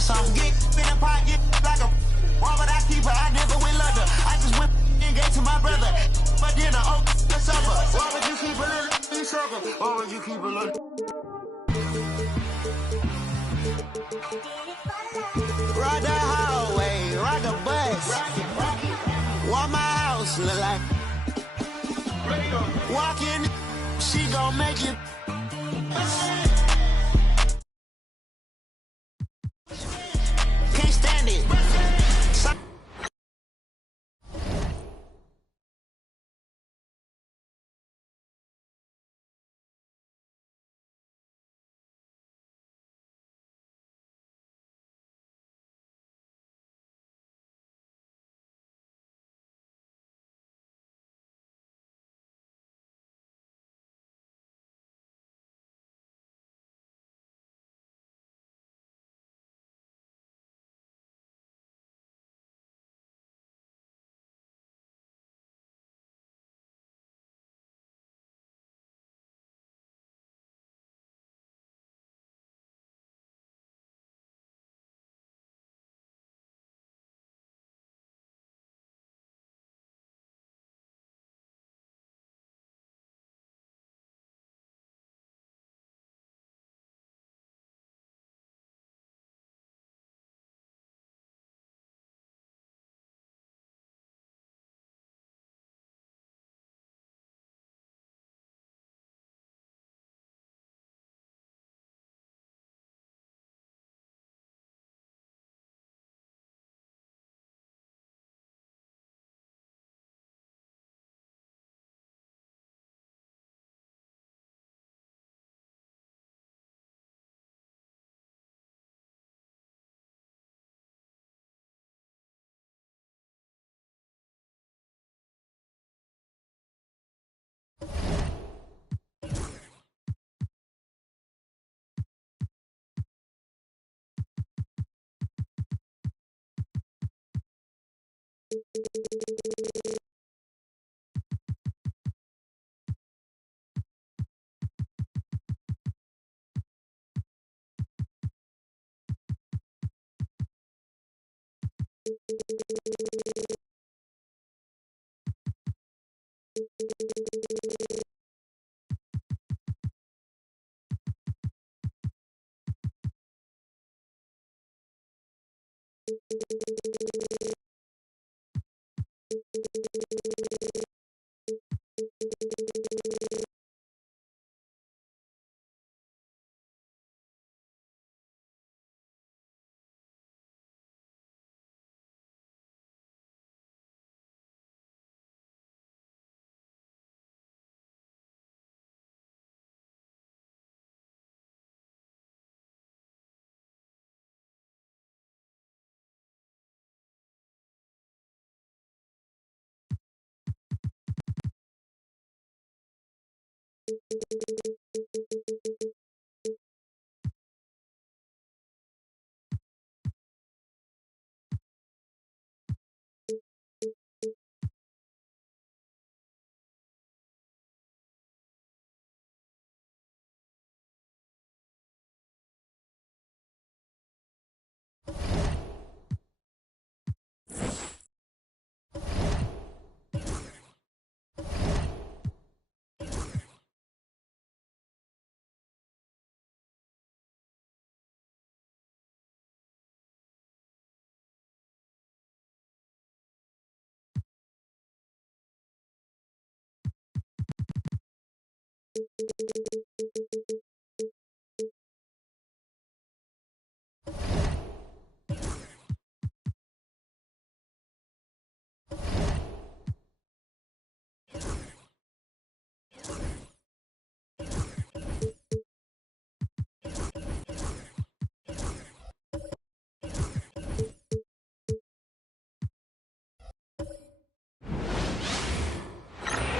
something. Get in the pocket like a. Why would I keep her? I never went leather. I just went and gave to my brother. But then I owe the supper. Why would you keep a little sugar? Why would you keep a little? Ride the hallway, ride the bus. What my house look like? Walk in, she gon' make it. Can't stand it.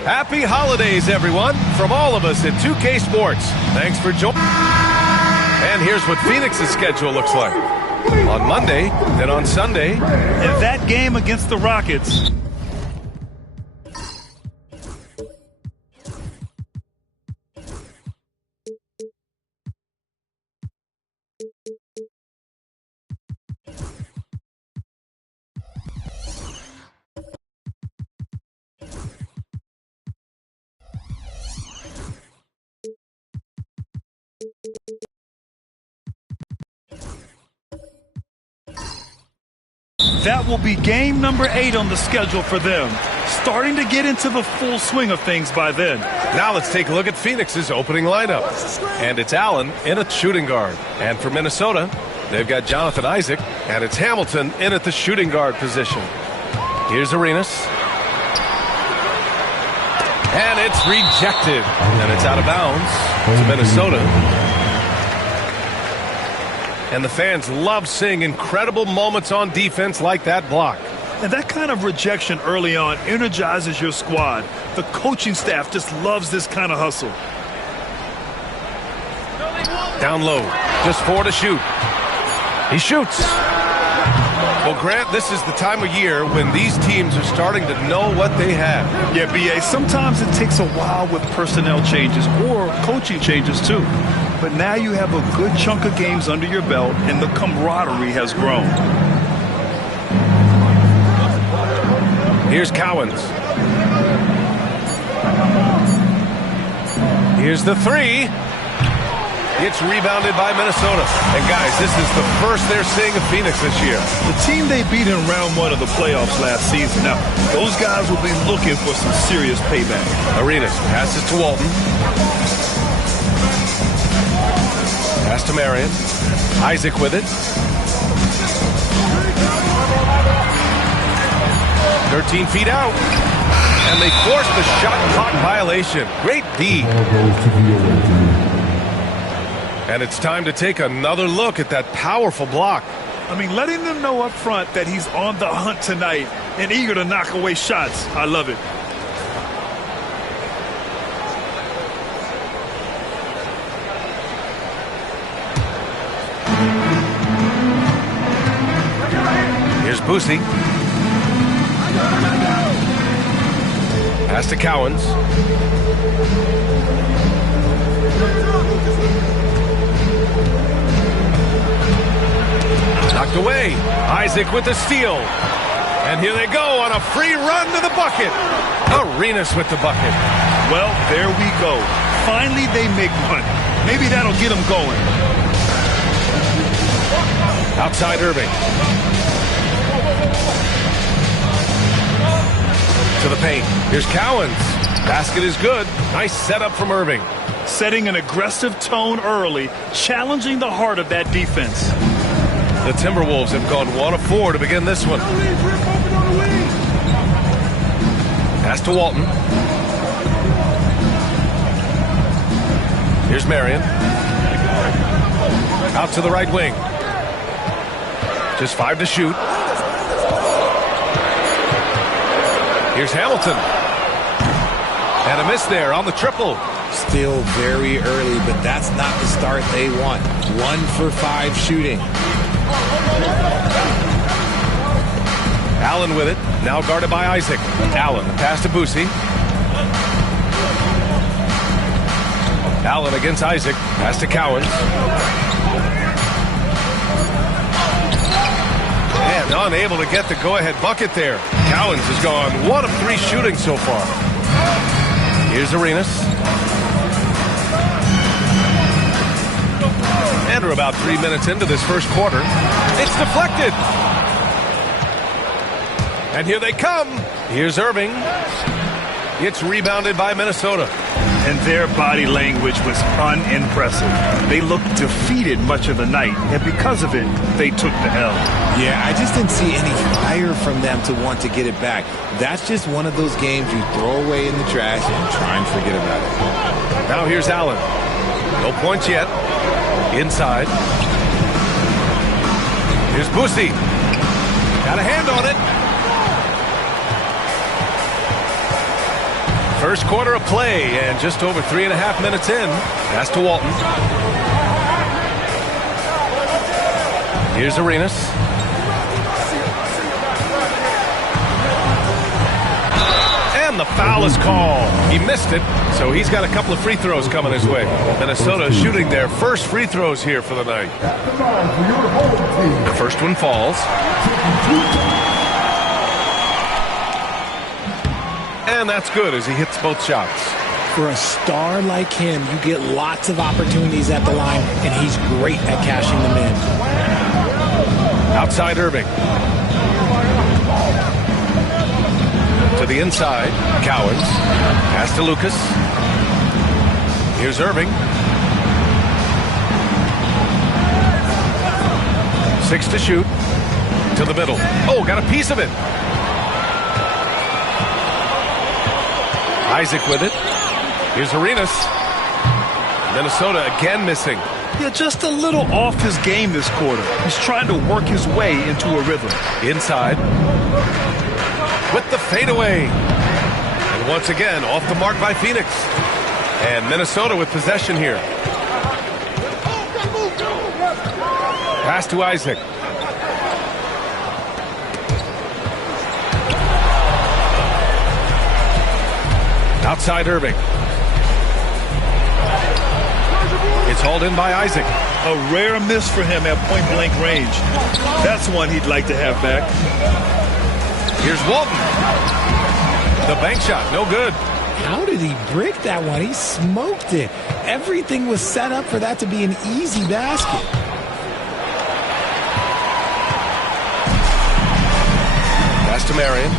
Happy holidays, everyone, from all of us at 2K Sports. Thanks for joining. And here's what Phoenix's schedule looks like. On Monday, then on Sunday. And that game against the Rockets. That will be game number 8 on the schedule for them. Starting to get into the full swing of things by then. Now let's take a look at Phoenix's opening lineup. And it's Allen in at shooting guard. And for Minnesota, they've got Jonathan Isaac, and it's Hamilton in at the shooting guard position. Here's Arenas. And it's rejected. And it's out of bounds to Minnesota. And the fans love seeing incredible moments on defense like that block. And that kind of rejection early on energizes your squad. The coaching staff just loves this kind of hustle. Down low, just 4 to shoot. He shoots. Well, Grant, this is the time of year when these teams are starting to know what they have. Yeah, B.A., sometimes it takes a while with personnel changes or coaching changes too. But now you have a good chunk of games under your belt and the camaraderie has grown. Here's Cowens. Here's the 3. It's rebounded by Minnesota. And guys, this is the first they're seeing of Phoenix this year. The team they beat in round 1 of the playoffs last season. Now, those guys will be looking for some serious payback. Arenas passes to Walton. Pass to Marion. Isaac with it. 13 feet out. And they forced the shot clock violation. Great D. And it's time to take another look at that powerful block. I mean, letting them know up front that he's on the hunt tonight and eager to knock away shots. I love it. Here's Boosie. Pass to Cowens. Knocked away. Isaac with the steal. And here they go on a free run to the bucket. Arenas with the bucket. Well, there we go. Finally, they make one. Maybe that'll get them going. Outside Irving. To the paint. Here's Cowens. Basket is good. Nice setup from Irving. Setting an aggressive tone early, challenging the heart of that defense. The Timberwolves have gone 1 of 4 to begin this one. Pass to Walton. Here's Marion. Out to the right wing. Just 5 to shoot. Here's Hamilton. And a miss there on the triple. Still very early, but that's not the start they want. 1 for 5 shooting. Allen with it. Now guarded by Isaac. Allen, pass to Boosie. Allen against Isaac. Pass to Cowens. And unable to get the go-ahead bucket there. Cowens has gone 1 of 3 shooting so far. Here's Arenas. And we're about 3 minutes into this first quarter. It's deflected. And here they come. Here's Irving. It's rebounded by Minnesota. And their body language was unimpressive. They looked defeated much of the night, and because of it, they took the L. Yeah, I just didn't see any fire from them to want to get it back. That's just one of those games you throw away in the trash and try and forget about it. Now here's Allen. No points yet. Inside. Here's Boosie. Got a hand on it. First quarter of play, and just over 3.5 minutes in. Pass to Walton. Here's Arenas. And the foul is called. He missed it, so he's got a couple of free throws coming his way. Minnesota shooting their first free throws here for the night. The first one falls. And that's good as he hits both shots. For a star like him, you get lots of opportunities at the line, and he's great at cashing them in. Outside Irving. To the inside, Cowens. Pass to Lucas. Here's Irving. 6 to shoot. To the middle. Oh, got a piece of it. Isaac with it. Here's Arenas. Minnesota again missing. Yeah, just a little off his game this quarter. He's trying to work his way into a rhythm. Inside. With the fadeaway. And once again, off the mark by Phoenix. And Minnesota with possession here. Pass to Isaac. Outside Irving. It's hauled in by Isaac. A rare miss for him at point-blank range. That's one he'd like to have back. Here's Walton. The bank shot, no good. How did he break that one? He smoked it. Everything was set up for that to be an easy basket. Pass to Marion.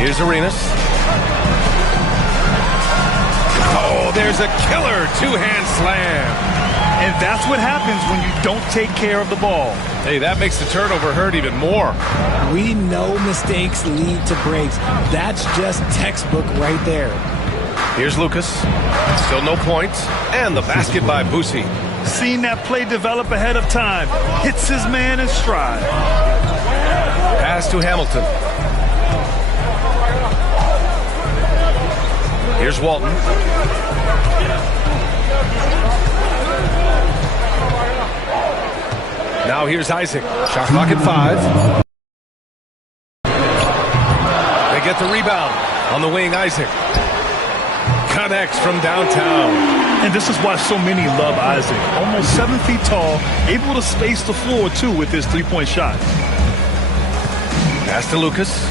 Here's Arenas. Oh, there's a killer two-hand slam. And that's what happens when you don't take care of the ball. Hey, that makes the turnover hurt even more. We know mistakes lead to breaks. That's just textbook right there. Here's Lucas. Still no points. And the basket by Boosie. Seen that play develop ahead of time. Hits his man in stride. Pass to Hamilton. Here's Walton. Now here's Isaac. Shot clock at 5. They get the rebound. On the wing, Isaac. Connects from downtown. And this is why so many love Isaac. Almost 7 feet tall, able to space the floor, too, with his three-point shot. Pass to Lucas.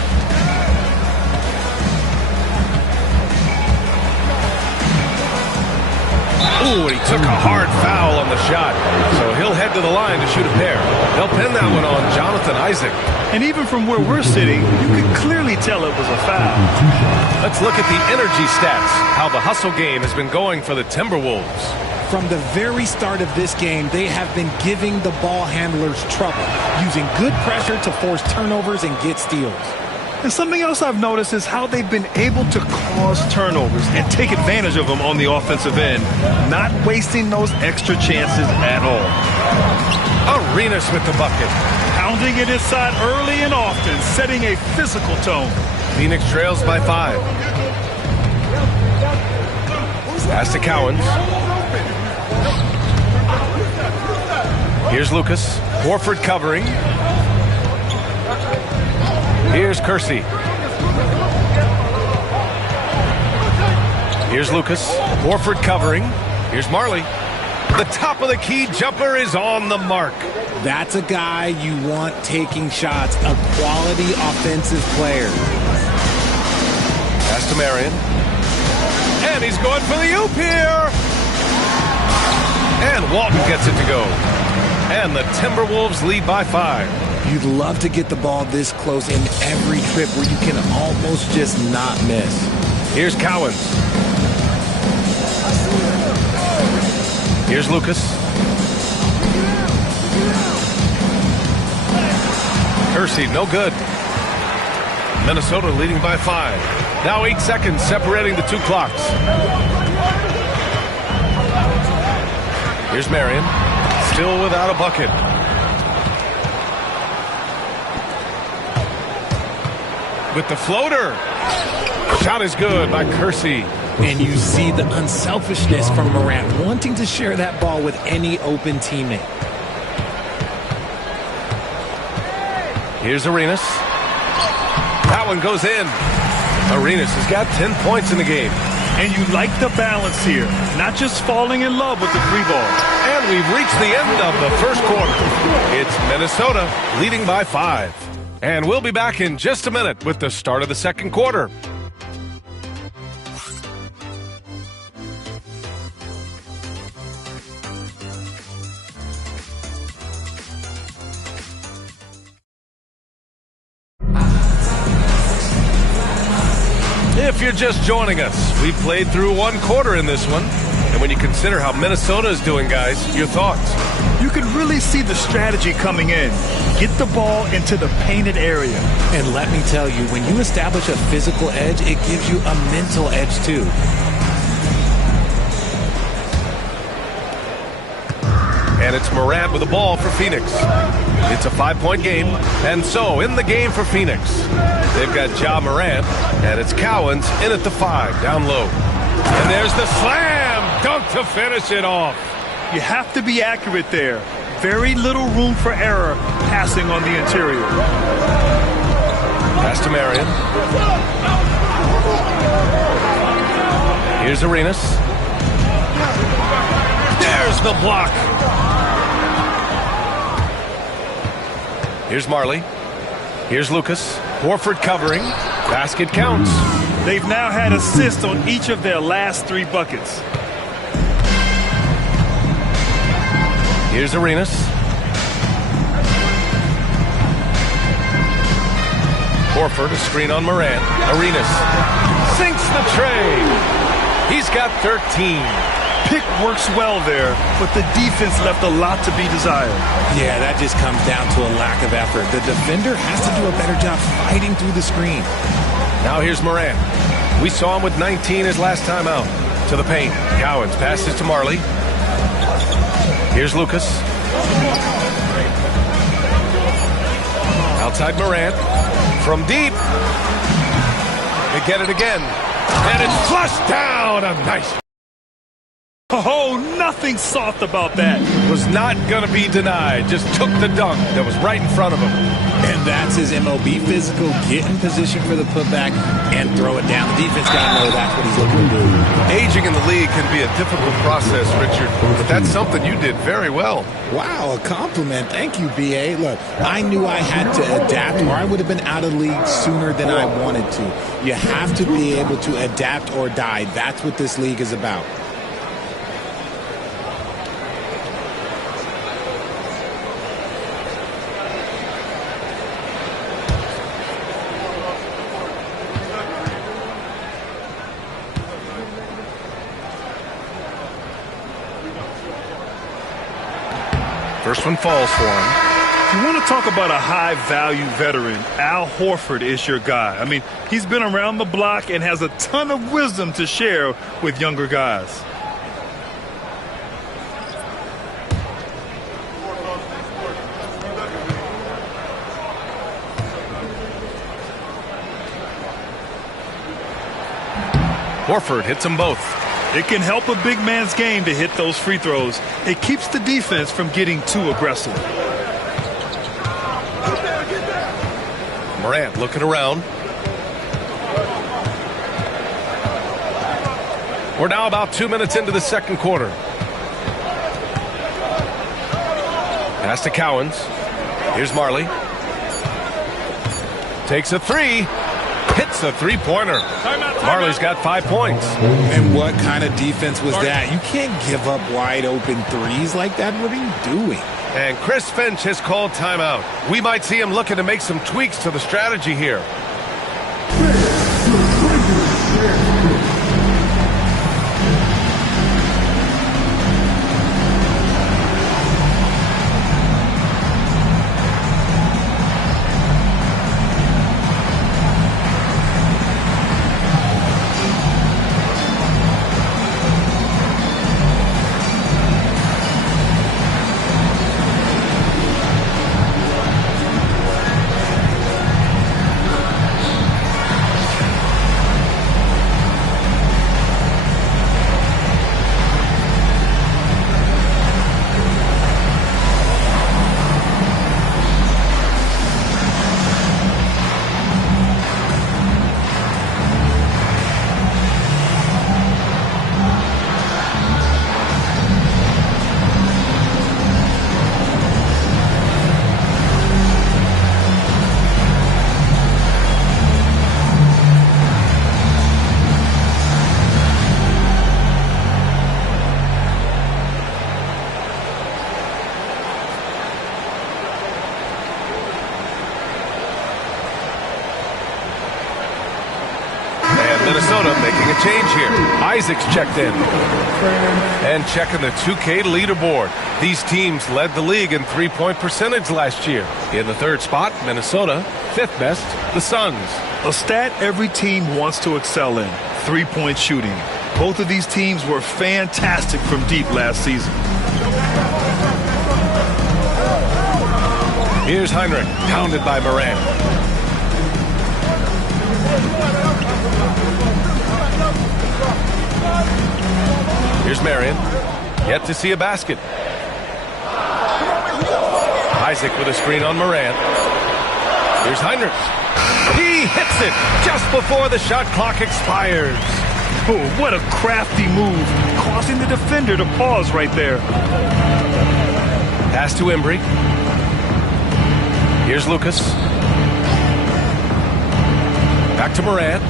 Ooh, and he took a hard foul on the shot. So he'll head to the line to shoot a pair. They'll pin that one on Jonathan Isaac. And even from where we're sitting, you can clearly tell it was a foul. Let's look at the energy stats, how the hustle game has been going for the Timberwolves. From the very start of this game, they have been giving the ball handlers trouble, using good pressure to force turnovers and get steals. And something else I've noticed is how they've been able to cause turnovers and take advantage of them on the offensive end, not wasting those extra chances at all. Arenas with the bucket. Pounding it inside early and often, setting a physical tone. Phoenix trails by 5. Pass to Cowens. Here's Lucas. Horford covering. Here's Kersey. Here's Lucas. Horford covering. Here's Marley. The top of the key jumper is on the mark. That's a guy you want taking shots, a quality offensive player. Pass to Marion. And he's going for the oop here. And Walton gets it to go. And the Timberwolves lead by 5. You'd love to get the ball this close in every trip where you can almost just not miss. Here's Cowens. Here's Lucas. Kersey, no good. Minnesota leading by 5. Now 8 seconds separating the 2 clocks. Here's Marion. Still without a bucket. With the floater. Shot is good by Kersey. And you see the unselfishness from Morant, wanting to share that ball with any open teammate. Here's Arenas. That one goes in. Arenas has got 10 points in the game. And you like the balance here, not just falling in love with the free ball. And we've reached the end of the first quarter. It's Minnesota leading by 5. And we'll be back in just a minute with the start of the second quarter. If you're just joining us, we played through one quarter in this one. And when you consider how Minnesota is doing, guys, your thoughts? You can really see the strategy coming in. Get the ball into the painted area. And let me tell you, when you establish a physical edge, it gives you a mental edge too. And it's Morant with the ball for Phoenix. It's a 5-point game. And so, in the game for Phoenix, they've got Ja Morant, and it's Cowens in at the 5, down low. And there's the slam dunk to finish it off. You have to be accurate there. Very little room for error passing on the interior. Pass to Marion. Here's Arenas. There's the block. Here's Marley. Here's Lucas. Horford covering. Basket counts. They've now had assists on each of their last 3 buckets. Here's Arenas. Horford, a screen on Morant. Arenas sinks the tray. He's got 13. Pick works well there, but the defense left a lot to be desired. Yeah, that just comes down to a lack of effort. The defender has to do a better job fighting through the screen. Now here's Morant. We saw him with 19 his last time out. To the paint. Cowens passes to Marley. Here's Lucas. Outside Morant. From deep. They get it again. And it's flushed down. A nice. Oh, nothing soft about that. Was not going to be denied. Just took the dunk that was right in front of him. And that's his MLB physical. Get in position for the putback and throw it down. The defense got to know that's what he's looking to do. Aging in the league can be a difficult process, Richard, but that's something you did very well. Wow, a compliment. Thank you, B.A. Look, I knew I had to adapt or I would have been out of the league sooner than I wanted to. You have to be able to adapt or die. That's what this league is about. First one falls for him. You want to talk about a high-value veteran, Al Horford is your guy. I mean, he's been around the block and has a ton of wisdom to share with younger guys. Horford hits them both. It can help a big man's game to hit those free throws. It keeps the defense from getting too aggressive. Morant looking around. We're now about 2 minutes into the second quarter. Pass to Cowens. Here's Marley. Takes a 3. Hits a 3-pointer. Marley's got 5 points. And what kind of defense was that? You can't give up wide open threes like that. What are you doing? And Chris Finch has called timeout. We might see him looking to make some tweaks to the strategy here. Minnesota making a change here. Isaac's checked in. And checking the 2K leaderboard. These teams led the league in three-point percentage last year. In the third spot, Minnesota. Fifth best, the Suns. A stat every team wants to excel in: three-point shooting. Both of these teams were fantastic from deep last season. Here's Heinrich, pounded by Moran. Here's Marion, yet to see a basket. Isaac with a screen on Moran. Here's Heinrich. He hits it just before the shot clock expires. Oh, what a crafty move, causing the defender to pause right there. Pass to Embry. Here's Lucas. Back to Moran.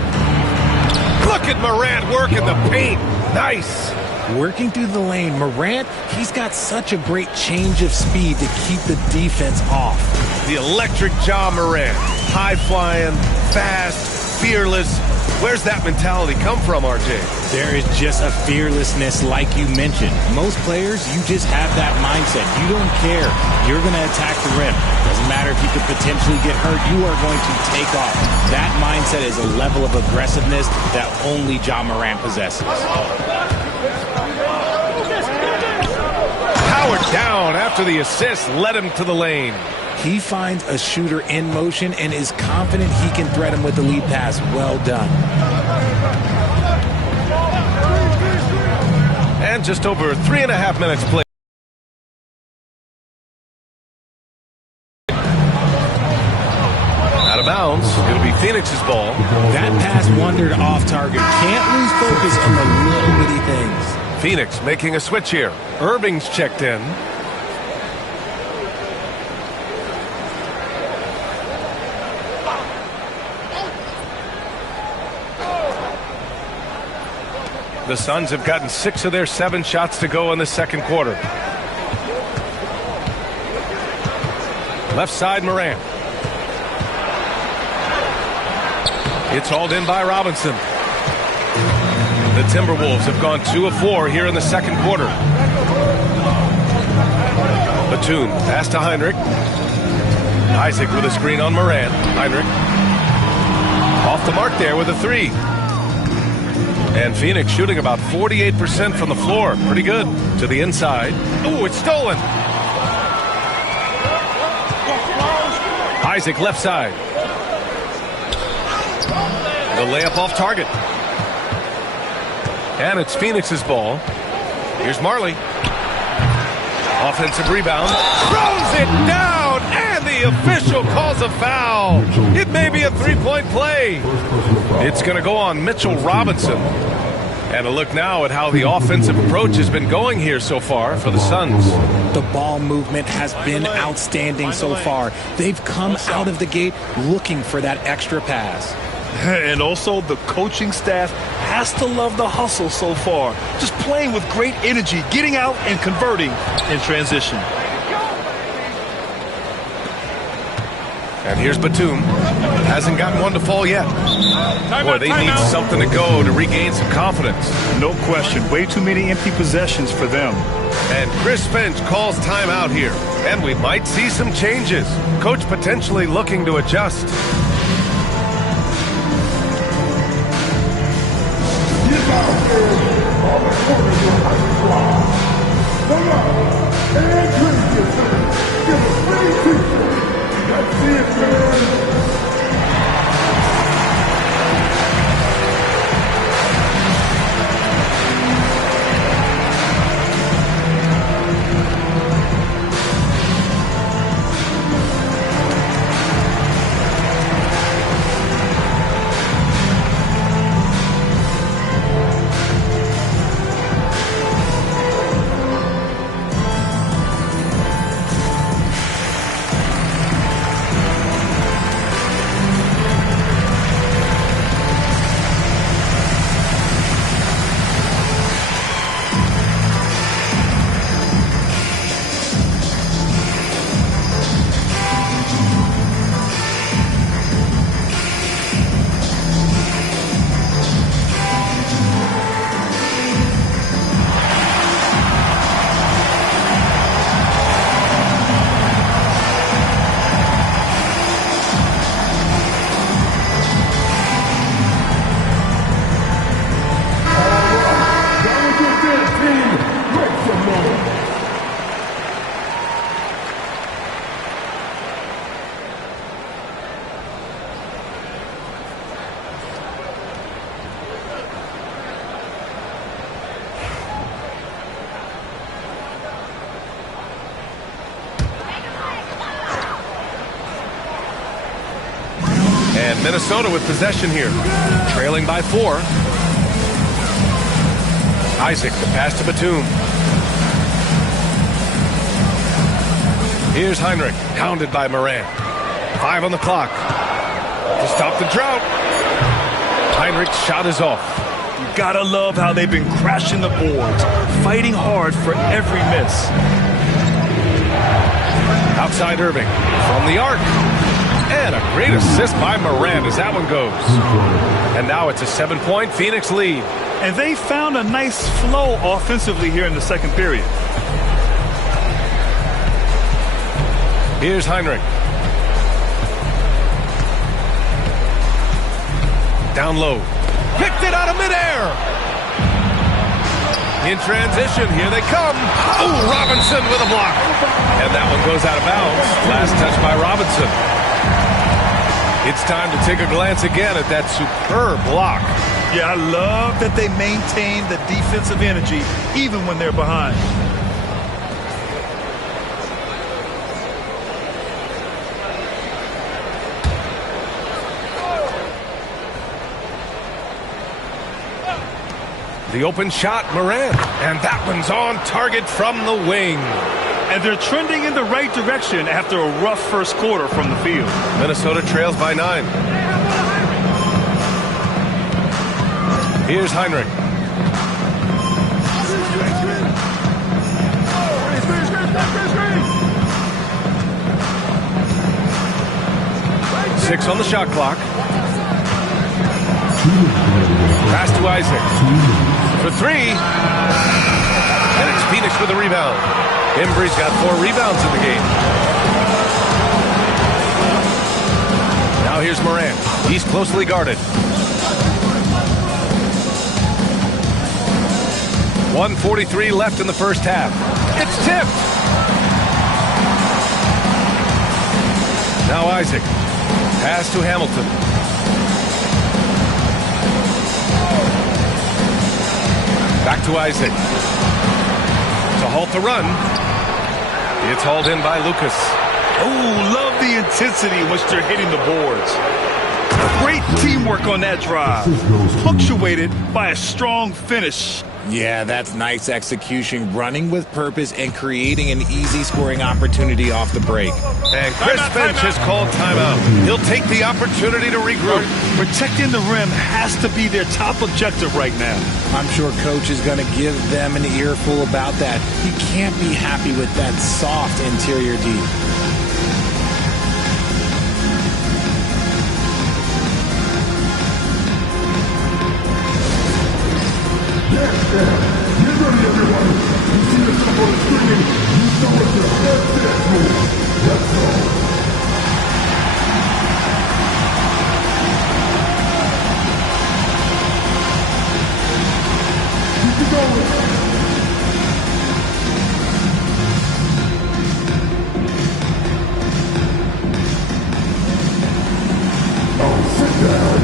Look at Moran work in the paint. Nice. Working through the lane, Morant, he's got such a great change of speed to keep the defense off. The electric Ja Morant. High-flying, fast, fearless. Where's that mentality come from, RJ? There is just a fearlessness like you mentioned. Most players, you just have that mindset. You don't care. You're going to attack the rim. Doesn't matter if you could potentially get hurt. You are going to take off. That mindset is a level of aggressiveness that only Ja Morant possesses. Howard down after the assist led him to the lane. He finds a shooter in motion and is confident he can threat him with the lead pass. Well done. And just over 3.5 minutes played. Out of bounds. It'll be Phoenix's ball. That pass wandered off target. Can't lose focus on the little bitty things. Phoenix making a switch here. Irving's checked in. The Suns have gotten 6 of their 7 shots to go in the second quarter. Left side, Moran. It's hauled in by Robinson. The Timberwolves have gone 2 of 4 here in the second quarter. Batum, pass to Heinrich. Isaac with a screen on Moran. Heinrich. Off the mark there with a 3. And Phoenix shooting about 48% from the floor. Pretty good. To the inside. Ooh, it's stolen. Isaac left side. The layup off target. And it's Phoenix's ball. Here's Marley. Offensive rebound. Throws it down. And the official calls a foul. It may be a three-point play. It's going to go on Mitchell Robinson. And a look now at how the offensive approach has been going here so far for the Suns. The ball movement has been outstanding so far. They've come out of the gate looking for that extra pass. And also, the coaching staff has to love the hustle so far. Just playing with great energy, getting out and converting in transition. And here's Batum. Hasn't gotten one to fall yet. Boy, they need something to go to regain some confidence. No question. Way too many empty possessions for them. And Chris Finch calls timeout here. And we might see some changes. Coach potentially looking to adjust. And Minnesota with possession here. Trailing by 4. Isaac, the pass to Batum. Here's Heinrich, hounded by Morant. 5 on the clock. To stop the drought. Heinrich's shot is off. You gotta love how they've been crashing the boards, fighting hard for every miss. Outside Irving, from the arc. And a great assist by Morant as that one goes. And now it's a 7-point Phoenix lead. And they found a nice flow offensively here in the second period. Here's Heinrich. Down low. Picked it out of midair. In transition, here they come. Oh, Robinson with a block. And that one goes out of bounds. Last touch by Robinson. It's time to take a glance again at that superb block. Yeah, I love that they maintain the defensive energy even when they're behind. The open shot, Morant. And that one's on target from the wing. And they're trending in the right direction after a rough first quarter from the field. Minnesota trails by 9. Here's Heinrich. Six on the shot clock. Pass to Isaac. For 3. And it's Phoenix with a rebound. Embry's got 4 rebounds in the game. Now here's Morant. He's closely guarded. 1:43 left in the first half. It's tipped. Now Isaac. Pass to Hamilton. Back to Isaac. To halt the run. It's hauled in by Lucas. Oh, love the intensity in which they're hitting the boards. Great teamwork on that drive. Punctuated by a strong finish. Yeah, that's nice execution, running with purpose and creating an easy scoring opportunity off the break. And Chris Finch has called timeout. He'll take the opportunity to regroup. Protecting the rim has to be their top objective right now. I'm sure coach is going to give them an earful about that. He can't be happy with that soft interior D. Get ready, everyone. You see the support screaming. You know it's the first dance move. Let's go. Keep it going. Oh, sit down.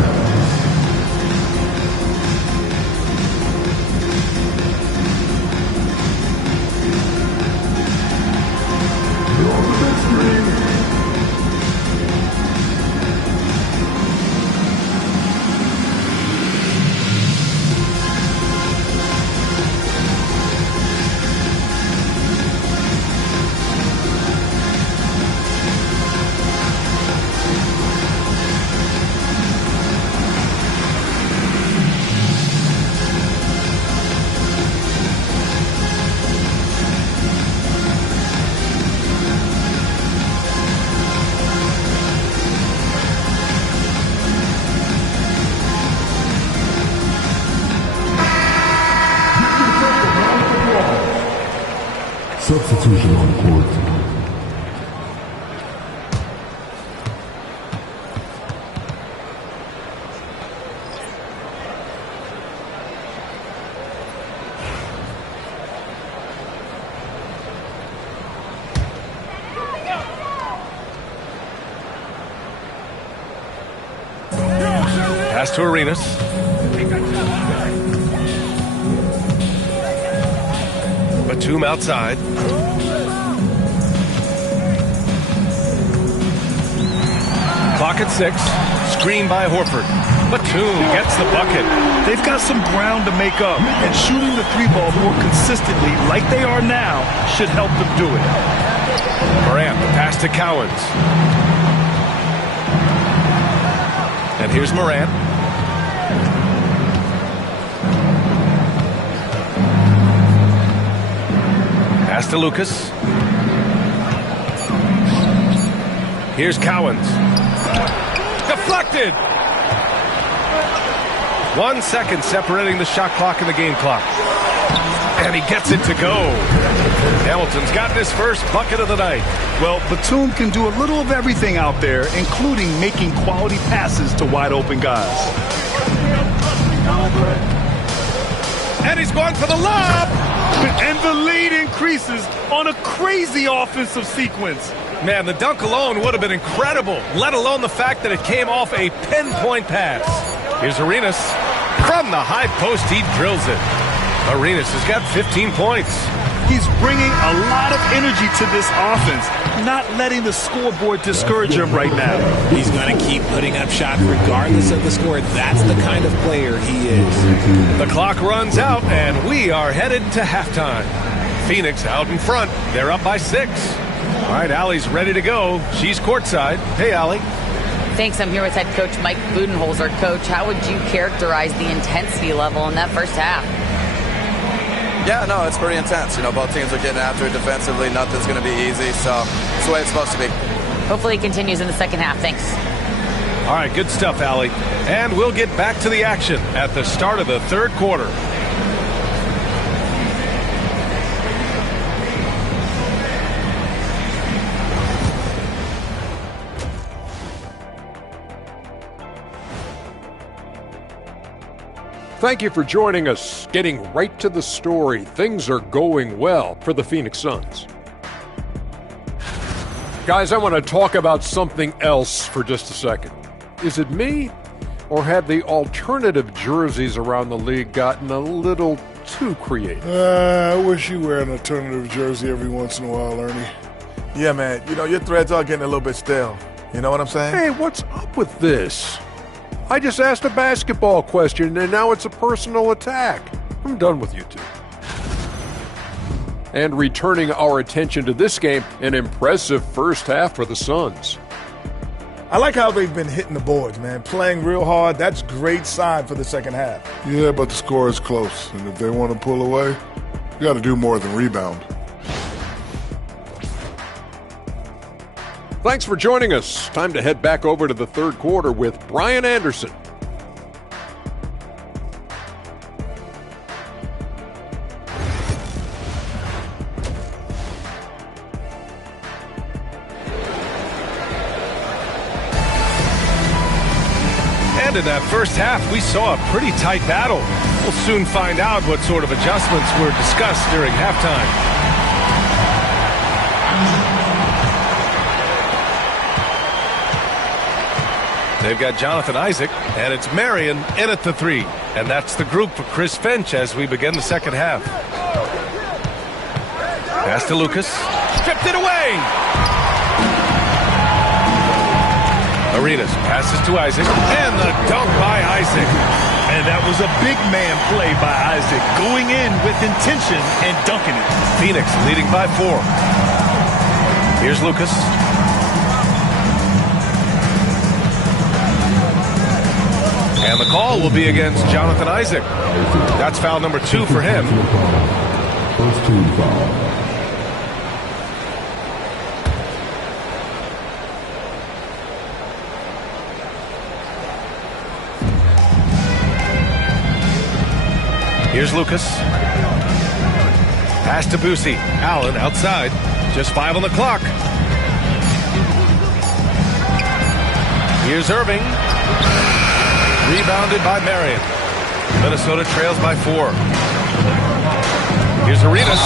Substitution on court. Pass to Arenas. Batum outside. Clock at 6. Screen by Horford. Batum gets the bucket. They've got some ground to make up, and shooting the three ball more consistently like they are now should help them do it. Morant, the pass to Cowens. And here's Morant. Pass to Lucas. Here's Cowens. Deflected! 1 second separating the shot clock and the game clock. And he gets it to go. Hamilton's gotten his first bucket of the night. Well, Batum can do a little of everything out there, including making quality passes to wide open guys. And he's going for the lob! And the lead increases on a crazy offensive sequence. Man, the dunk alone would have been incredible, let alone the fact that it came off a pinpoint pass. Here's Arenas. From the high post, he drills it. Arenas has got 15 points. He's bringing a lot of energy to this offense, not letting the scoreboard discourage him right now. He's going to keep putting up shots regardless of the score. That's the kind of player he is. The clock runs out, and we are headed to halftime. Phoenix out in front. They're up by 6. All right, Allie's ready to go. She's courtside. Hey, Allie. Thanks. I'm here with head coach Mike Budenholzer. Coach, how would you characterize the intensity level in that first half? Yeah, no, it's pretty intense. You know, both teams are getting after it defensively. Nothing's going to be easy, so it's the way it's supposed to be. Hopefully it continues in the second half. Thanks. All right, good stuff, Allie. And we'll get back to the action at the start of the third quarter. Thank you for joining us. Getting right to the story, things are going well for the Phoenix Suns. Guys, I want to talk about something else for just a second. Is it me, or have the alternative jerseys around the league gotten a little too creative? I wish you wear an alternative jersey every once in a while, Ernie. Yeah, man. You know, your threads are getting a little bit stale. You know what I'm saying? Hey, what's up with this? I just asked a basketball question, and now it's a personal attack. I'm done with you two. And returning our attention to this game, an impressive first half for the Suns. I like how they've been hitting the boards, man. Playing real hard. That's great sign for the second half. Yeah, but the score is close, and if they want to pull away, you got to do more than rebound. Thanks for joining us. Time to head back over to the third quarter with Brian Anderson. And in that first half, we saw a pretty tight battle. We'll soon find out what sort of adjustments were discussed during halftime. They've got Jonathan Isaac, and it's Marion in at the 3. And that's the group for Chris Finch as we begin the second half. Pass to Lucas. Stripped it away! Arenas passes to Isaac, and the dunk by Isaac. And that was a big man play by Isaac, going in with intention and dunking it. Phoenix leading by 4. Here's Lucas. And the call will be against Jonathan Isaac. That's foul number 2 for him. First team foul. Here's Lucas. Pass to Boosie. Allen outside. Just 5 on the clock. Here's Irving. Rebounded by Marion. Minnesota trails by 4. Here's Arenas.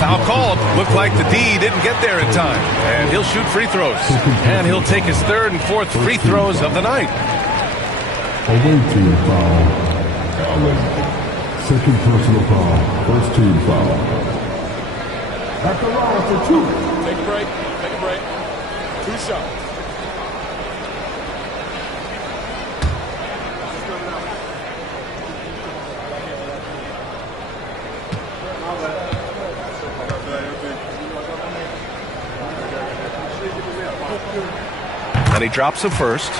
Foul called. Looked like the D didn't get there in time. And he'll shoot free throws. And he'll take his 3rd and 4th free throws of the night. Away team foul. Allen. Second personal foul. First team foul. At the line for 2. Take a break. Take a break. 2 shots. And he drops the first.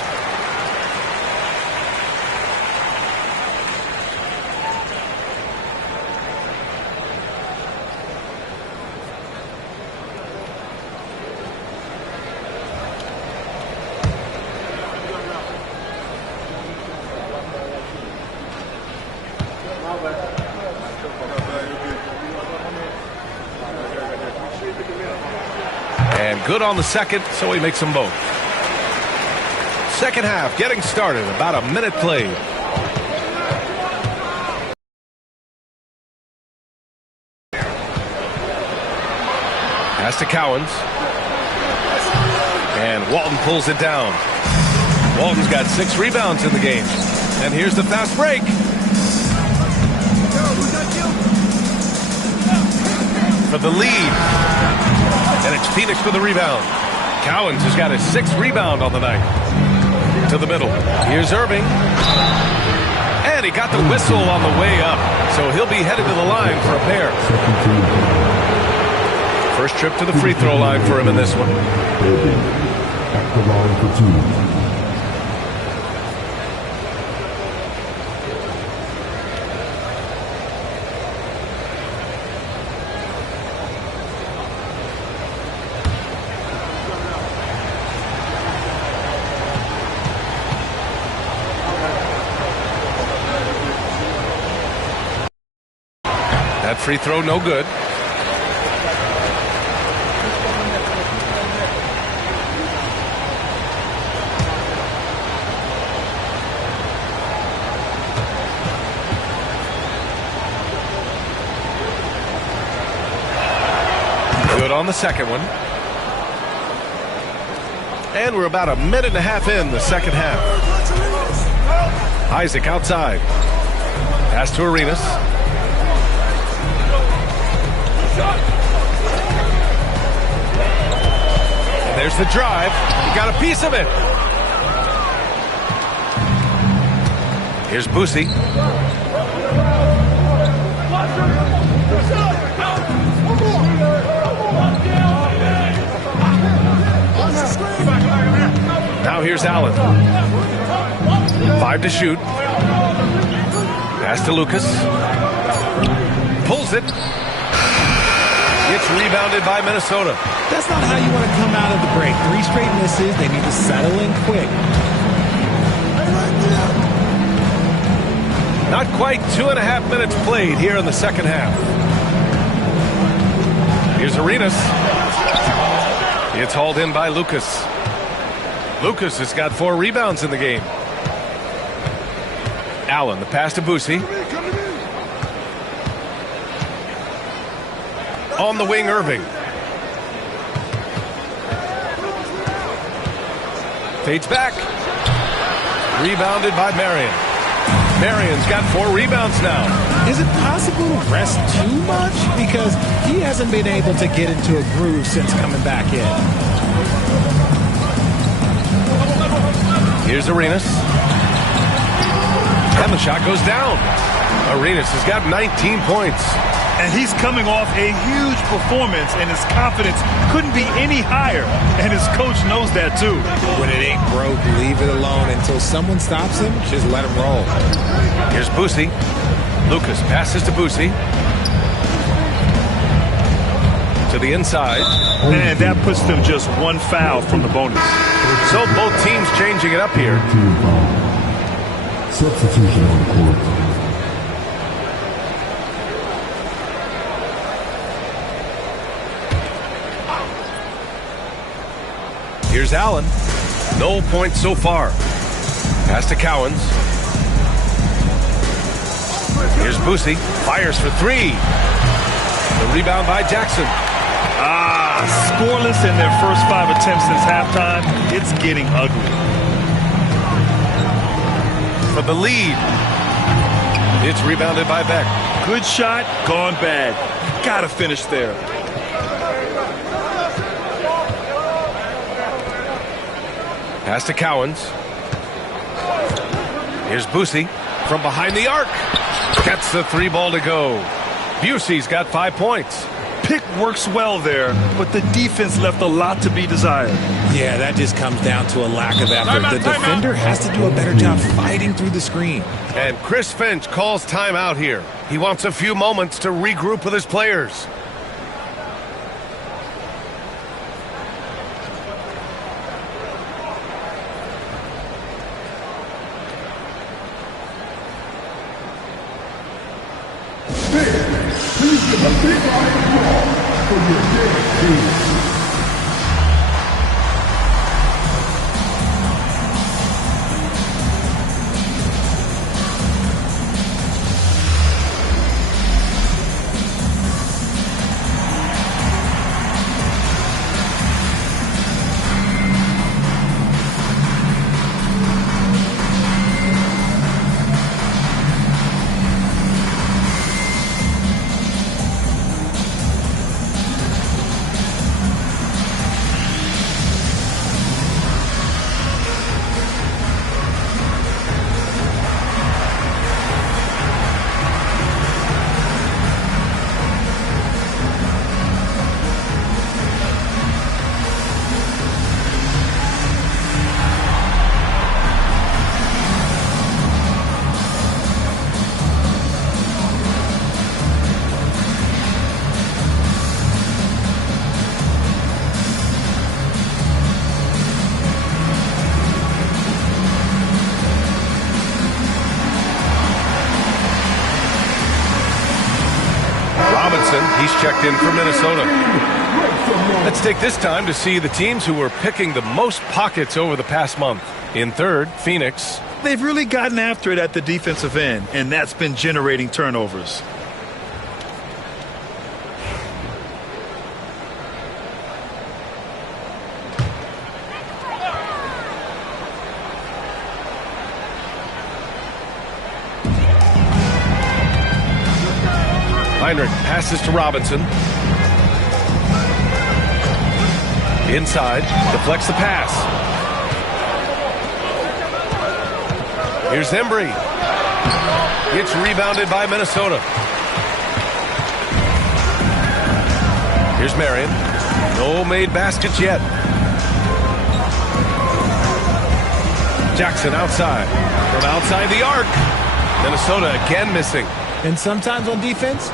And good on the second, so he makes them both. Second half getting started, about a minute played. Pass to Cowens. And Walton pulls it down. Walton's got 6 rebounds in the game. And here's the fast break. For the lead. And it's Phoenix with the rebound. Cowens has got his 6th rebound on the night. To the middle. Here's Irving. And he got the whistle on the way up. So he'll be headed to the line for a pair. First trip to the free throw line for him in this one. At the line for 2. That free throw no good. Good on the second one. And we're about a minute and a half in the second half. Isaac outside. Pass to Arenas. And there's the drive. He got a piece of it. Here's Boosie. Now here's Allen. 5 to shoot. Pass to Lucas. Pulls it. Gets rebounded by Minnesota. That's not how you want to come out of the break. 3 straight misses. They need to settle in quick. Not quite 2.5 minutes played here in the second half. Here's Arenas. It's hauled in by Lucas. Lucas has got 4 rebounds in the game. Allen, the pass to Boosie. On the wing, Irving. Fades back. Rebounded by Marion. Marion's got 4 rebounds now. Is it possible to rest too much? Because he hasn't been able to get into a groove since coming back in. Here's Arenas. And the shot goes down. Arenas has got 19 points. And he's coming off a huge performance, and his confidence couldn't be any higher. And his coach knows that, too. When it ain't broke, leave it alone until someone stops him. Just let him roll. Here's Boosie. Lucas passes to Boosie. To the inside. And that puts them just 1 foul from the bonus. So both teams changing it up here. Substitution on the court. Here's Allen. No points so far. Pass to Cowens. Here's Boosie. Fires for 3. The rebound by Jackson. Scoreless in their first 5 attempts since halftime. It's getting ugly. For the lead. It's rebounded by Beck. Good shot, gone bad. Gotta finish there. Pass to Cowens. Here's Boosie from behind the arc. Gets the 3 ball to go. Busey's got 5 points. pick works well there, but the defense left a lot to be desired. Yeah, that just comes down to a lack of effort. The defender has to do a better job fighting through the screen. And Chris Finch calls timeout here. He wants a few moments to regroup with his players. Please give a big round of applause for your dead team. He's checked in for Minnesota. Let's take this time to see the teams who were picking the most pockets over the past month. In third, Phoenix. They've really gotten after it at the defensive end, and that's been generating turnovers. Heinrich passes to Robinson. Inside, deflects the pass. Here's Embry. It's rebounded by Minnesota. Here's Marion. No made baskets yet. Jackson outside. From outside the arc. Minnesota again missing. And sometimes on defense,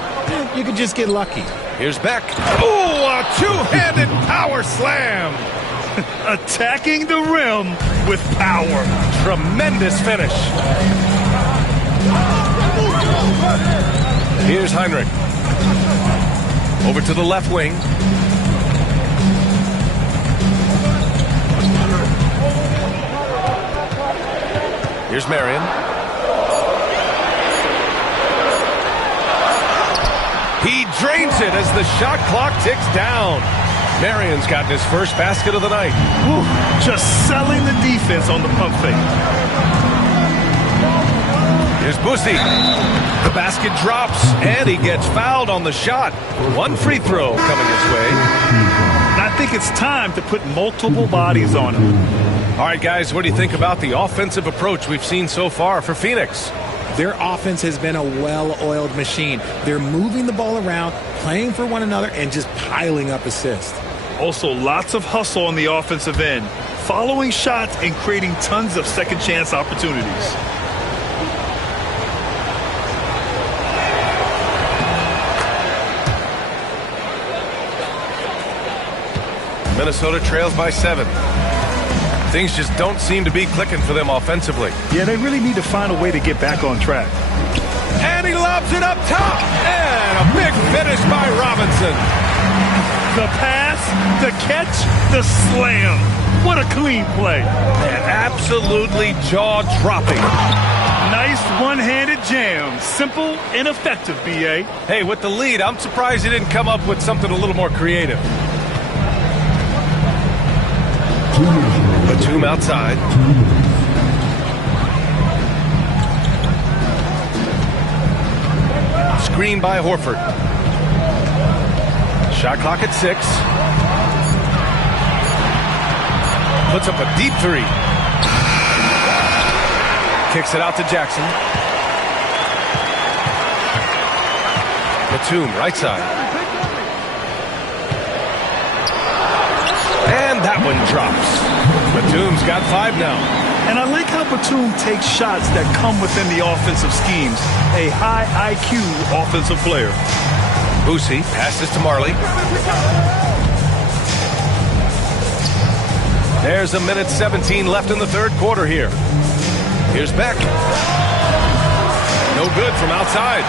you could just get lucky. Here's Beck. Oh, a two-handed power slam. Attacking the rim with power. Tremendous finish. Here's Heinrich. Over to the left wing. Here's Marion. He drains it as the shot clock ticks down. Marion's gotten his first basket of the night. Woo, just selling the defense on the pump fake. Here's Bussy. The basket drops, and he gets fouled on the shot. One free throw coming his way. I think it's time to put multiple bodies on him. All right, guys, what do you think about the offensive approach we've seen so far for Phoenix? Their offense has been a well-oiled machine. They're moving the ball around, playing for one another, and just piling up assists. Also, lots of hustle on the offensive end, following shots and creating tons of second-chance opportunities. Minnesota trails by 7. Things just don't seem to be clicking for them offensively. Yeah, they really need to find a way to get back on track. And he lobs it up top. And a big finish by Robinson. The pass, the catch, the slam. What a clean play. And absolutely jaw-dropping. Nice one-handed jam. Simple and effective, B.A. Hey, with the lead, I'm surprised he didn't come up with something a little more creative. Batum outside. Screen by Horford. Shot clock at 6. Puts up a deep 3. Kicks it out to Jackson. Batum right side. Cowan drops. Batum's got 5 now. And I like how Batum takes shots that come within the offensive schemes. A high IQ offensive player. Boosie passes to Marley. There's 1:17 left in the third quarter here. Here's Beck. No good from outside.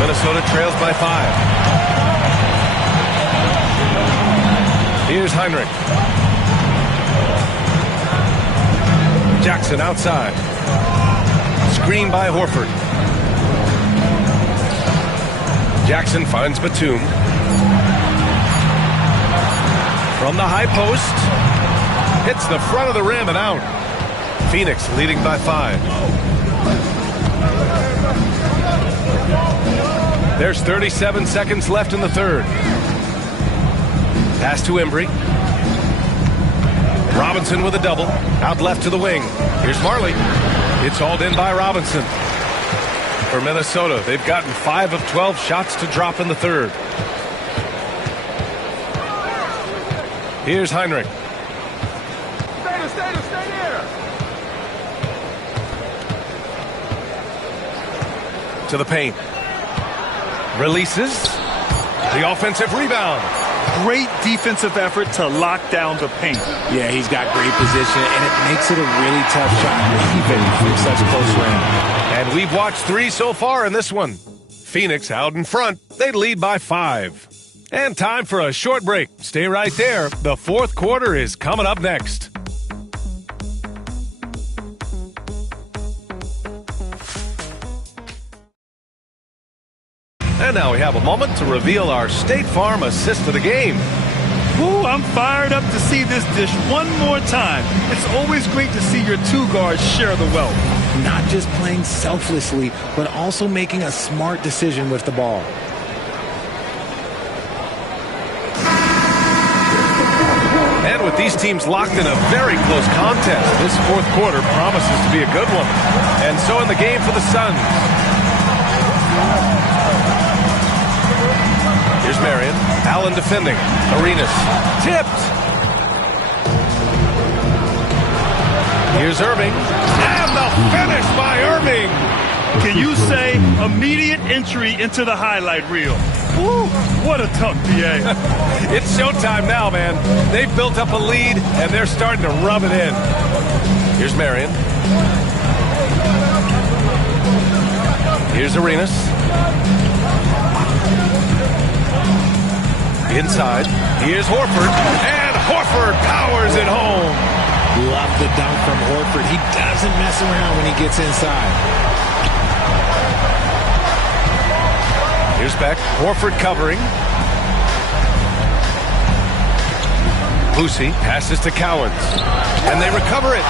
Minnesota trails by 5. Here's Heinrich. Jackson outside. Screen by Horford. Jackson finds Batum. From the high post. Hits the front of the rim and out. Phoenix leading by 5. There's 37 seconds left in the third. Pass to Embry. Robinson with a double. Out left to the wing. Here's Marley. It's hauled in by Robinson. For Minnesota, they've gotten 5 of 12 shots to drop in the third. Here's Heinrich. Stay there. To the paint. Releases. The offensive rebound. Great defensive effort to lock down the paint. Yeah, he's got great position, and it makes it a really tough shot, even from such close range. And we've watched 3 so far in this one. Phoenix out in front. They lead by 5. And time for a short break. Stay right there. The fourth quarter is coming up next. And now we have a moment to reveal our State Farm assist of the game. Ooh, I'm fired up to see this dish one more time. It's always great to see your 2 guards share the wealth. Not just playing selflessly, but also making a smart decision with the ball. And with these teams locked in a very close contest, this fourth quarter promises to be a good one. And so in the game for the Suns. Here's Marion. Allen defending. Arenas. Tipped. Here's Irving. And the finish by Irving. Can you say immediate entry into the highlight reel? Woo, what a tough PA. It's showtime now, man. They've built up a lead, and they're starting to rub it in. Here's Marion. Here's Arenas. Inside. Here's Horford. And Horford powers it home. Love the dunk from Horford. He doesn't mess around when he gets inside. Here's Beck. Horford covering. Boosie passes to Cowens. And they recover it.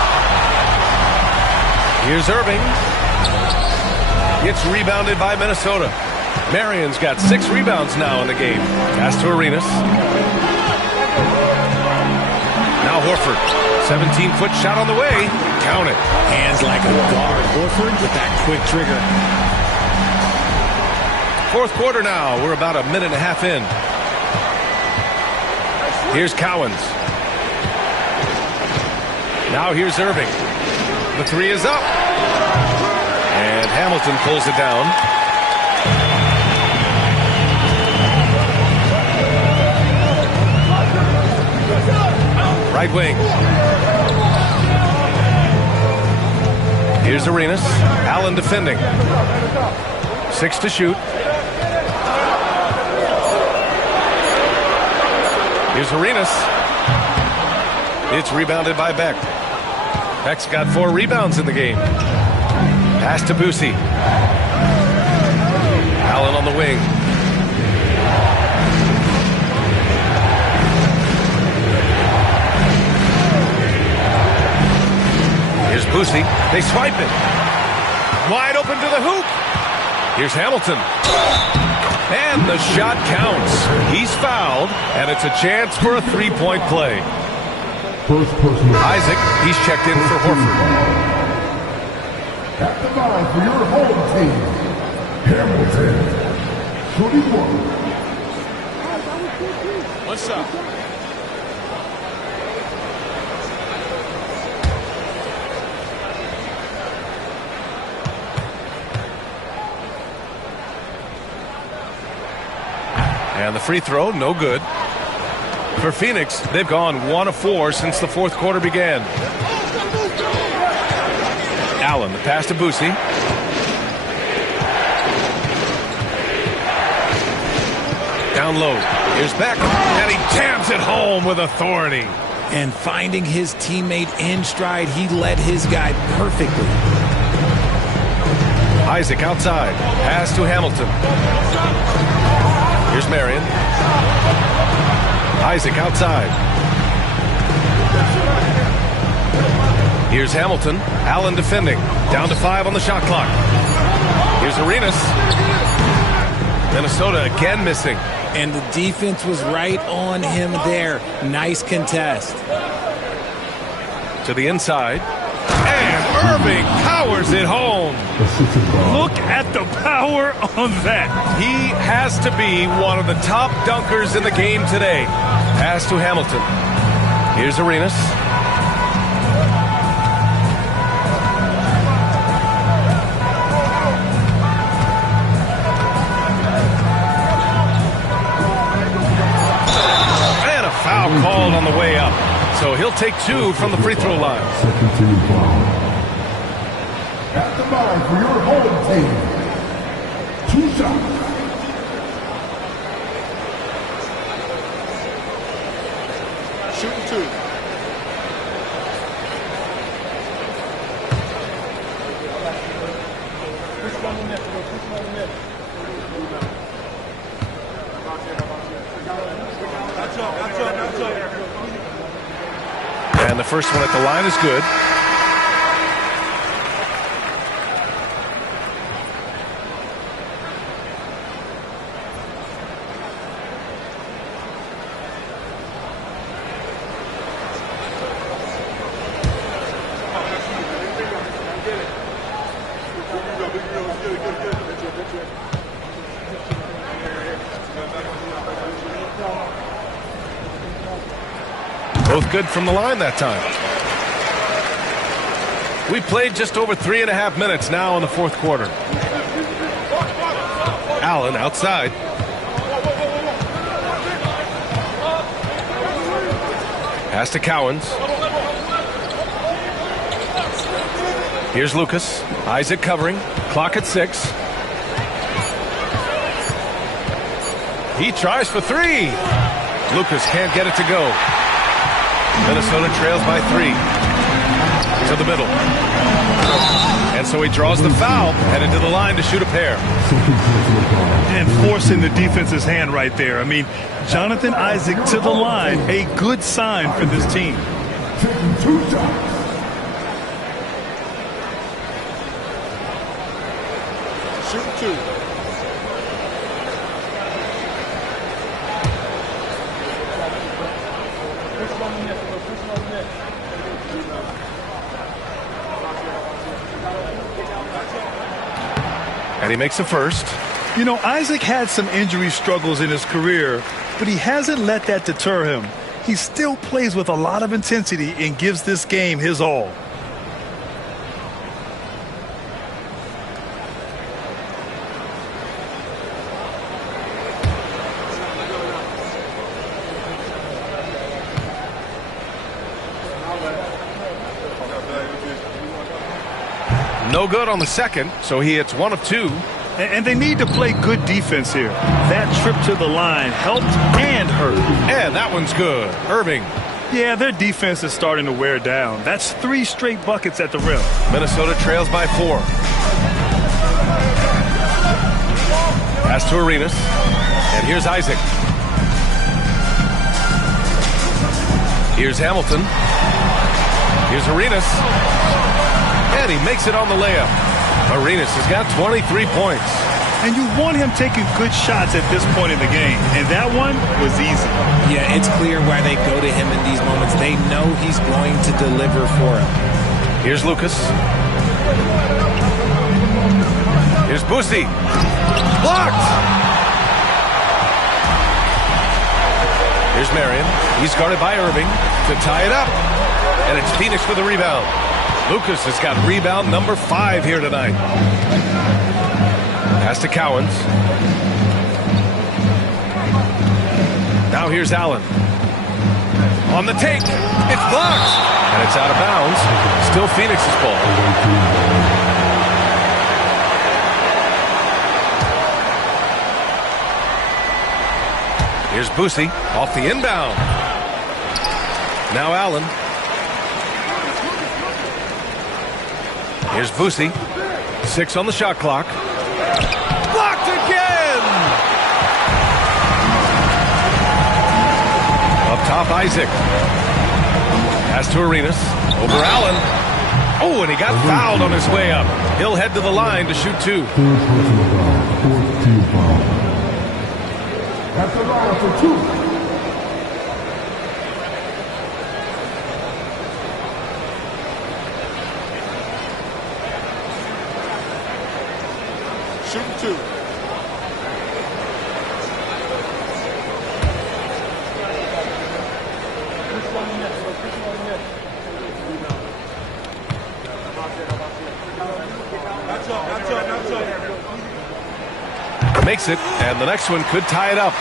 Here's Irving. It's rebounded by Minnesota. Marion's got 6 rebounds now in the game. Pass to Arenas. Now Horford. 17-foot shot on the way. Count it. Hands like a guard. Horford with that quick trigger. Fourth quarter now. We're about a minute and a half in. Here's Cowens. Now here's Irving. The 3 is up. And Hamilton pulls it down. Right wing. Here's Arenas. Allen defending. 6 to shoot. Here's Arenas. It's rebounded by Beck. Beck's got 4 rebounds in the game. Pass to Boosie. Allen on the wing. Here's Boosie. They swipe it. Wide open to the hoop. Here's Hamilton. And the shot counts. He's fouled, and it's a chance for a 3-point play. Isaac, he's checked in for Horford. At the line for your home team, Hamilton. 21. What's up? And the free throw, no good. For Phoenix, they've gone 1 of 4 since the fourth quarter began. Allen, the pass to Boosie. Down low. Here's Beck, and he jams it home with authority. And finding his teammate in stride, he led his guy perfectly. Isaac outside. Pass to Hamilton. Here's Marion. Isaac outside. Here's Hamilton. Allen defending. Down to 5 on the shot clock. Here's Arenas. Minnesota again missing. And the defense was right on him there. Nice contest. To the inside. And Irving powers it home. Look at the power on that. He has to be one of the top dunkers in the game today. Pass to Hamilton. Here's Arenas. And a foul called on the way up. So he'll take 2 from the free throw line. Second team foul. At the line for your home team. 2 shots. Shooting 2. And the first one at the line is good. Both good from the line that time. We played just over 3.5 minutes now in the fourth quarter. Allen outside. Pass to Cowens. Here's Lucas. Isaac covering. Clock at 6. He tries for 3. Lucas can't get it to go. Minnesota trails by 3. To the middle. And so he draws the foul, headed to the line to shoot a pair. And forcing the defense's hand right there. I mean, Jonathan Isaac to the line, a good sign for this team. Taking 2 shots. Shooting 2. And he makes a first. You know, Isaac had some injury struggles in his career, but he hasn't let that deter him. He still plays with a lot of intensity and gives this game his all. No good on the second, so he hits 1 of 2. And they need to play good defense here. That trip to the line helped and hurt. And that one's good. Irving. Yeah, their defense is starting to wear down. That's 3 straight buckets at the rim. Minnesota trails by 4. Pass to Arenas. And here's Isaac. Here's Hamilton. Here's Arenas. And he makes it on the layup. Arenas has got 23 points. And you want him taking good shots at this point in the game. And that one was easy. Yeah, it's clear why they go to him in these moments. They know he's going to deliver for him. Here's Lucas. Here's Boosie. Blocked! Here's Marion. He's guarded by Irving to tie it up. And it's Phoenix with the rebound. Lucas has got rebound number 5 here tonight. Pass to Cowens. here's Allen. On the take. It's blocked. And it's out of bounds. Still Phoenix's ball. Here's Boosie off the inbound. Now Allen. Here's Boosie. 6 on the shot clock. Blocked again! Up top, Isaac. Pass to Arenas. Over Allen. Oh, and he got fouled on his way up. He'll head to the line to shoot 2. Fourth team foul. At the line for 2. Shooting 2. Makes it, and the next one could tie it up.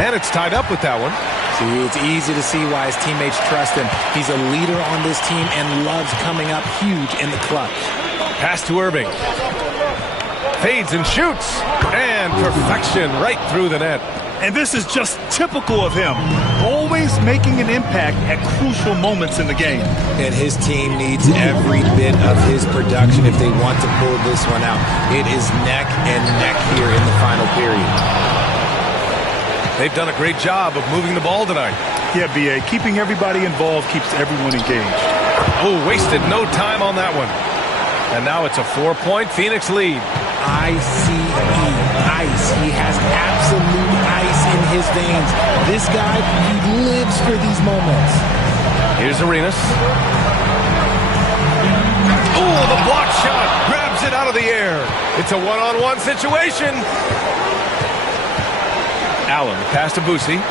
And it's tied up with that one. See, it's easy to see why his teammates trust him. He's a leader on this team and loves coming up huge in the clutch. Pass to Irving. Fades and shoots. And perfection right through the net. And this is just typical of him. Always making an impact at crucial moments in the game. And his team needs every bit of his production if they want to pull this one out. It is neck and neck here in the final period. They've done a great job of moving the ball tonight. Yeah, B.A., keeping everybody involved keeps everyone engaged. Oh, wasted no time on that one. And now it's a 4-point Phoenix lead. I-C-E, ice. He has absolute ice in his veins. This guy, he lives for these moments. Here's Arenas. Oh, the block shot. Grabs it out of the air. It's a one-on-one situation. Allen, pass to Boosie.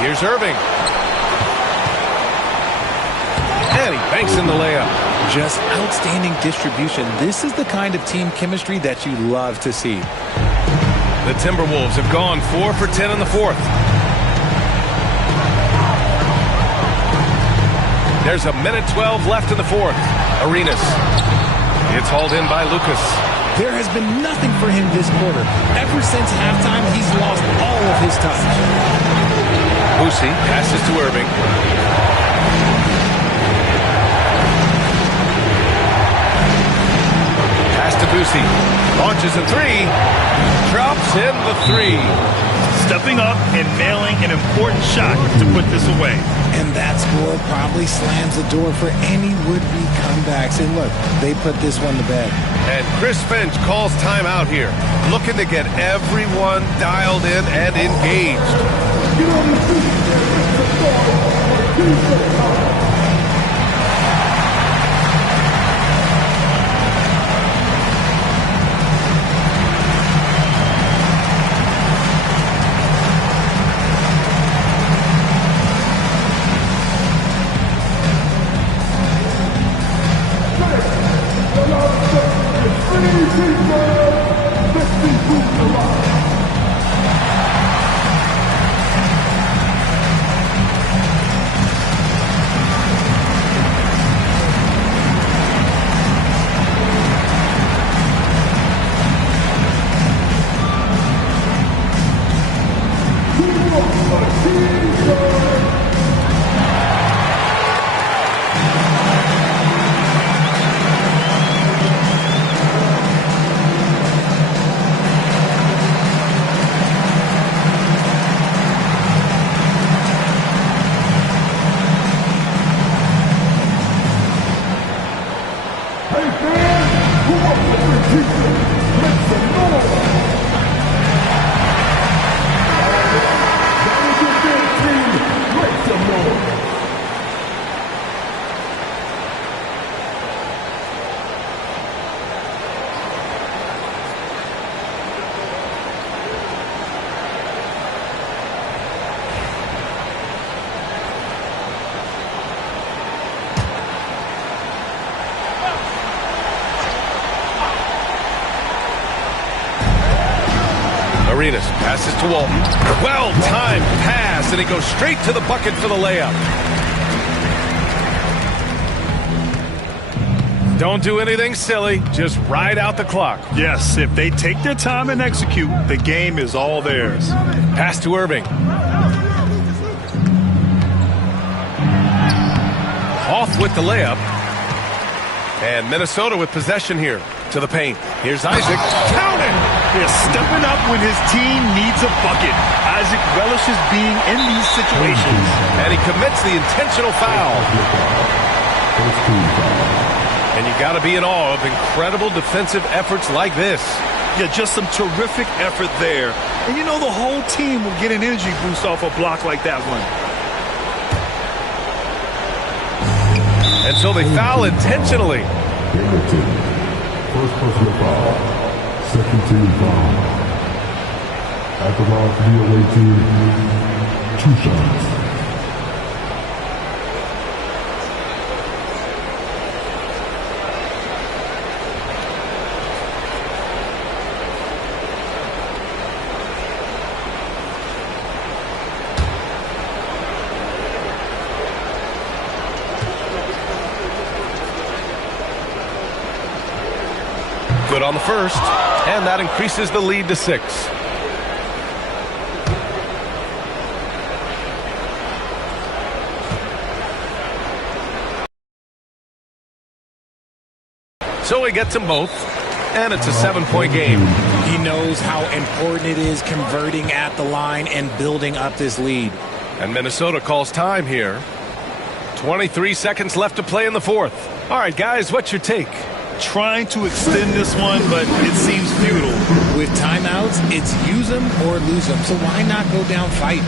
Here's Irving. And he banks in the layup. Just outstanding distribution. This is the kind of team chemistry that you love to see. The Timberwolves have gone 4 for 10 in the fourth. There's a minute 12 left in the fourth. Arenas. It's hauled in by Lucas. There has been nothing for him this quarter. Ever since halftime, he's lost all of his touch. Boosie passes to Irving. Pass to Boosie. Launches a 3. Drops in the 3. Stepping up and nailing an important shot to put this away. And that score probably slams the door for any would-be comebacks. And look, they put this one to bed. And Chris Finch calls timeout here, looking to get everyone dialed in and engaged. Arenas passes to Walton. Well-timed pass, and he goes straight to the bucket for the layup. Don't do anything silly. Just ride out the clock. Yes, if they take their time and execute, the game is all theirs. Pass to Irving. Hoff with the layup. And Minnesota with possession here to the paint. Here's Isaac. Count it! They're stepping up when his team needs a bucket. Isaac relishes being in these situations. And he commits the intentional foul. And you got to be in awe of incredible defensive efforts like this. Yeah, just some terrific effort there. And you know the whole team will get an energy boost off a block like that one. And so they foul intentionally. First personal foul. Second team foul. At the line for the away team, 2 shots. Good on the first, and that increases the lead to 6. So he gets them both, and it's a 7-point game. He knows how important it is converting at the line and building up this lead. And Minnesota calls time here. 23 seconds left to play in the fourth. All right, guys, what's your take? Trying to extend this one, but it seems futile. With timeouts, it's use them or lose them. So why not go down fighting?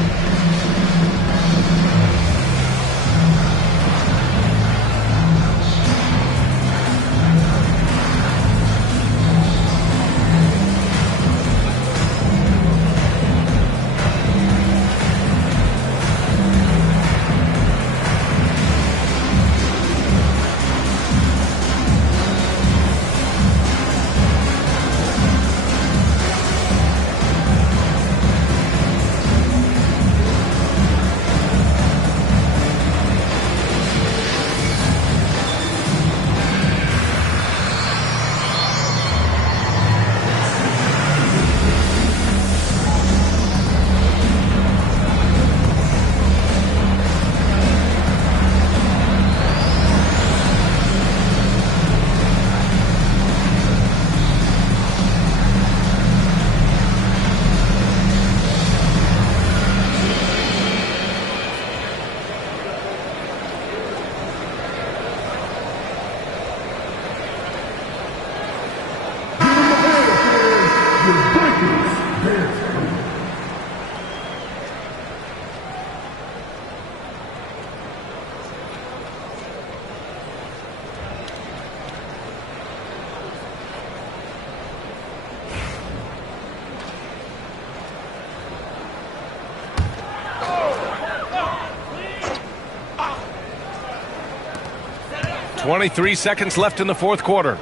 .23 seconds left in the fourth quarter.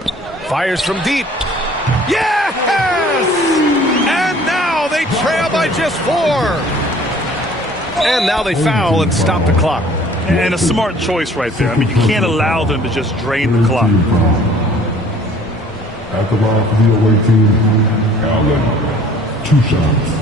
Fires from deep. Yes! And now they trail by just 4. And now they foul and stop the clock. And a smart choice right there. I mean, you can't allow them to just drain the clock. At the line for the away team, Allen, 2 shots.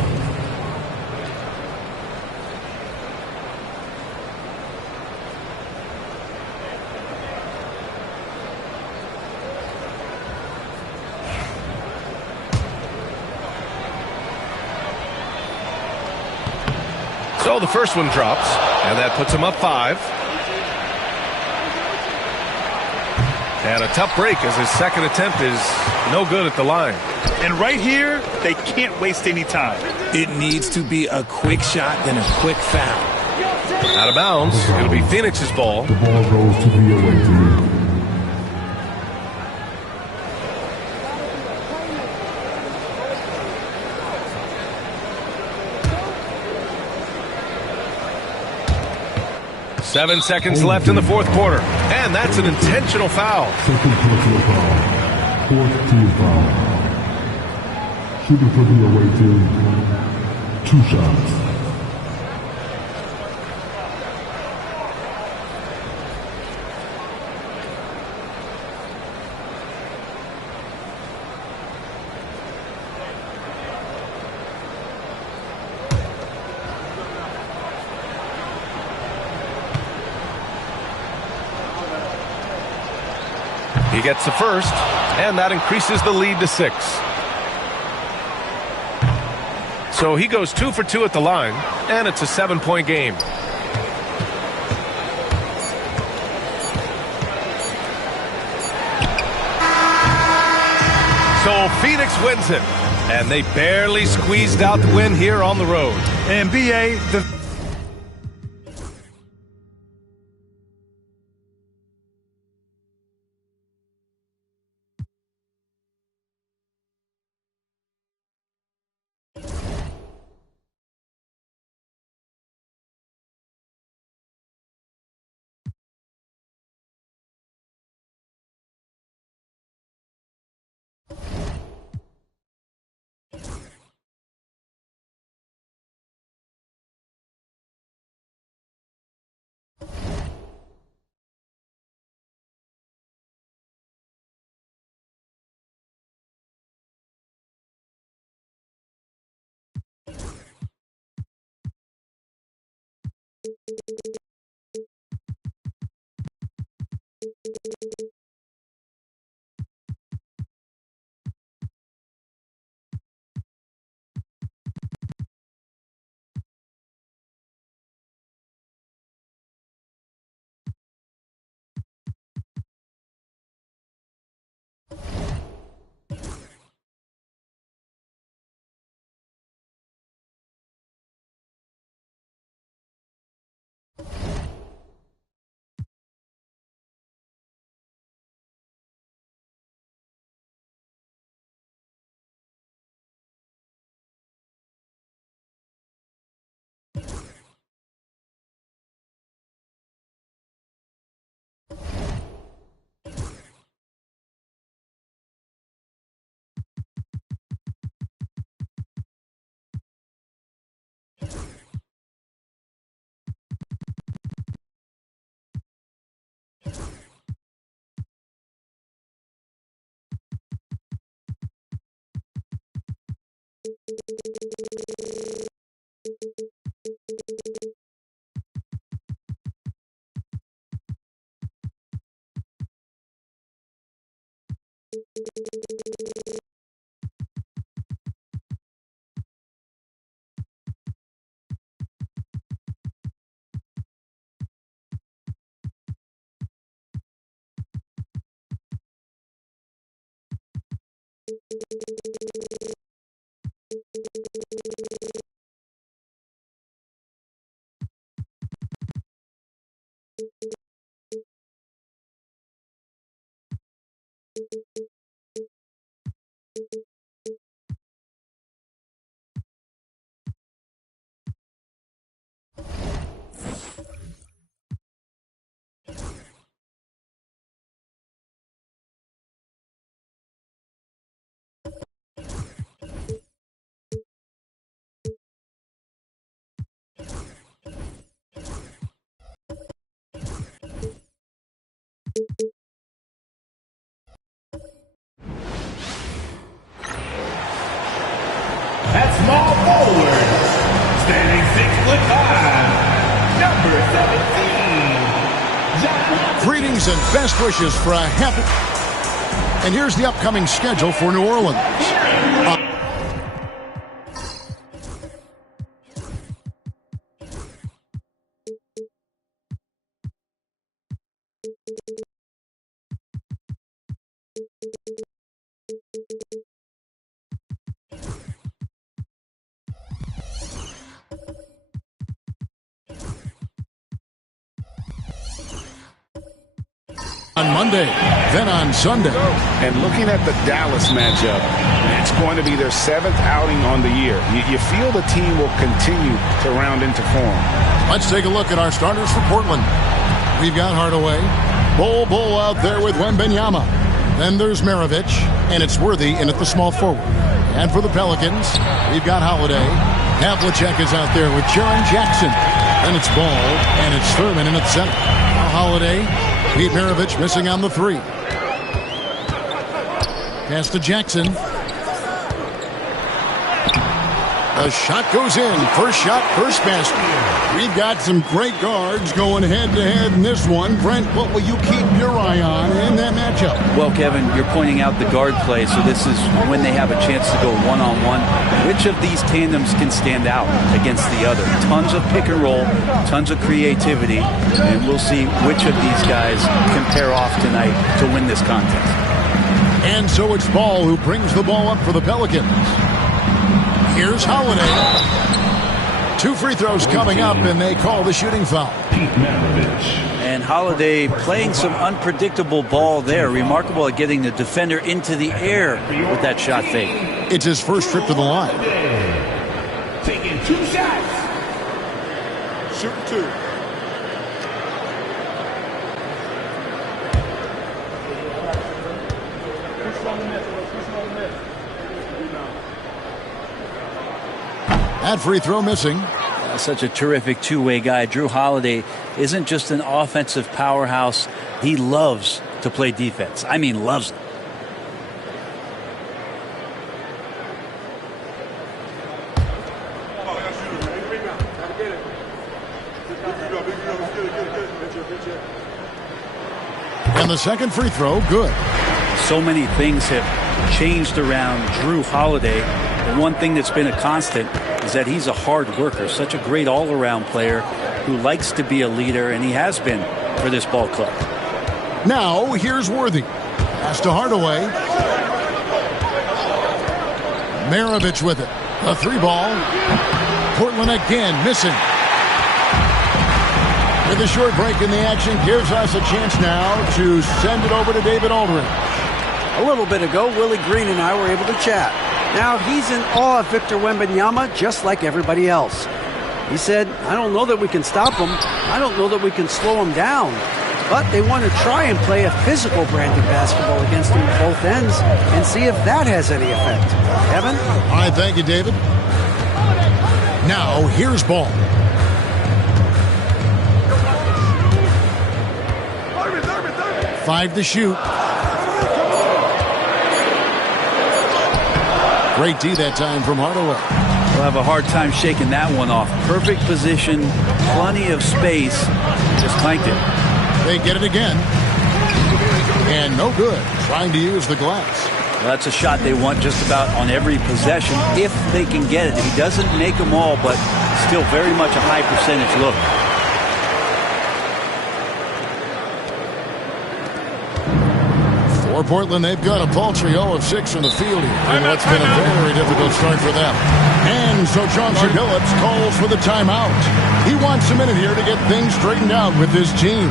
So the first one drops, and that puts him up 5. And a tough break as his second attempt is no good at the line. And right here, they can't waste any time. It needs to be a quick shot, then a quick foul. Out of bounds. It'll be Phoenix's ball. The ball goes to the away team. Seven seconds left in the fourth quarter. And that's an intentional foul. Second personal foul. Fourth team foul. Shooting for the away team, 2 shots. He gets the first, and that increases the lead to 6. So he goes 2 for 2 at the line, and it's a 7-point game. So Phoenix wins it, and they barely squeezed out the win here on the road. And BA, At small forward, standing 6'5", number 17, John. Greetings and best wishes for a happy... And here's the upcoming schedule for New Orleans. On Monday, then on Sunday. And looking at the Dallas matchup, it's going to be their 7th outing on the year. You feel the team will continue to round into form. Let's take a look at our starters for Portland. We've got Hardaway. Bull out there with Wembanyama. Then there's Maravich, and it's Worthy in at the small forward. And for the Pelicans, we've got Holiday. Havlicek is out there with Jaren Jackson. And it's Ball, and it's Thurman in at center. Now Holiday, Pete Maravich missing on the three. Pass to Jackson. The shot goes in. First shot, first basket. We've got some great guards going head-to-head in this one. Brent, what will you keep your eye on in that matchup? Well, Kevin, you're pointing out the guard play, so this is when they have a chance to go one-on-one. Which of these tandems can stand out against the other? Tons of pick and roll, tons of creativity, and we'll see which of these guys can pair off tonight to win this contest. And so it's Ball who brings the ball up for the Pelicans. Here's Holiday. 2 free throws coming up, and they call the shooting foul. And Holiday playing some unpredictable ball there. Remarkable at getting the defender into the air with that shot fake. It's his first trip to the line. Taking 2 shots. Shooting 2. That free throw missing. Such a terrific two-way guy. Drew Holiday isn't just an offensive powerhouse. He loves to play defense. I mean, loves it. And the second free throw, good. So many things have changed around Drew Holiday. The one thing that's been a constant is that he's a hard worker, such a great all-around player who likes to be a leader, and he has been for this ball club. Now, here's Worthy. Pass to Hardaway. Maravich with it. A 3-ball. Portland again missing. With a short break in the action, gives us a chance now to send it over to David Aldridge. A little bit ago, Willie Green and I were able to chat. Now, he's in awe of Victor Wembanyama, just like everybody else. He said, I don't know that we can stop him. I don't know that we can slow him down. But they want to try and play a physical brand of basketball against him at both ends and see if that has any effect. Evan? All right, thank you, David. Now, here's Ball. Five to shoot. Great D that time from Hardaway. We'll have a hard time shaking that one off. Perfect position, plenty of space. Just clanked it. They get it again. And no good. Trying to use the glass. Well, that's a shot they want just about on every possession if they can get it. He doesn't make them all, but still very much a high percentage look. For Portland, they've got a paltry 0 of 6 from the field here. And that's been a very difficult start for them. And so Chauncey Billups calls for the timeout. He wants a minute here to get things straightened out with his team.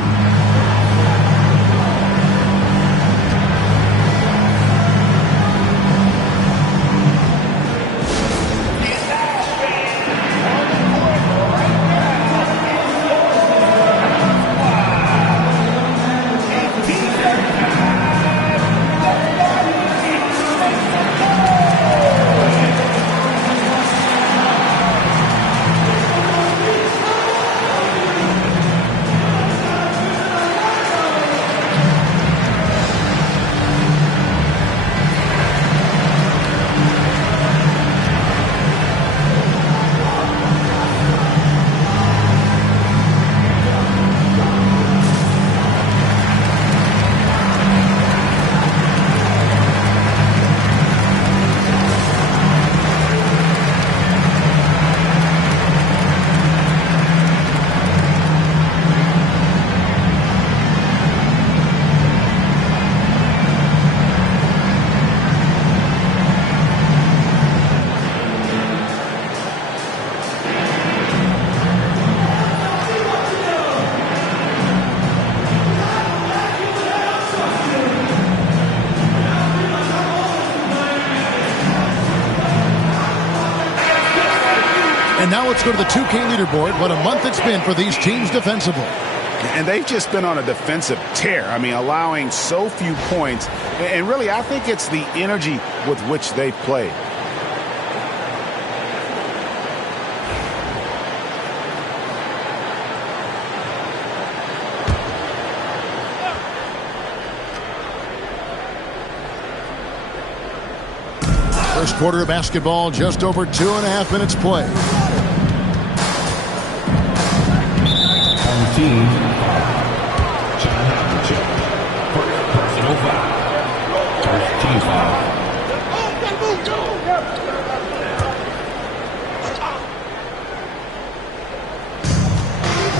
And now let's go to the 2K leaderboard. What a month it's been for these teams defensively. And they've just been on a defensive tear. I mean, allowing so few points. And really, I think it's the energy with which they've played. First quarter of basketball, just over 2.5 minutes play. Team, John Havlicek, personal foul. First team foul.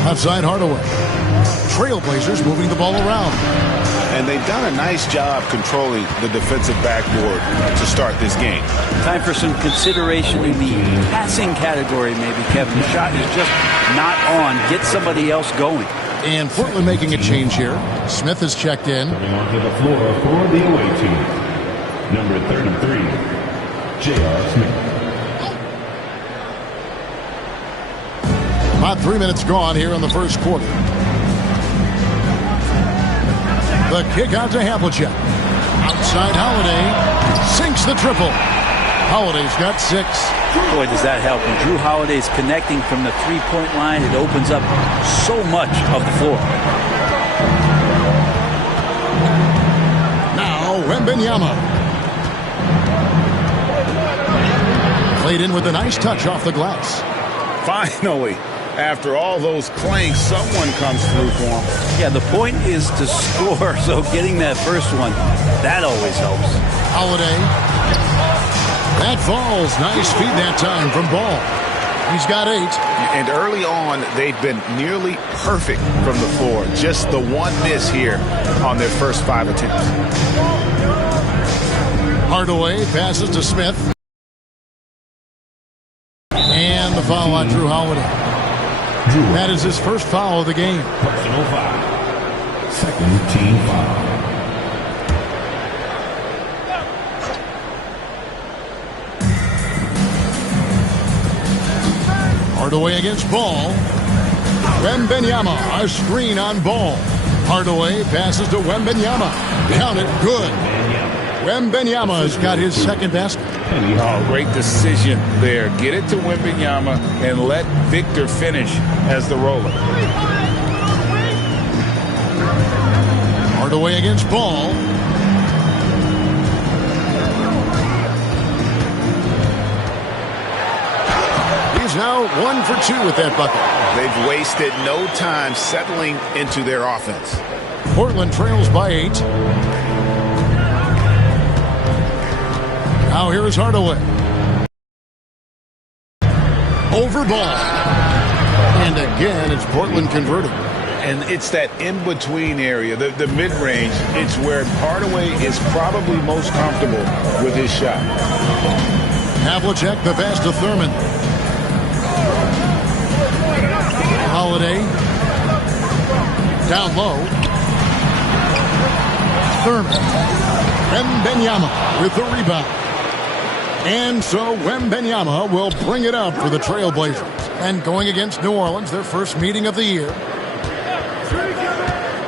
Outside Hardaway. Trailblazers moving the ball around. And they've done a nice job controlling the defensive backboard to start this game. Time for some consideration in the passing category, maybe, Kevin. The shot is just not on. Get somebody else going. And Portland making a change here. Smith has checked in. Coming onto the floor for the away team, number 33, J.R. Smith. About 3 minutes gone here in the first quarter. The kick out to Havlicek. Outside Holiday. Sinks the triple. Holiday's got 6. Boy, does that help. When Drew Holiday's connecting from the three-point line, it opens up so much of the floor. Now, Wembanyama. Played in with a nice touch off the glass. Finally, after all those clanks, someone comes through for him. Yeah, the point is to score, so getting that first one, that always helps. Holiday. That falls. Nice feed that time from Ball. He's got 8. And early on, they've been nearly perfect from the floor. Just the one miss here on their first 5 attempts. Hardaway passes to Smith. And the foul on Drew Holiday. That is his first foul of the game. Personal foul. Second team foul. Hardaway against Ball. Wembanyama, a screen on Ball. Hardaway passes to Wembanyama. Count it, good. Wembanyama has got his second basket. Oh, great decision there. Get it to Wembanyama and let Victor finish as the roller. Hardaway against Ball. He's now 1 for 2 with that bucket. They've wasted no time settling into their offense. Portland trails by 8. Now here is Hardaway. Over Ball. And again, it's Portland converting. And it's that in-between area, the mid-range. It's where Hardaway is probably most comfortable with his shot. Havlicek, the pass to Thurman. Holiday. Down low. Thurman. Wembanyama with the rebound. And so Wembanyama will bring it up for the Trailblazers. And going against New Orleans, their first meeting of the year.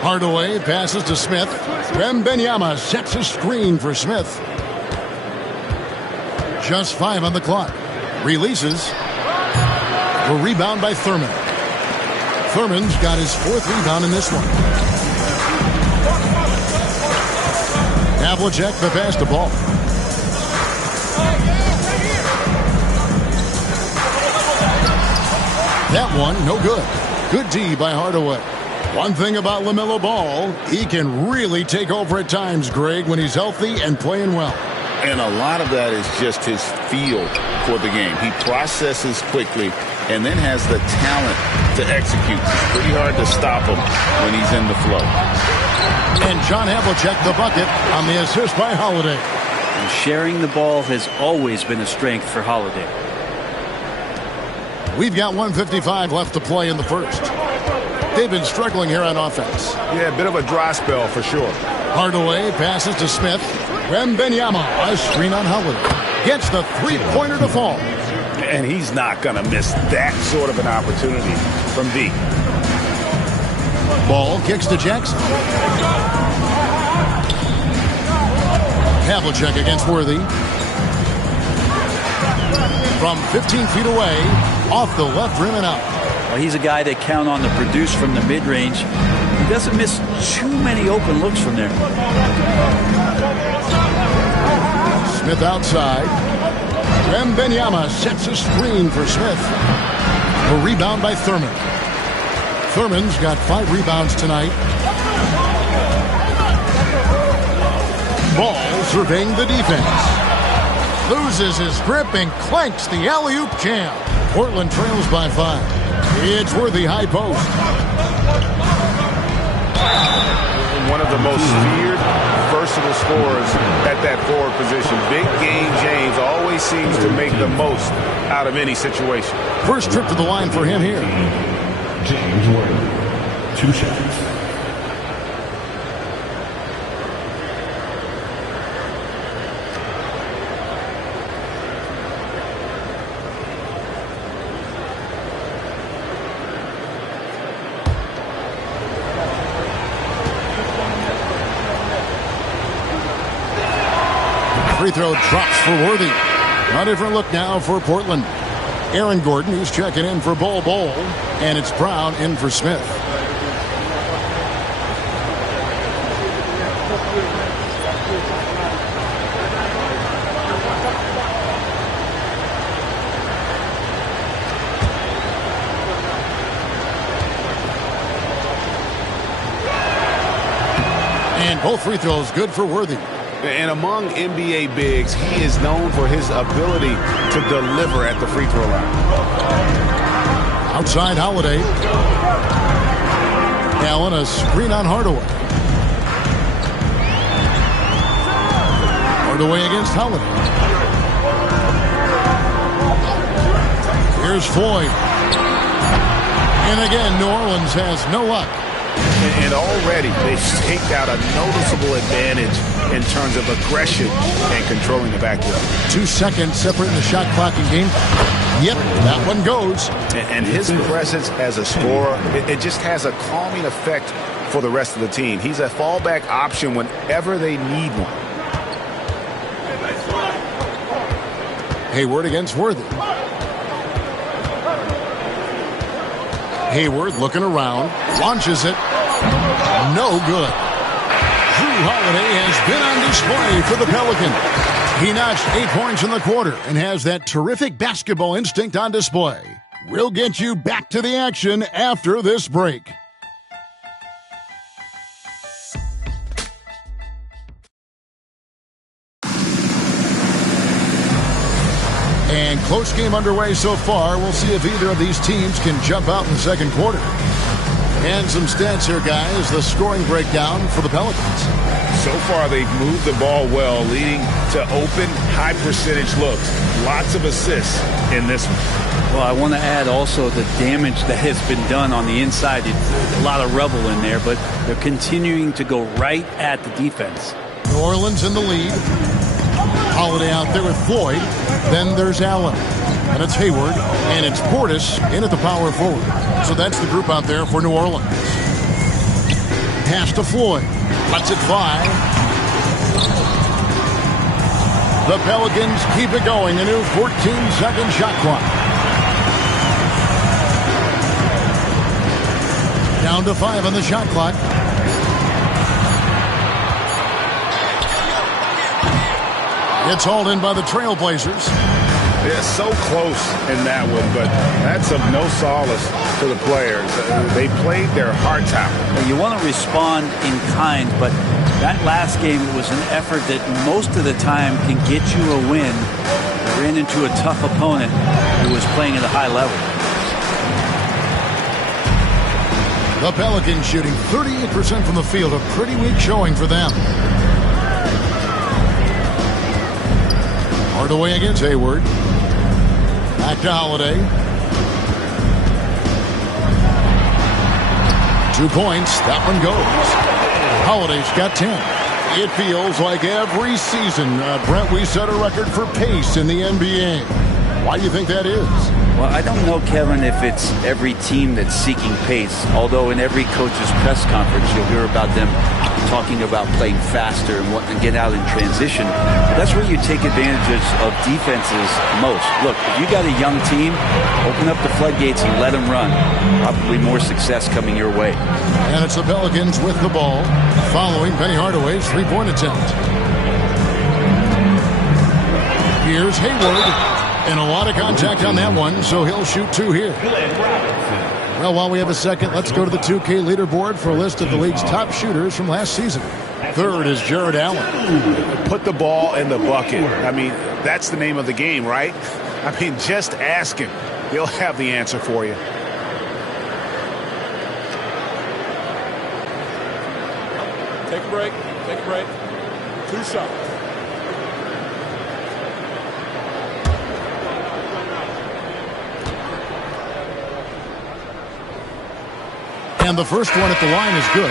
Hardaway passes to Smith. Wembanyama sets a screen for Smith. Just 5 on the clock. Releases. A rebound by Thurman. Thurman's got his 4th rebound in this one. Havlicek, the pass to Ball. That one, no good. Good D by Hardaway. One thing about LaMelo Ball, he can really take over at times, Greg, when he's healthy and playing well. And a lot of that is just his feel for the game. He processes quickly and then has the talent to execute. It's pretty hard to stop him when he's in the flow. And John Havlicek, the bucket, on the assist by Holiday. And sharing the ball has always been a strength for Holiday. We've got 1:55 left to play in the first. They've been struggling here on offense. Yeah, a bit of a dry spell for sure. Hardaway passes to Smith. Wembanyama, a screen on Holiday. Gets the three-pointer to fall. And he's not going to miss that sort of an opportunity from deep. Ball kicks to Jackson. Havlicek against Worthy. From 15 feet away, off the left rim and out. Well, he's a guy they count on to produce from the mid-range. He doesn't miss too many open looks from there. Smith outside. Wembanyama sets a screen for Smith. A rebound by Thurman. Thurman's got 5 rebounds tonight. Ball surveying the defense. Loses his grip and clanks the alley-oop jam. Portland trails by 5. It's Worthy high post. One of the most feared, versatile scorers at that forward position. Big game James always seems to make the most out of any situation. First trip to the line for him here. James Worthy, 2 shots. Free throw drops for Worthy. A different look now for Portland. Aaron Gordon, who's checking in for Bol Bol, and it's Brown in for Smith. And both free throws good for Worthy. And among NBA bigs, he is known for his ability to deliver at the free throw line. Outside Holiday. Allen, a screen on Hardaway. Hardaway against Holiday. Here's Floyd. And again, New Orleans has no luck. And already they've staked out a noticeable advantage in terms of aggression and controlling the backcourt. 2 seconds separating the shot clock and game. Yep, that one goes. And his presence as a scorer, it just has a calming effect for the rest of the team. He's a fallback option whenever they need one. Hayward against Worthy. Hayward looking around, launches it. No good. Drew Holiday has been on display for the Pelicans. He notched 8 points in the quarter and has that terrific basketball instinct on display. We'll get you back to the action after this break. And close game underway so far. We'll see if either of these teams can jump out in the second quarter. And some stats here, guys. The scoring breakdown for the Pelicans. So far, they've moved the ball well, leading to open, high-percentage looks. Lots of assists in this one. Well, I want to add also the damage that has been done on the inside. It's a lot of rubble in there, but they're continuing to go right at the defense. New Orleans in the lead. Holiday out there with Floyd. Then there's Allen. And it's Hayward. And it's Portis in at the power forward. So that's the group out there for New Orleans. Pass to Floyd. Lets it fly. The Pelicans keep it going. A new 14-second shot clock. Down to 5 on the shot clock. It's hauled in by the Trailblazers. They're so close in that one, but that's of no solace to the players. They played their hearts out. Well, you want to respond in kind, but that last game was an effort that most of the time can get you a win. They ran into a tough opponent who was playing at a high level. The Pelicans shooting 38% from the field, a pretty weak showing for them. Hardaway against Hayward. Back to Holiday. 2 points. That one goes. Holiday's got 10. It feels like every season, Brent, we set a record for pace in the NBA. Why do you think that is? Well, I don't know, Kevin, if it's every team that's seeking pace, although in every coach's press conference you'll hear about them talking about playing faster and wanting to get out in transition. That's where you take advantage of defenses most. Look, if you got a young team, open up the floodgates and let them run. Probably more success coming your way. And it's the Pelicans with the ball, following Penny Hardaway's three-point attempt. Here's Hayward. And a lot of contact on that one, so he'll shoot two here. Well, while we have a second, let's go to the 2K leaderboard for a list of the league's top shooters from last season. Third is Jared Allen. Put the ball in the bucket. I mean, that's the name of the game, right? I mean, just ask him. He'll have the answer for you. Take a break. Take a break. 2 shots. And the first one at the line is good.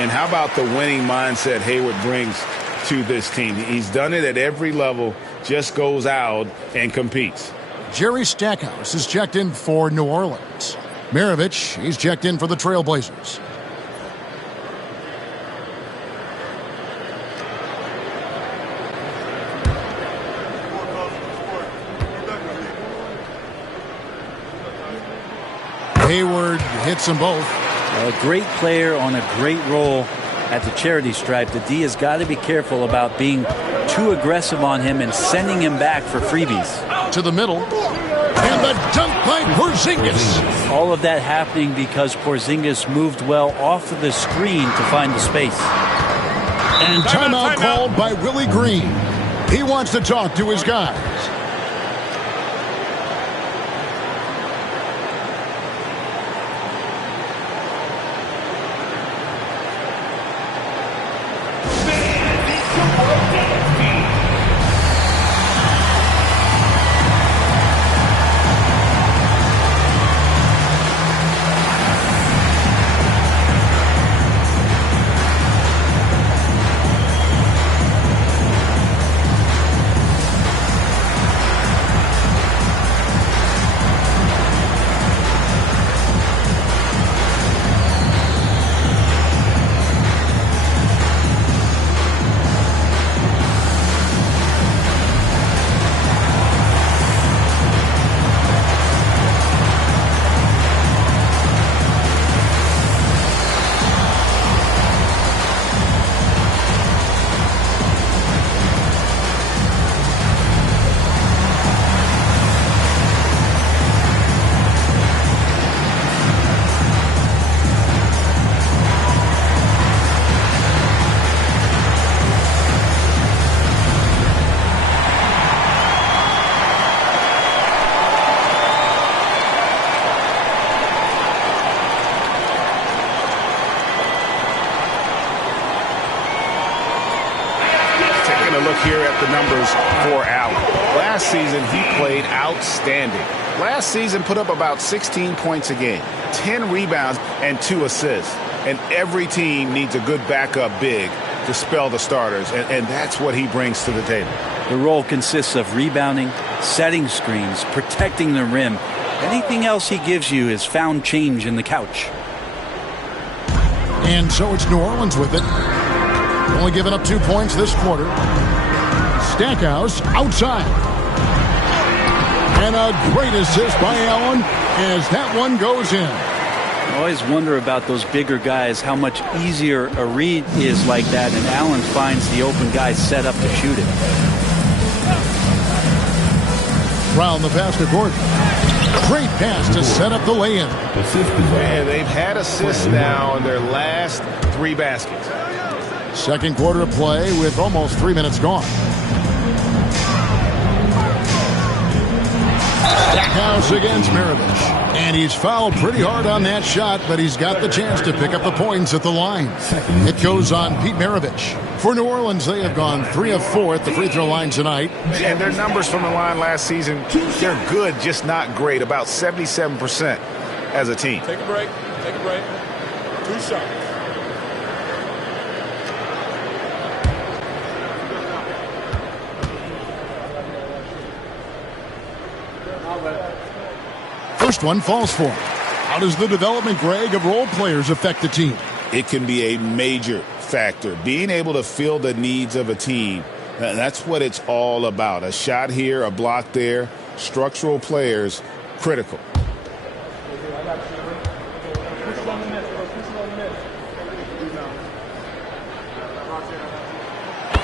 And how about the winning mindset Hayward brings to this team? He's done it at every level, just goes out and competes. Jerry Stackhouse is checked in for New Orleans. Maravich, he's checked in for the Trailblazers. Hayward hits them both. A great player on a great role at the charity stripe. The D has got to be careful about being too aggressive on him and sending him back for freebies. To the middle. And the dunk by Porzingis. All of that happening because Porzingis moved well off of the screen to find the space. And timeout called by Willie Green. He wants to talk to his guys. Here at the numbers for Allen. Last season, he played outstanding. Last season, put up about 16 points a game, 10 rebounds, and 2 assists. And every team needs a good backup big to spell the starters, and that's what he brings to the table. The role consists of rebounding, setting screens, protecting the rim. Anything else he gives you is found change in the couch. And so it's New Orleans with it. Only giving up 2 points this quarter. Stackhouse outside. And a great assist by Allen as that one goes in. I always wonder about those bigger guys, how much easier a read is like that, and Allen finds the open guy set up to shoot it. Round the pass to Gordon. Great pass to set up the lay-in. Yeah, they've had assists now in their last 3 baskets. Second quarter of play with almost 3 minutes gone. Stackhouse against Maravich. And he's fouled pretty hard on that shot, but he's got the chance to pick up the points at the line. It goes on Pete Maravich. For New Orleans, they have gone 3 of 4 at the free throw line tonight. And their numbers from the line last season, they're good, just not great. About 77% as a team. Take a break. Take a break. 2 shots. first one falls for him. How does the development, Greg, of role players affect the team? It can be a major factor. Being able to fill the needs of a team, that's what it's all about. A shot here, a block there, structural players, critical.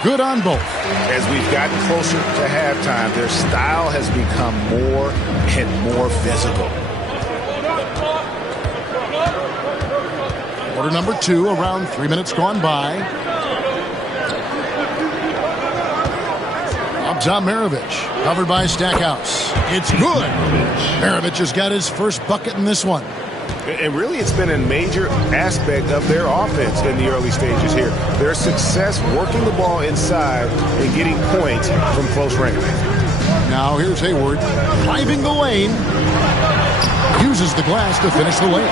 Good on both. As we've gotten closer to halftime, their style has become more and more physical. Quarter number 2, around 3 minutes gone by. Up top, Maravich, covered by Stackhouse. It's good. Maravich has got his first bucket in this one. And really, it's been a major aspect of their offense in the early stages here. Their success working the ball inside and getting points from close range. Now here's Hayward driving the lane. Uses the glass to finish the lane.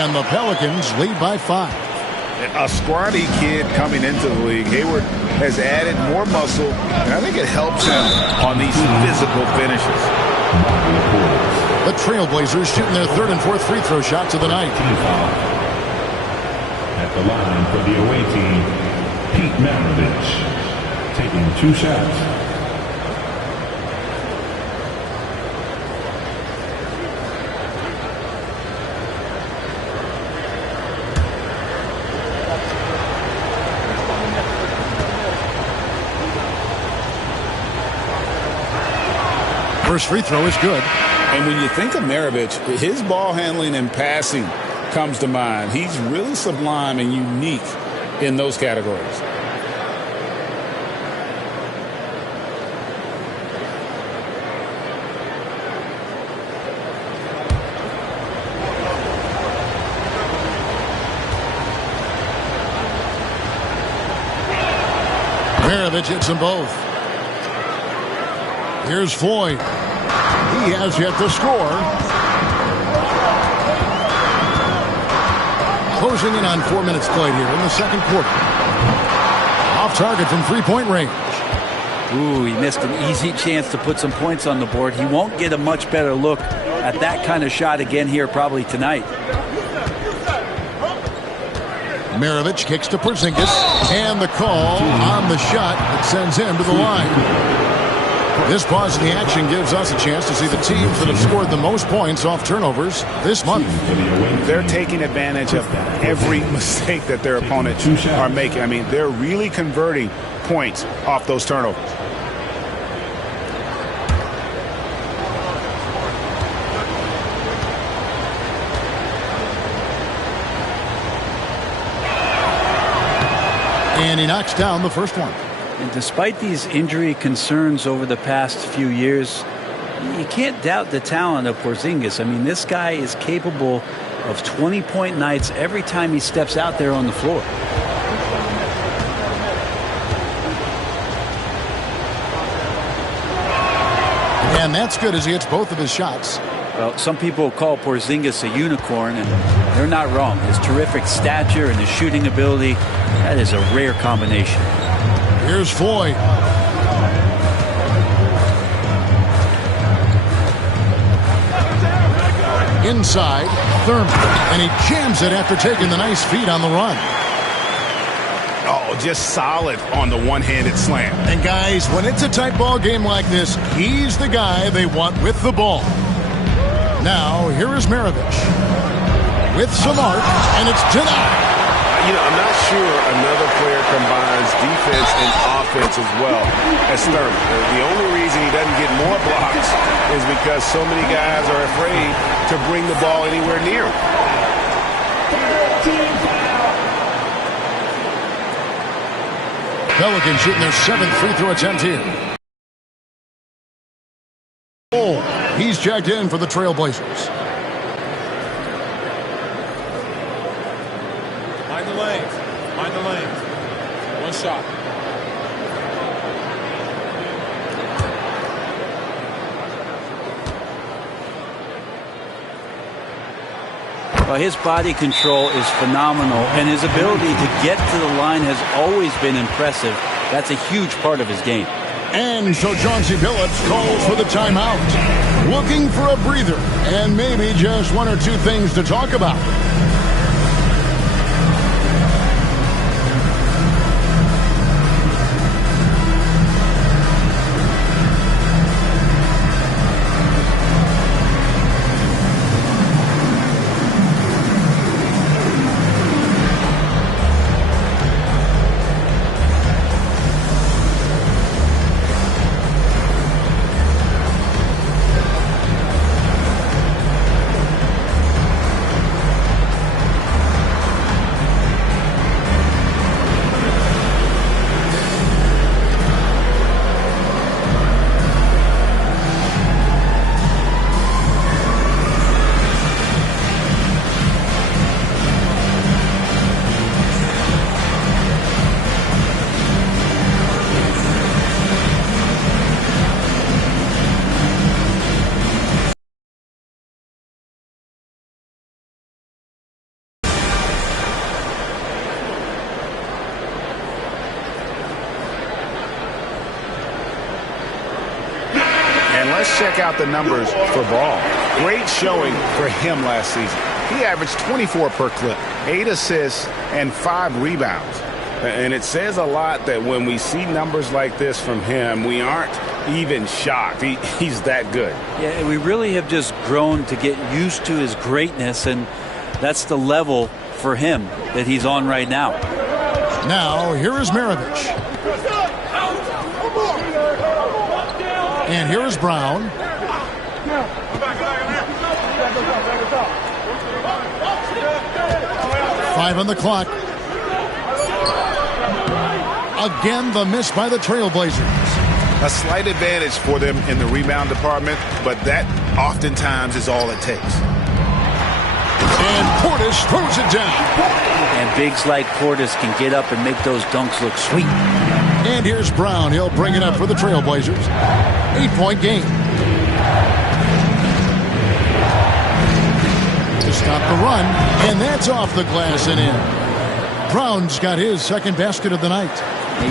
And the Pelicans lead by 5. A scrawny kid coming into the league. Hayward has added more muscle, and I think it helps him on these physical finishes. The Trailblazers shooting their 3rd and 4th free throw shots of the night. At the line for the away team, Pete Maravich, taking 2 shots. First free throw is good. And when you think of Maravich, his ball handling and passing comes to mind. He's really sublime and unique in those categories. Maravich hits them both. Here's Floyd. He has yet to score. Closing in on 4 minutes played here in the second quarter. Off target from three-point range. Ooh, he missed an easy chance to put some points on the board. He won't get a much better look at that kind of shot again here probably tonight. Maravich kicks to Porzingis. And the call on the shot that sends him to the line. This pause in the action gives us a chance to see the teams that have scored the most points off turnovers this month. They're taking advantage of every mistake that their opponents are making. I mean, they're really converting points off those turnovers. And he knocks down the first one. And despite these injury concerns over the past few years, you can't doubt the talent of Porzingis. I mean, this guy is capable of 20-point nights every time he steps out there on the floor. And that's good as he hits both of his shots. Well, some people call Porzingis a unicorn, and they're not wrong. His terrific stature and his shooting ability, that is a rare combination. Here's Floyd. Inside, Thurman. And he jams it after taking the nice feed on the run. Oh, just solid on the one-handed slam. And guys, when it's a tight ball game like this, he's the guy they want with the ball. Now, here is Maravich with some art, and it's denied. You know, I'm not sure another player combines defense and offense as well as Thurman. The only reason he doesn't get more blocks is because so many guys are afraid to bring the ball anywhere near him. Pelicans shooting their 7th free throw attempt here. Oh, he's checked in for the Trailblazers. Mind the lanes. Mind the lanes. One shot. Well, his body control is phenomenal, and his ability to get to the line has always been impressive. That's a huge part of his game. And so Chauncey Billups calls for the timeout. Looking for a breather and maybe just one or two things to talk about. And let's check out the numbers for Ball. Great showing for him last season. He averaged 24 per clip, 8 assists, and 5 rebounds. And it says a lot that when we see numbers like this from him, we aren't even shocked. He's that good. Yeah, we really have just grown to get used to his greatness, and that's the level for him that he's on right now. Now, here is Maravich. And here is Brown. Five on the clock. Again, the miss by the Trailblazers. A slight advantage for them in the rebound department, but that oftentimes is all it takes. And Portis throws it down. And bigs like Portis can get up and make those dunks look sweet. And here's Brown. He'll bring it up for the Trailblazers. 8-point game. To stop the run, and that's off the glass and in. Brown's got his second basket of the night.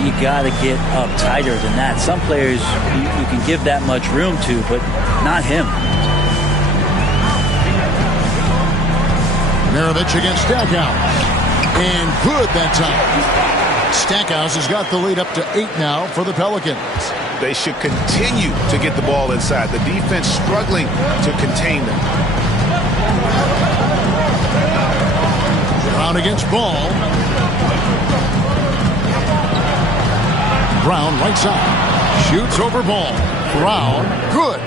You got to get up tighter than that. Some players you can give that much room to, but not him. Maravich against Stackhouse. And good that time. Stackhouse has got the lead up to 8 now for the Pelicans. They should continue to get the ball inside. The defense struggling to contain them. Brown against Ball. Brown right side. Shoots over Ball. Brown, good.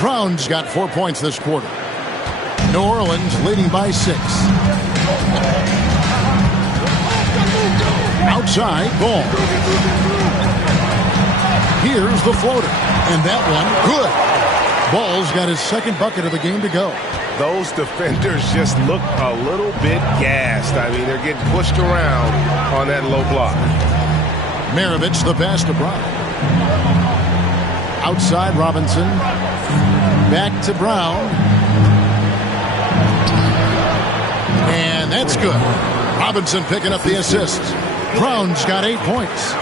Brown's got 4 points this quarter. New Orleans leading by 6. Outside, Ball. Here's the floater. And that one, good. Ball's got his second bucket of the game to go. Those defenders just look a little bit gassed. I mean, they're getting pushed around on that low block. Maravich the pass to Brown. Outside Robinson. Back to Brown. And that's good. Robinson picking up the assist. Brown's got 8 points.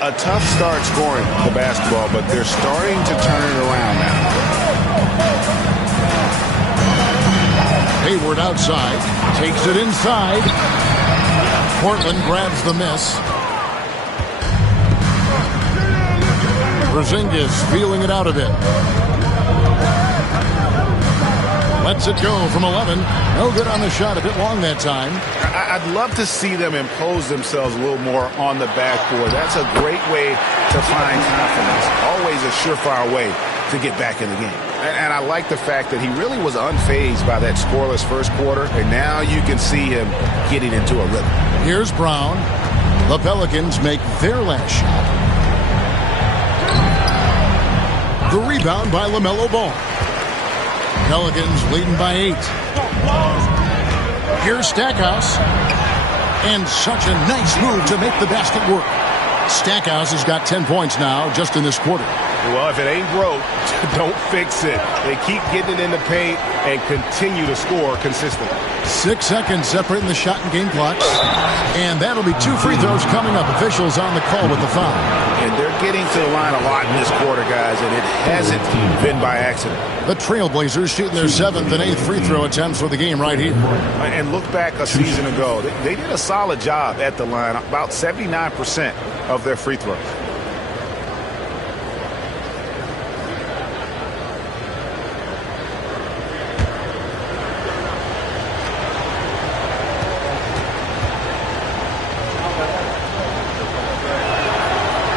A tough start scoring the basketball, but they're starting to turn it around now. Hayward outside. Takes it inside. Portland grabs the miss. Porzingis feeling it out a bit. Lets it go from 11. No good on the shot. A bit long that time. I'd love to see them impose themselves a little more on the backboard. That's a great way to find confidence. Always a surefire way to get back in the game. And I like the fact that he really was unfazed by that scoreless first quarter. And now you can see him getting into a rhythm. Here's Brown. The Pelicans make their last shot. The rebound by LaMelo Ball. Pelicans leading by 8. Here's Stackhouse. And such a nice move to make the basket work. Stackhouse has got 10 points now just in this quarter. Well, if it ain't broke, don't fix it. They keep getting it in the paint and continue to score consistently. 6 seconds separating the shot and game clocks. And that'll be 2 free throws coming up. Officials on the call with the foul. And they're getting to the line a lot in this quarter, guys, and it hasn't been by accident. The Trailblazers shooting their 7th and 8th free throw attempts for the game right here. And look back a season ago. They did a solid job at the line, about 79% of their free throws.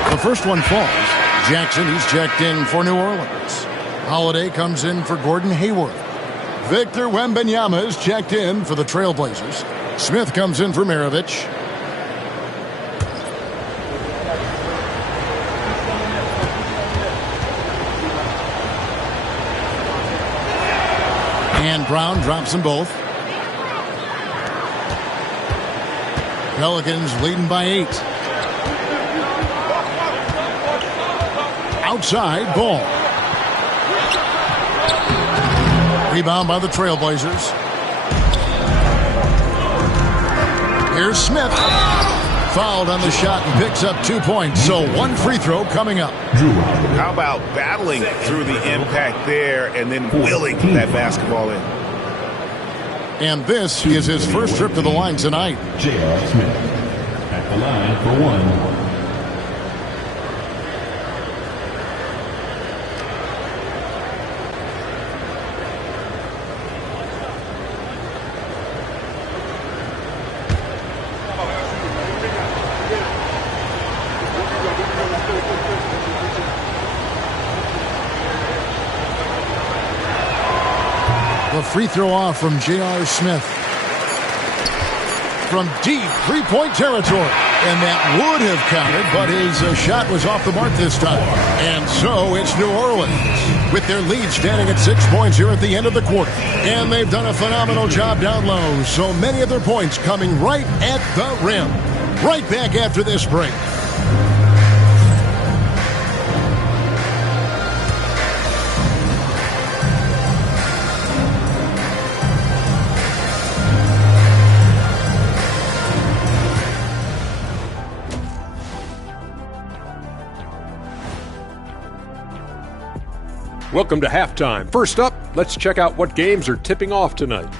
The first one falls. Jackson, he's checked in for New Orleans. Holiday comes in for Gordon Hayward. Victor Wembanyama is checked in for the Trailblazers. Smith comes in for Maravich. And Brown drops them both. Pelicans leading by 8. Outside, Ball. Rebound by the Trailblazers. Here's Smith. Fouled on the shot and picks up 2 points. So 1 free throw coming up. How about battling through the impact there and then willing that basketball in? And this is his first trip to the line tonight. J.R. Smith at the line for 1. The free throw off from J.R. Smith. From deep three-point territory. And that would have counted, but his shot was off the mark this time. And so it's New Orleans with their lead standing at 6 points here at the end of the quarter. And they've done a phenomenal job down low. So many of their points coming right at the rim. Right back after this break. Welcome to halftime. First up, let's check out what games are tipping off tonight.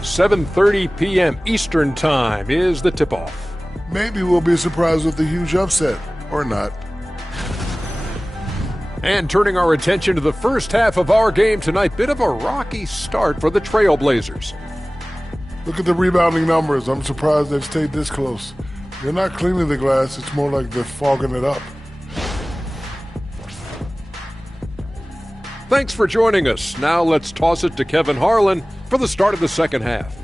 7:30 p.m. Eastern Time is the tip-off. Maybe we'll be surprised with a huge upset, or not. And turning our attention to the first half of our game tonight, bit of a rocky start for the Trailblazers. Look at the rebounding numbers. I'm surprised they've stayed this close. They're not cleaning the glass. It's more like they're fogging it up. Thanks for joining us. Now let's toss it to Kevin Harlan for the start of the second half.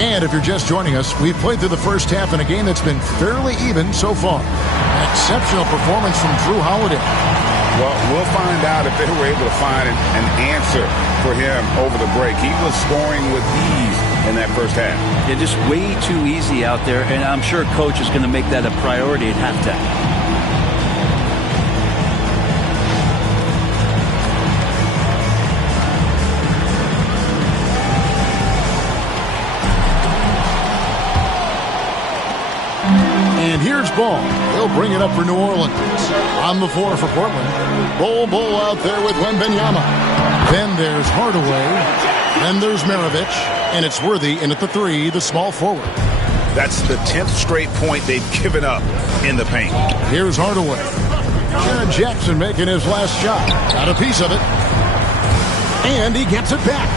And if you're just joining us, we've played through the first half in a game that's been fairly even so far. An exceptional performance from Drew Holiday. Well, we'll find out if they were able to find an answer for him over the break. He was scoring with ease in that first half. Yeah, just way too easy out there, and I'm sure Coach is going to make that a priority at halftime. And here's Ball. He'll bring it up for New Orleans. On the floor for Portland. Ball out there with Wembanyama. Then there's Hardaway. Then there's Maravich. And it's Worthy in at the 3, the small forward. That's the 10th straight point they've given up in the paint. Here's Hardaway. Jaren Jackson making his last shot. Got a piece of it. And he gets it back.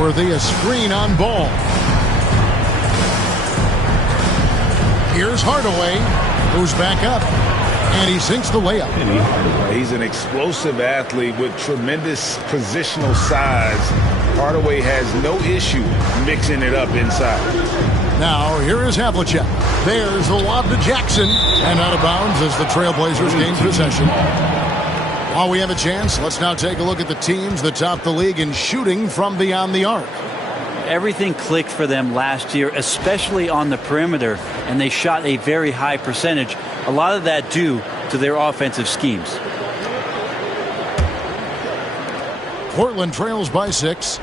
Worthy a screen on Ball. Here's Hardaway, who's back up, and he sinks the layup. He's an explosive athlete with tremendous positional size. Hardaway has no issue mixing it up inside. Now, here is Havlicek. There's the lob to Jackson, and out of bounds as the Trailblazers gain possession. While we have a chance, let's now take a look at the teams that top the league in shooting from beyond the arc. Everything clicked for them last year, especially on the perimeter, and they shot a very high percentage. A lot of that due to their offensive schemes. Portland trails by 6.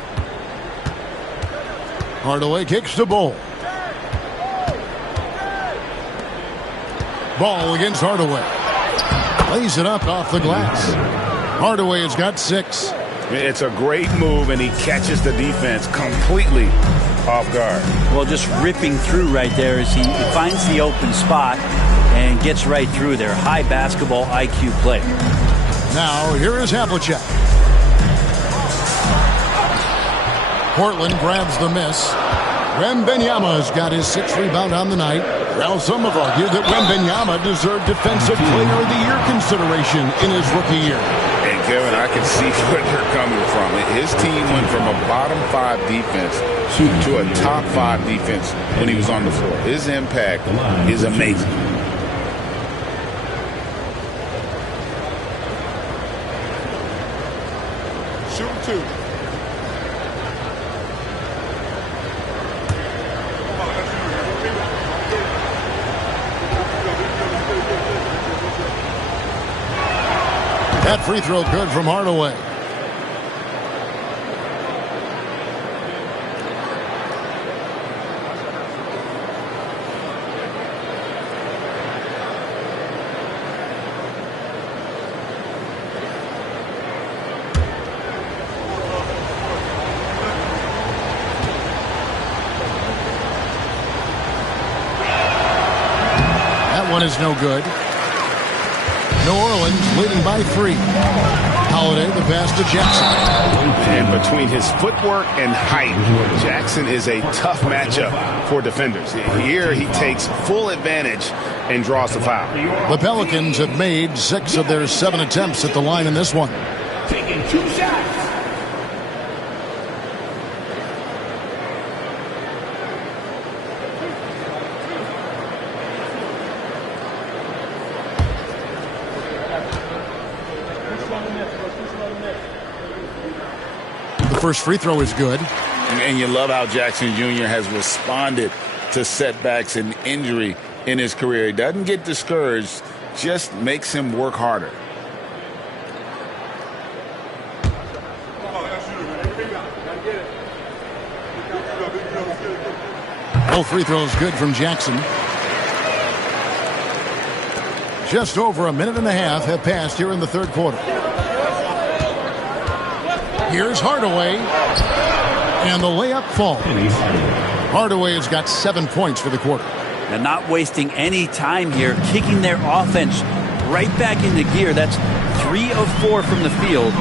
Hardaway kicks to Ball. Ball against Hardaway. Lays it up off the glass. Hardaway has got 6. It's a great move, and he catches the defense completely off guard. Well, just ripping through right there as he finds the open spot and gets right through there. High basketball IQ play. Now, here is Havlicek. Portland grabs the miss. Wembanyama's got his 6th rebound on the night. Well, some have argued that Wembanyama deserved Defensive Player of the Year consideration in his rookie year. And Kevin, I can see where they're coming from. His team went from a bottom 5 defense to a top 5 defense when he was on the floor. His impact is amazing. Shoot 2. That free throw good from Hardaway. That one is no good. New Orleans leading by 3. Holiday, the pass to Jackson. And between his footwork and height, Jackson is a tough matchup for defenders. Here he takes full advantage and draws the foul. The Pelicans have made 6 of their 7 attempts at the line in this one. Taking 2 shots. The first free throw is good. And you love how Jackson Jr. has responded to setbacks and injury in his career. He doesn't get discouraged, just makes him work harder. Both free throws good from Jackson. Just over a minute and a half have passed here in the third quarter. Here's Hardaway. And the layup falls. Hardaway has got 7 points for the quarter. And not wasting any time here, kicking their offense right back into gear. That's 3 of 4 from the field.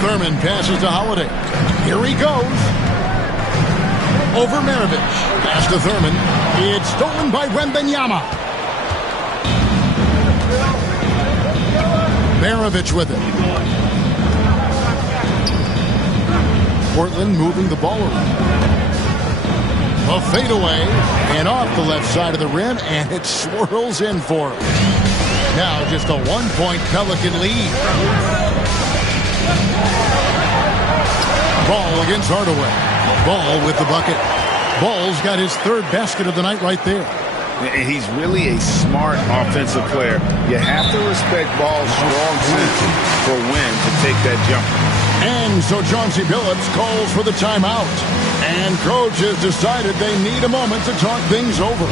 Thurman passes to Holiday. Here he goes. Over Maravich. Pass to Thurman. It's stolen by Wembanyama. Maravich with it. Portland moving the ball around. A fadeaway and off the left side of the rim, and it swirls in for him. Now just a 1-point Pelican lead. Ball against Hardaway. Ball with the bucket. Ball's got his 3rd basket of the night right there. And he's really a smart offensive player. You have to respect Ball's strong sense for when to take that jumper. And so Chauncey Billups calls for the timeout. And coach has decided they need a moment to talk things over.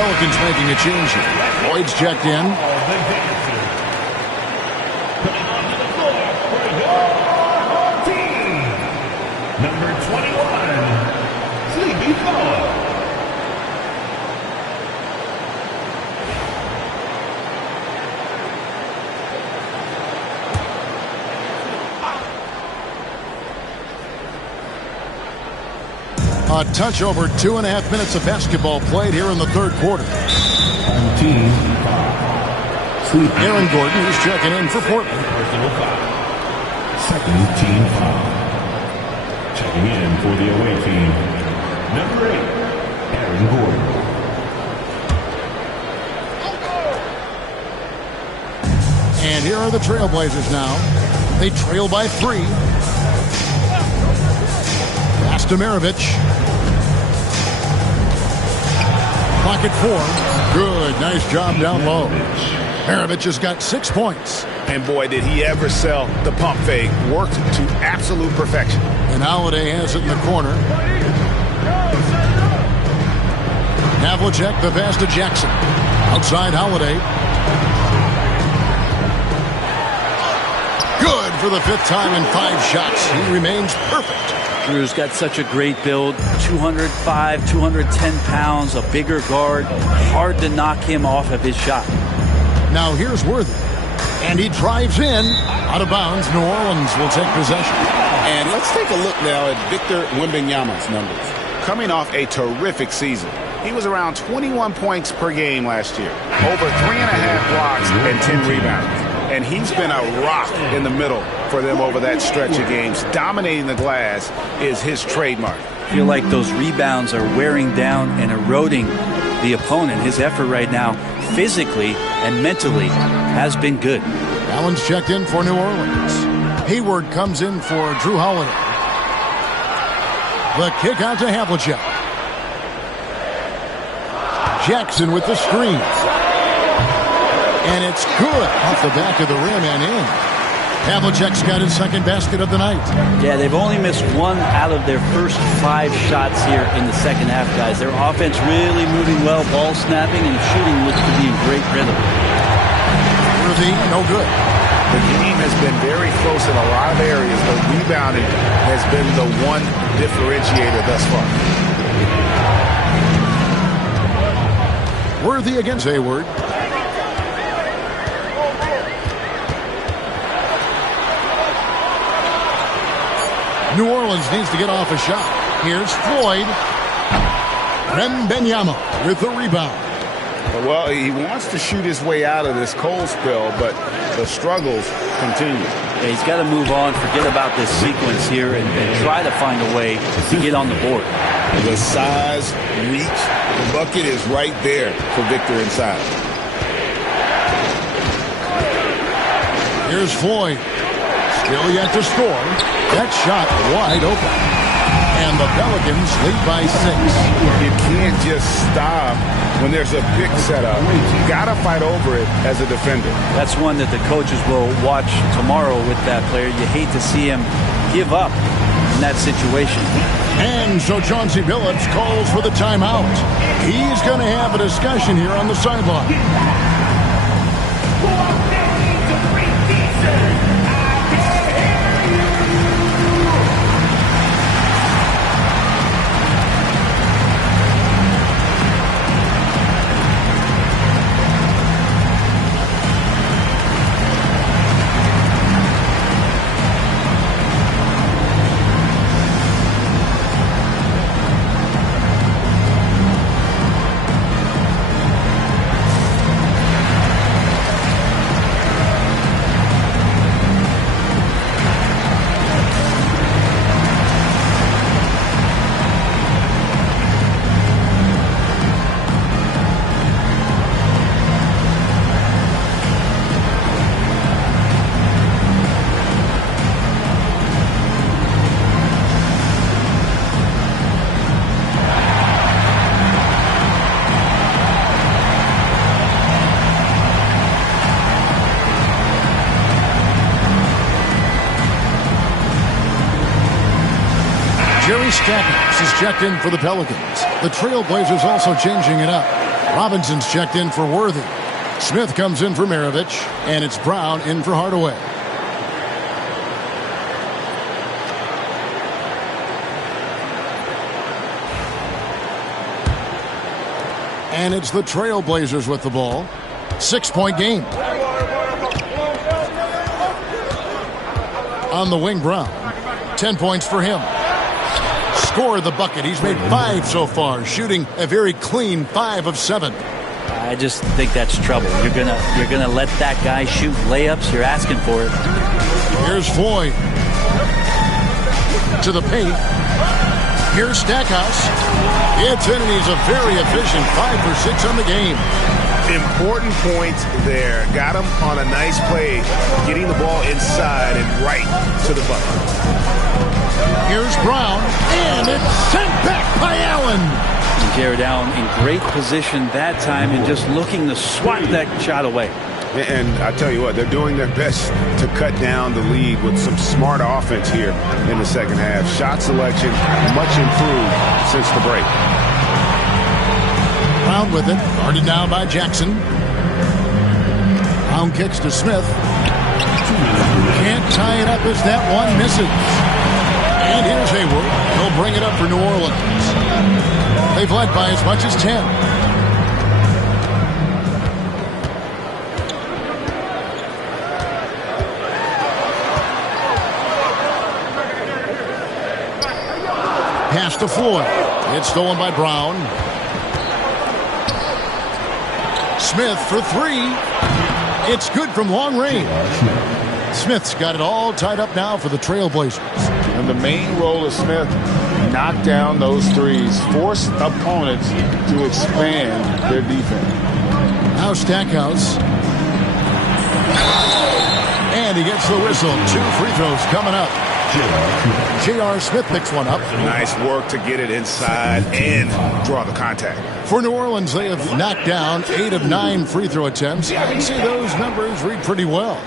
Pelicans making a change here. Lloyd's checked in. Number 21, Sleepy Flower. A touch over 2.5 minutes of basketball played here in the third quarter. Team foul. Aaron Gordon is checking in for Portland. Personal foul. Second team foul. Checking in for the away team. Number 8, Aaron Gordon. And here are the Trailblazers now. They trail by 3. Pass to Maravich. Pocket 4. Good. Nice job down low. Maravich has got 6 points. And boy, did he ever sell the pump fake. Worked to absolute perfection. And Holiday has it in the corner. Havlicek, the pass to Jackson. Outside Holiday. Good for the 5th time in 5 shots. He remains perfect. Drew's got such a great build, 205, 210 pounds, a bigger guard. Hard to knock him off of his shot. Now here's Worthy. And he drives in. Out of bounds, New Orleans will take possession. And let's take a look now at Victor Wembanyama's numbers. Coming off a terrific season. He was around 21 points per game last year. Over 3.5 blocks and 10 rebounds. And he's been a rock in the middle for them over that stretch of games. Dominating the glass is his trademark. I feel like those rebounds are wearing down and eroding the opponent. His effort right now, physically and mentally, has been good. Allen's checked in for New Orleans. Hayward comes in for Drew Holiday. The kick out to Havlicek. Jackson with the screen. And it's good off the back of the rim and in. Havlicek's got his second basket of the night. Yeah, they've only missed 1 out of their first 5 shots here in the second half, guys. Their offense really moving well, ball snapping, and shooting looks to be in great rhythm. Worthy, no good. The game has been very close in a lot of areas, but rebounding has been the one differentiator thus far. Worthy against Hayward. New Orleans needs to get off a shot. Here's Floyd. Wembanyama with the rebound. Well, he wants to shoot his way out of this cold spell, but the struggles continue. Yeah, he's got to move on, forget about this sequence here, and try to find a way to get on the board. The size, reach, the bucket is right there for Victor inside. Here's Floyd. Still yet to score. That shot wide open. And the Pelicans lead by 6. You can't just stop when there's a pick set up. You got to fight over it as a defender. That's one that the coaches will watch tomorrow with that player. You hate to see him give up in that situation. And so Chauncey Billups calls for the timeout. He's going to have a discussion here on the sideline. Jerry Stackhouse is checked in for the Pelicans. The Trailblazers also changing it up. Robinson's checked in for Worthy. Smith comes in for Maravich, and it's Brown in for Hardaway. And it's the Trailblazers with the ball. 6-point game. On the wing, Brown. 10 points for him. Scored the bucket. He's made 5 so far, shooting a very clean 5 of 7. I just think that's trouble. You're gonna let that guy shoot layups. You're asking for it. Here's Floyd to the paint. Here's Stackhouse. It's in, and he's a very efficient 5 for 6 on the game. Important points there. Got him on a nice play, getting the ball inside and right to the bucket. Here's Brown, and it's sent back by Allen. And Jared Allen in great position that time and just looking to swat that shot away. And I tell you what, they're doing their best to cut down the lead with some smart offense here in the second half. Shot selection much improved since the break. Brown with it, guarded down by Jackson. Brown kicks to Smith. Can't tie it up as that one misses. And here's Hayward. He'll bring it up for New Orleans. They've led by as much as 10. Pass to Floyd. It's stolen by Brown. Smith for 3. It's good from long range. Smith's got it all tied up now for the Trailblazers. And the main role of Smith, knock down those threes, force opponents to expand their defense. Now Stackhouse. And he gets the whistle. 2 free throws coming up. J.R. Smith picks one up. Nice work to get it inside and draw the contact. For New Orleans, they have knocked down 8 of 9 free throw attempts. Yeah, I can see those numbers read pretty well.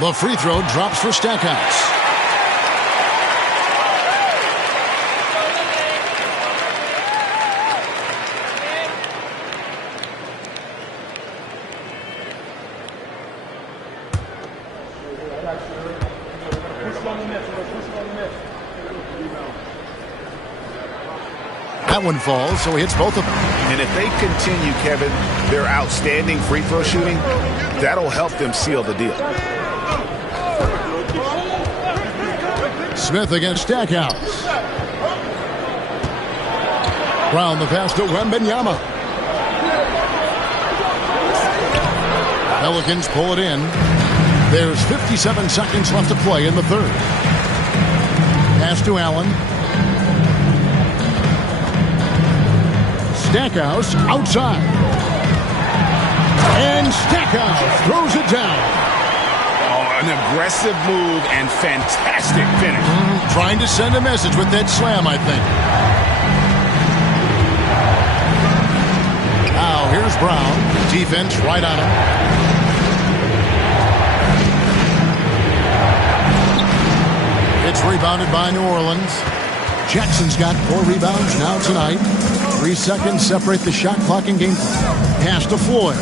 The free throw drops for Stackhouse. That one falls, so he hits both of them. And if they continue, Kevin, their outstanding free throw shooting, that'll help them seal the deal. Smith against Stackhouse. Brown the pass to Wembanyama. Pelicans pull it in. There's 57 seconds left to play in the third. Pass to Allen. Stackhouse outside. And Stackhouse throws it down. An aggressive move and fantastic finish. Trying to send a message with that slam, I think. Now here's Brown. Defense right on him. It's rebounded by New Orleans. Jackson's got 4 rebounds now tonight. 3 seconds separate the shot clock and game clock. Pass to Floyd.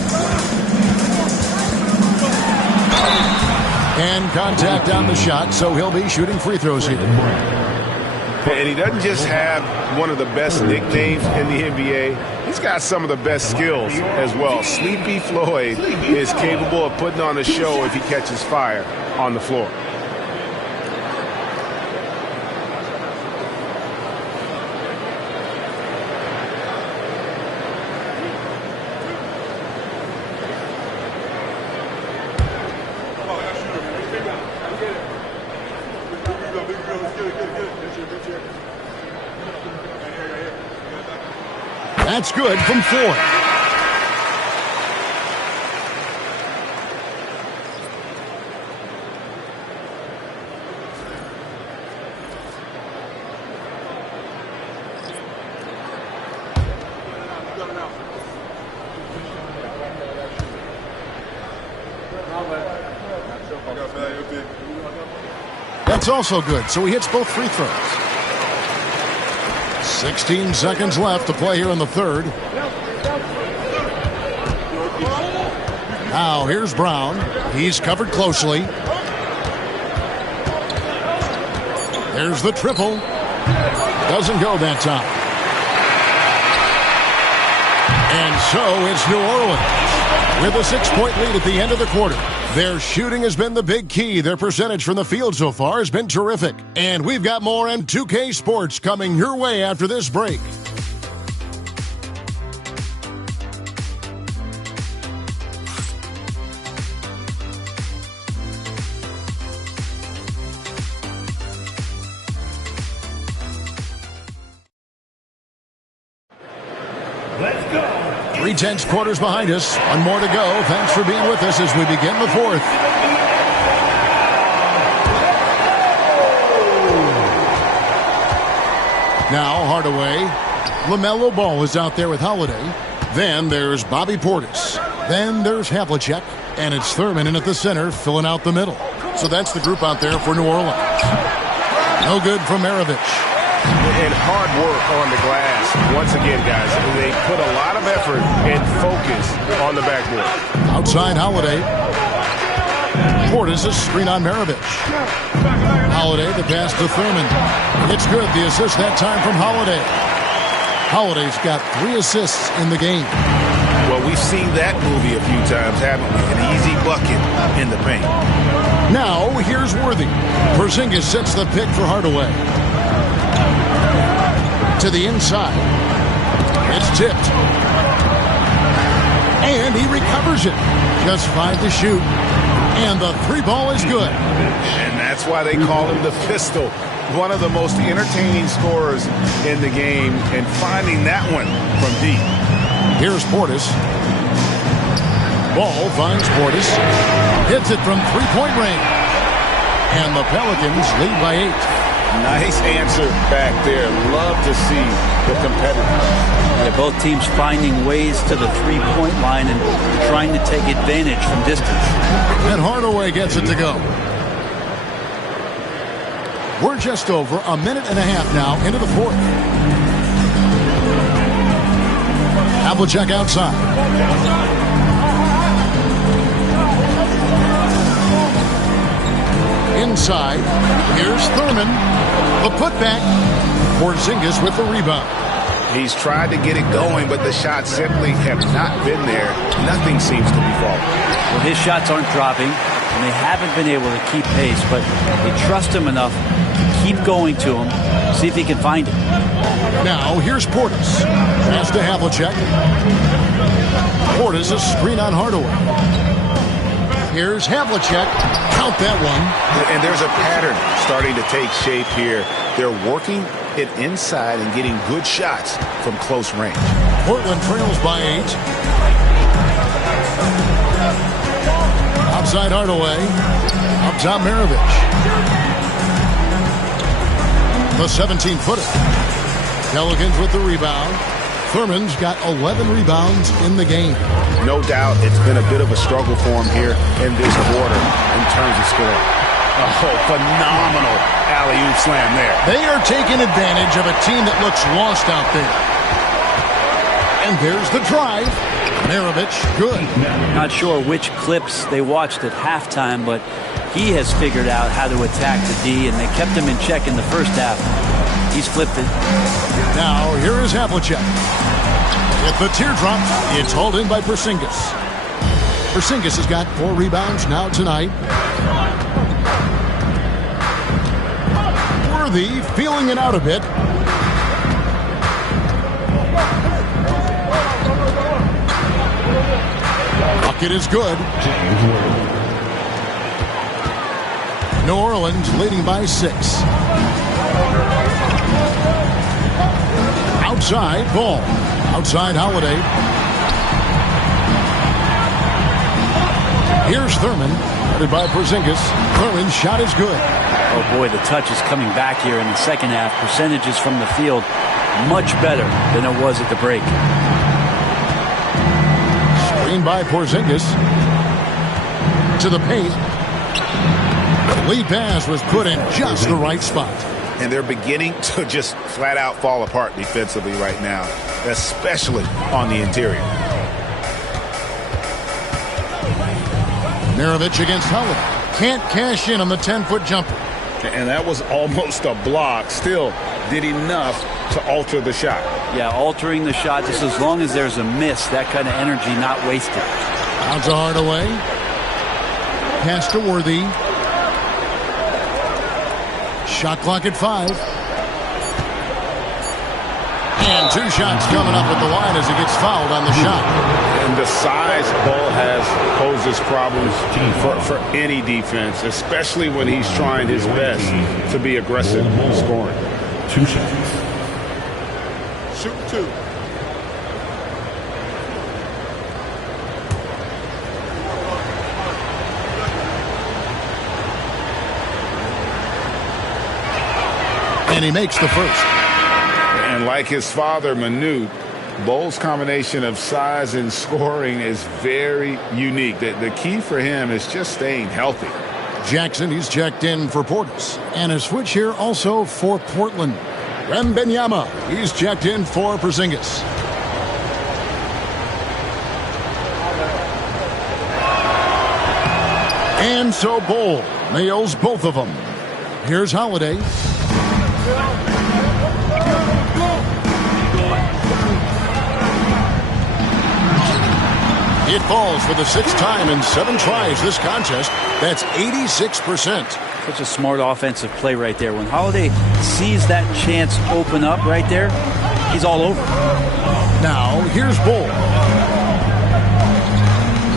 And contact on the shot, so he'll be shooting free throws here. And he doesn't just have one of the best nicknames in the NBA. He's got some of the best skills as well. Sleepy Floyd is capable of putting on a show if he catches fire on the floor. That's good from Floyd. That's also good, so he hits both free throws. 16 seconds left to play here in the third. Now here's Brown. He's covered closely. There's the triple. Doesn't go that time. And so it's New Orleans with a 6-point lead at the end of the quarter. Their shooting has been the big key. Their percentage from the field so far has been terrific. And we've got more M2K Sports coming your way after this break. Let's go. 3/10 quarters behind us. One more to go. Thanks for being with us as we begin the fourth. Now Hardaway. LaMelo Ball is out there with Holiday. Then there's Bobby Portis. Then there's Havlicek. And it's Thurman in at the center, filling out the middle. So that's the group out there for New Orleans. No good from Maravich. And hard work on the glass. Once again, guys, they put a lot of effort and focus on the backboard. Outside Holiday. Portis a screen on Maravich. Holiday, the pass to Thurman. It's good. The assist that time from Holiday. Holiday's got 3 assists in the game. Well, we've seen that movie a few times, haven't we? An easy bucket in the paint. Now, here's Worthy. Porzingis sets the pick for Hardaway. To the inside. It's tipped. And he recovers it. Just 5 to shoot. And the 3-ball is good. And that's why they call him the pistol. One of the most entertaining scorers in the game. And finding that one from deep. Here's Portis. Ball finds Portis. Hits it from 3-point range. And the Pelicans lead by 8. Nice answer back there. Love to see the competitors. Yeah, both teams finding ways to the 3-point line and trying to take advantage from distance. And Hardaway gets it to go. We're just over a minute and a half now into the fourth. Havlicek outside. Inside, here's Thurman. The putback. Porzingis with the rebound. He's tried to get it going, but the shots simply have not been there. Nothing seems to be falling. Well, his shots aren't dropping, and they haven't been able to keep pace, but they trust him enough to keep going to him, see if he can find it. Now, here's Portis. Pass to Havlicek. Portis a screen on Hardaway. Here's Havlicek. Count that one. And there's a pattern starting to take shape here. They're working it inside and getting good shots from close range. Portland trails by 8. Outside Hardaway. Up top Maravich. The 17-footer. Pelicans with the rebound. Thurman's got 11 rebounds in the game. No doubt it's been a bit of a struggle for him here in this quarter in terms of scoring. Oh, phenomenal alley-oop slam there. They are taking advantage of a team that looks lost out there. And there's the drive. Maravich, good. Not sure which clips they watched at halftime, but he has figured out how to attack the D, and they kept him in check in the first half. He's flipped it. Now, here is Havlicek. With the teardrop, it's hauled in by Porzingis. Porzingis has got 4 rebounds now tonight. Worthy feeling it out a bit. Bucket is good. New Orleans leading by 6. Outside, Ball. Outside, Holiday. Here's Thurman, headed by Porzingis. Thurman's shot is good. Oh boy, the touch is coming back here in the second half. Percentages from the field much better than it was at the break. Screen by Porzingis. To the paint. Lead pass was put in just the right spot. And they're beginning to just flat out fall apart defensively right now, especially on the interior. Maravich against Holiday. Can't cash in on the 10-foot jumper. And that was almost a block. Still did enough to alter the shot. Yeah, altering the shot just as long as there's a miss, that kind of energy not wasted. Out to Hardaway. Pass to Worthy. Shot clock at 5. And 2 shots coming up at the line as he gets fouled on the shot. And the size Bull has poses problems for any defense, especially when he's trying his best to be aggressive scoring. 2 shots. Shoot 2. And he makes the first. And like his father, Manute, Bull's combination of size and scoring is very unique. The key for him is just staying healthy. Jackson, he's checked in for Portis. And a switch here also for Portland. Wembanyama, he's checked in for Porzingis. And so Bull nails both of them. Here's Holiday. It falls for the 6th time in 7 tries this contest. That's 86%. Such a smart offensive play right there. When Holiday sees that chance open up right there, he's all over. Now, here's Bull.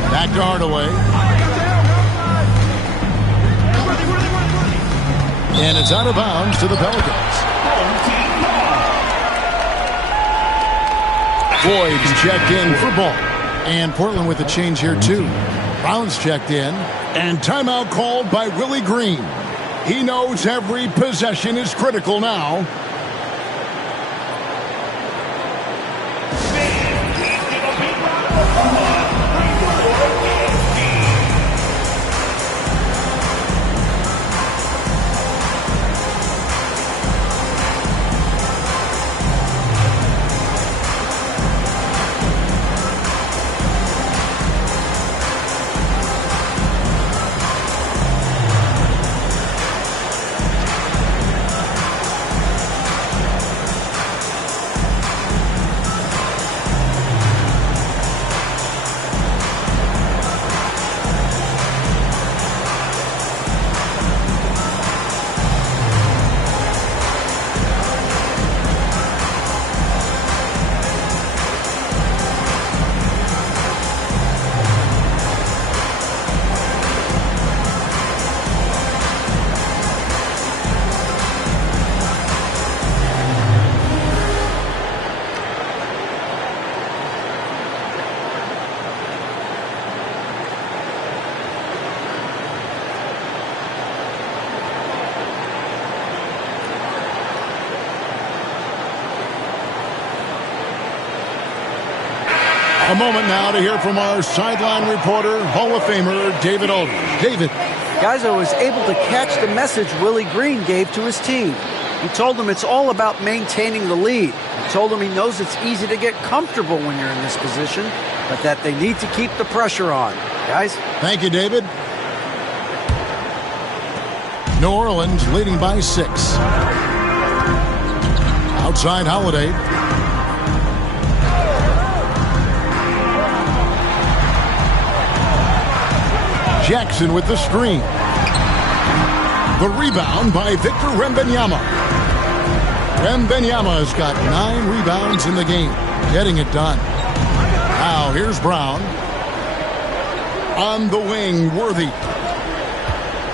Back to Hardaway. And it's out of bounds to the Pelicans. Boyd checked in for Bull. And Portland with a change here, too. Brown's checked in. And timeout called by Willie Green. He knows every possession is critical now. A moment now to hear from our sideline reporter, Hall of Famer David Aldridge. David. Guys, I was able to catch the message Willie Green gave to his team. He told them it's all about maintaining the lead. He told them he knows it's easy to get comfortable when you're in this position, but that they need to keep the pressure on. Guys? Thank you, David. New Orleans leading by 6. Outside Holiday. Jackson with the screen. The rebound by Victor Wembanyama. Wembanyama has got 9 rebounds in the game, getting it done. Now here's Brown. On the wing, Worthy.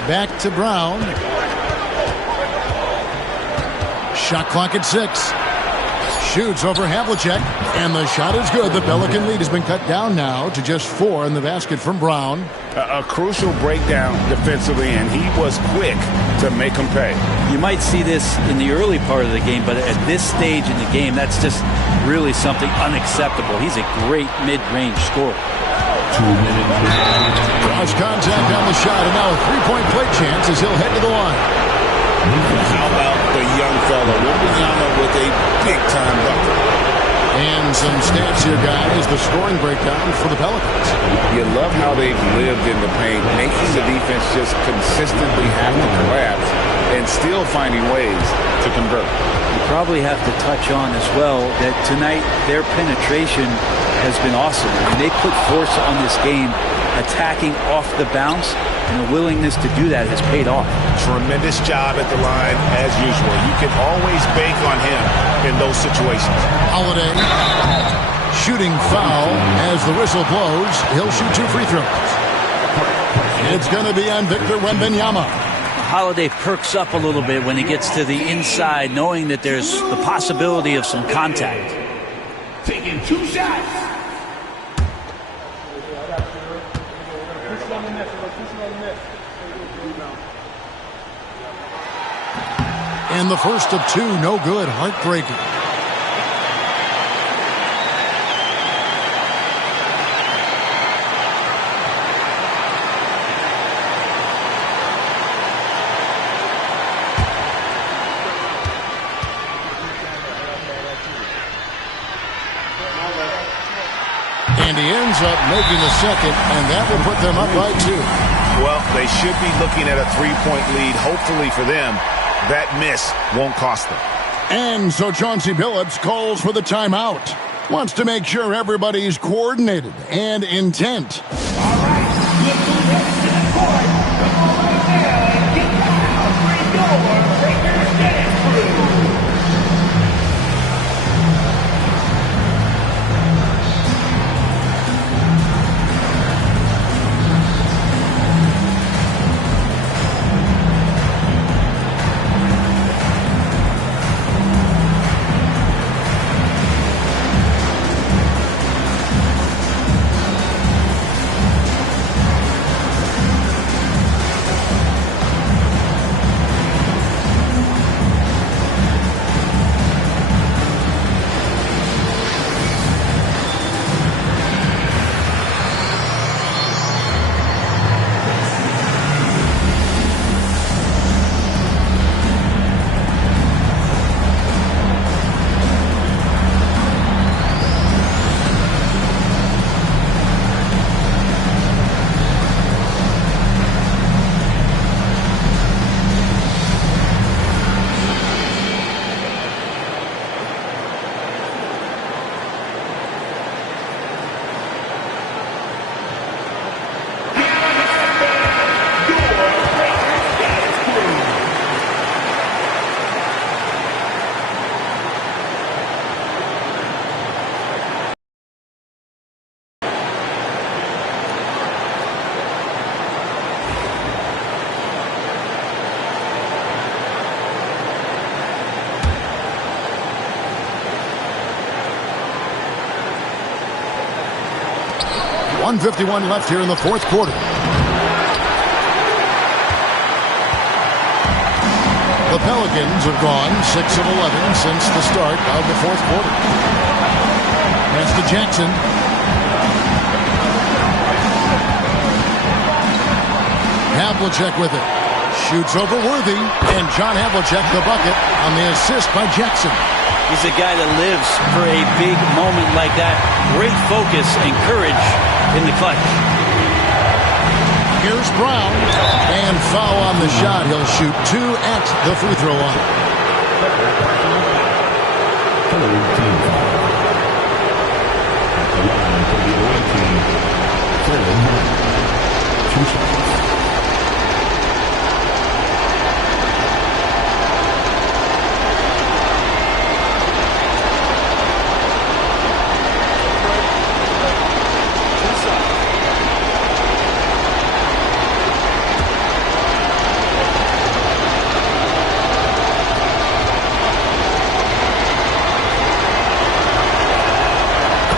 Back to Brown. Shot clock at 6. Shoots over Havlicek, and the shot is good. The Pelican lead has been cut down now to just 4 in the basket from Brown. A crucial breakdown defensively, and he was quick to make him pay. You might see this in the early part of the game, but at this stage in the game, that's just really something unacceptable. He's a great mid-range scorer. Cross contact on the shot, and now a three-point play chance as he'll head to the line. How about the young fella, Wembanyama, with a big-time bucket. And some stats here, guys. The scoring breakdown for the Pelicans. You love how they've lived in the paint, making the defense just consistently have to collapse and still finding ways to convert. You probably have to touch on as well that tonight their penetration has been awesome. I mean, they put force on this game, attacking off the bounce, and the willingness to do that has paid off. Tremendous job at the line as usual. You can always bank on him in those situations. Holiday shooting foul as the whistle blows. He'll shoot 2 free throws. It's going to be on Victor Wembanyama. Holiday perks up a little bit when he gets to the inside, knowing that there's the possibility of some contact. Taking 2 shots. And the first of 2, no good. Heartbreaking. And he ends up making the second, and that will put them up by 2. Well, they should be looking at a 3-point lead, hopefully for them. That miss won't cost them. And so Chauncey Billups calls for the timeout. Wants to make sure everybody's coordinated and intent. All right, get to the court. Come on right now and get down. Bring your breakers dance crew. .151 left here in the fourth quarter. The Pelicans have gone 6 of 11 since the start of the fourth quarter. Pass to Jackson. Havlicek with it. Shoots over Worthy. And John Havlicek the bucket on the assist by Jackson. He's a guy that lives for a big moment like that. Great focus and courage in the clutch. Here's Brown. And foul on the shot. He'll shoot 2 at the free throw line.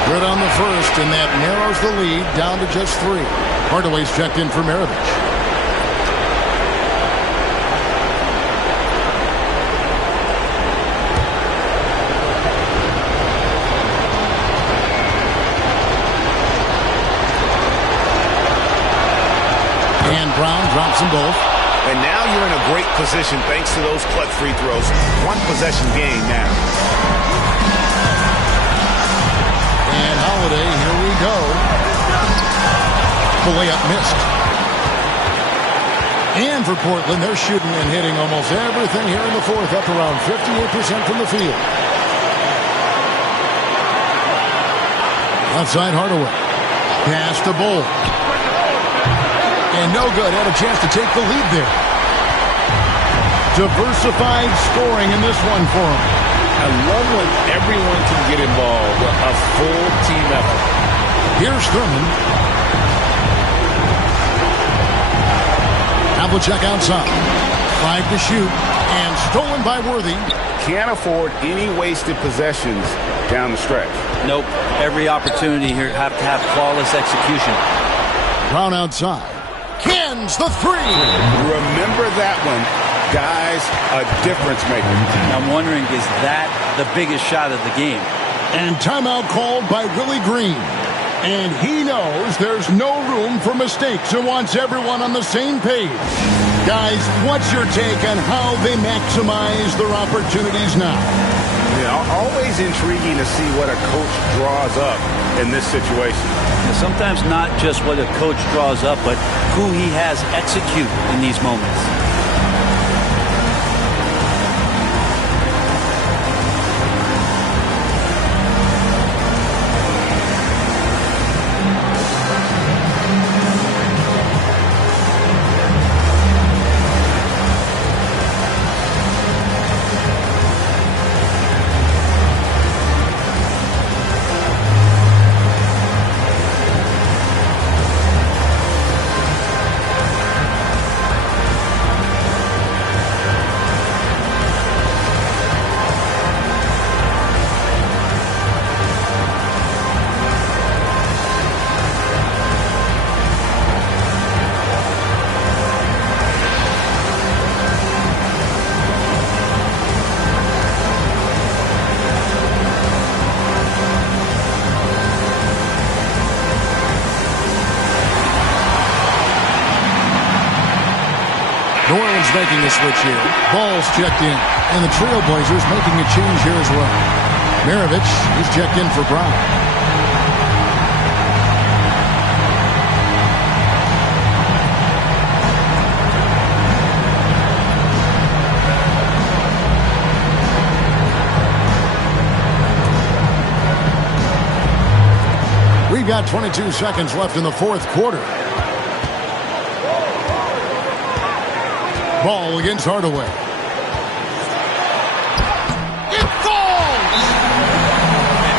Good on the first, and that narrows the lead down to just 3. Hardaway's checked in for Maravich. Gets them both. And now you're in a great position thanks to those clutch free throws. One possession game now. And Holiday, here we go. The layup missed. And for Portland, they're shooting and hitting almost everything here in the fourth, up around 58% from the field. Outside Hardaway. Pass to Bull. And no good. Had a chance to take the lead there. Diversified scoring in this one for him. I love when everyone can get involved with a full team effort. Here's Thurman. Havlicek outside. 5 to shoot. And stolen by Worthy. Can't afford any wasted possessions down the stretch. Nope. Every opportunity here have to have flawless execution. Brown outside. Cans the three. Remember that one. Guys, a difference maker. I'm wondering, is that the biggest shot of the game? And timeout called by Willie Green. And he knows there's no room for mistakes and wants everyone on the same page. Guys, what's your take on how they maximize their opportunities now? Yeah, always intriguing to see what a coach draws up in this situation. Sometimes not just what a coach draws up, but who he has execute in these moments. Making a switch here. Ball's checked in. And the Trailblazers making a change here as well. Maravich is checked in for Brown. We've got 22 seconds left in the fourth quarter. Ball against Hardaway. It falls!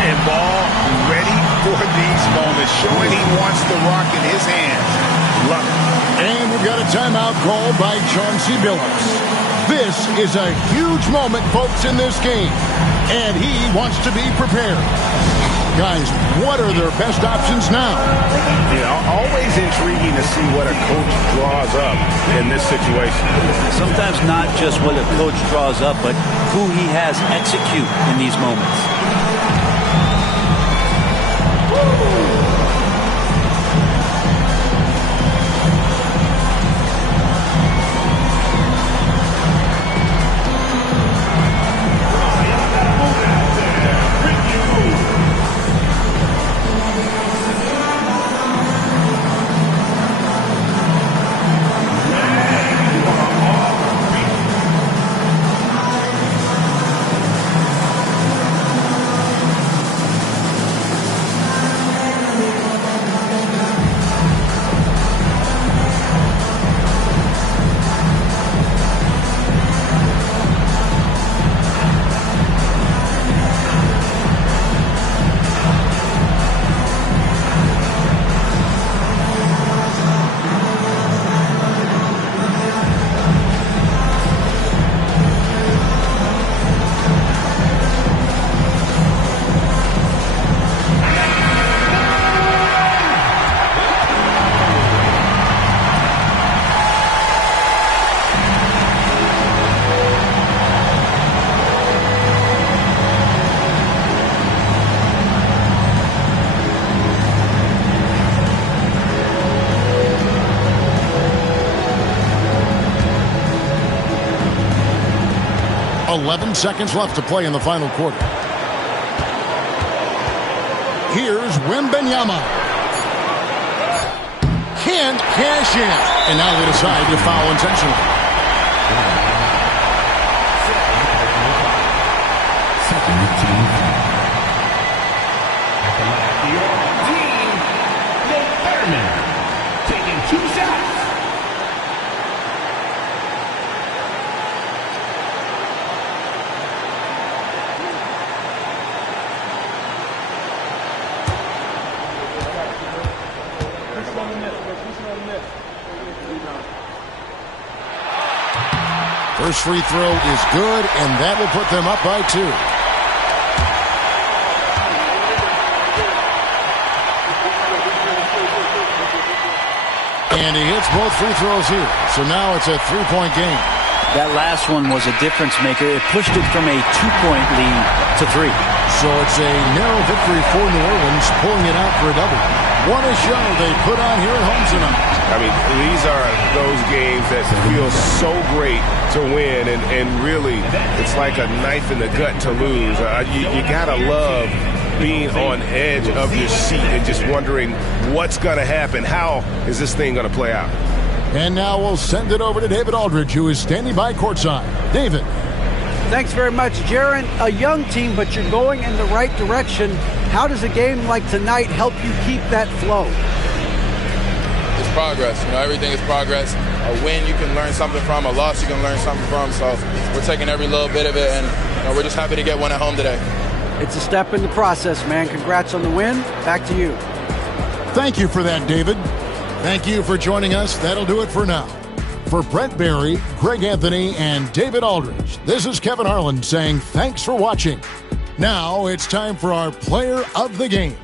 And Ball ready for these moments, showing he wants the rock in his hands. Love it. And we've got a timeout called by Chauncey Billups. This is a huge moment, folks, in this game. And he wants to be prepared. Guys, what are their best options now? Always intriguing to see what a coach draws up in this situation. Sometimes not just what a coach draws up, but who he has execute in these moments. 11 seconds left to play in the final quarter. Here's Wembanyama. Can't cash in. And now they decide to foul intentionally. Taking 2 shots. First free throw is good, and that will put them up by 2. And he hits both free throws here. So now it's a 3-point game. That last one was a difference maker. It pushed it from a 2-point lead to 3. So it's a narrow victory for New Orleans, pulling it out for a double. What a show they put on here at home tonight. I mean, these are those games that feel so great to win, and really, it's like a knife in the gut to lose. You gotta love being on edge of your seat and just wondering what's going to happen. How is this thing going to play out? And now we'll send it over to David Aldridge, who is standing by courtside. David. Thanks very much, Jaron. A young team, but you're going in the right direction. How does a game like tonight help you keep that flow? It's progress. Everything is progress. A win you can learn something from, a loss you can learn something from. So we're taking every little bit of it, and we're just happy to get one at home today. It's a step in the process, man. Congrats on the win. Back to you. Thank you for that, David. Thank you for joining us. That'll do it for now. For Brent Barry, Greg Anthony, and David Aldridge, this is Kevin Harlan saying thanks for watching. Now it's time for our player of the game.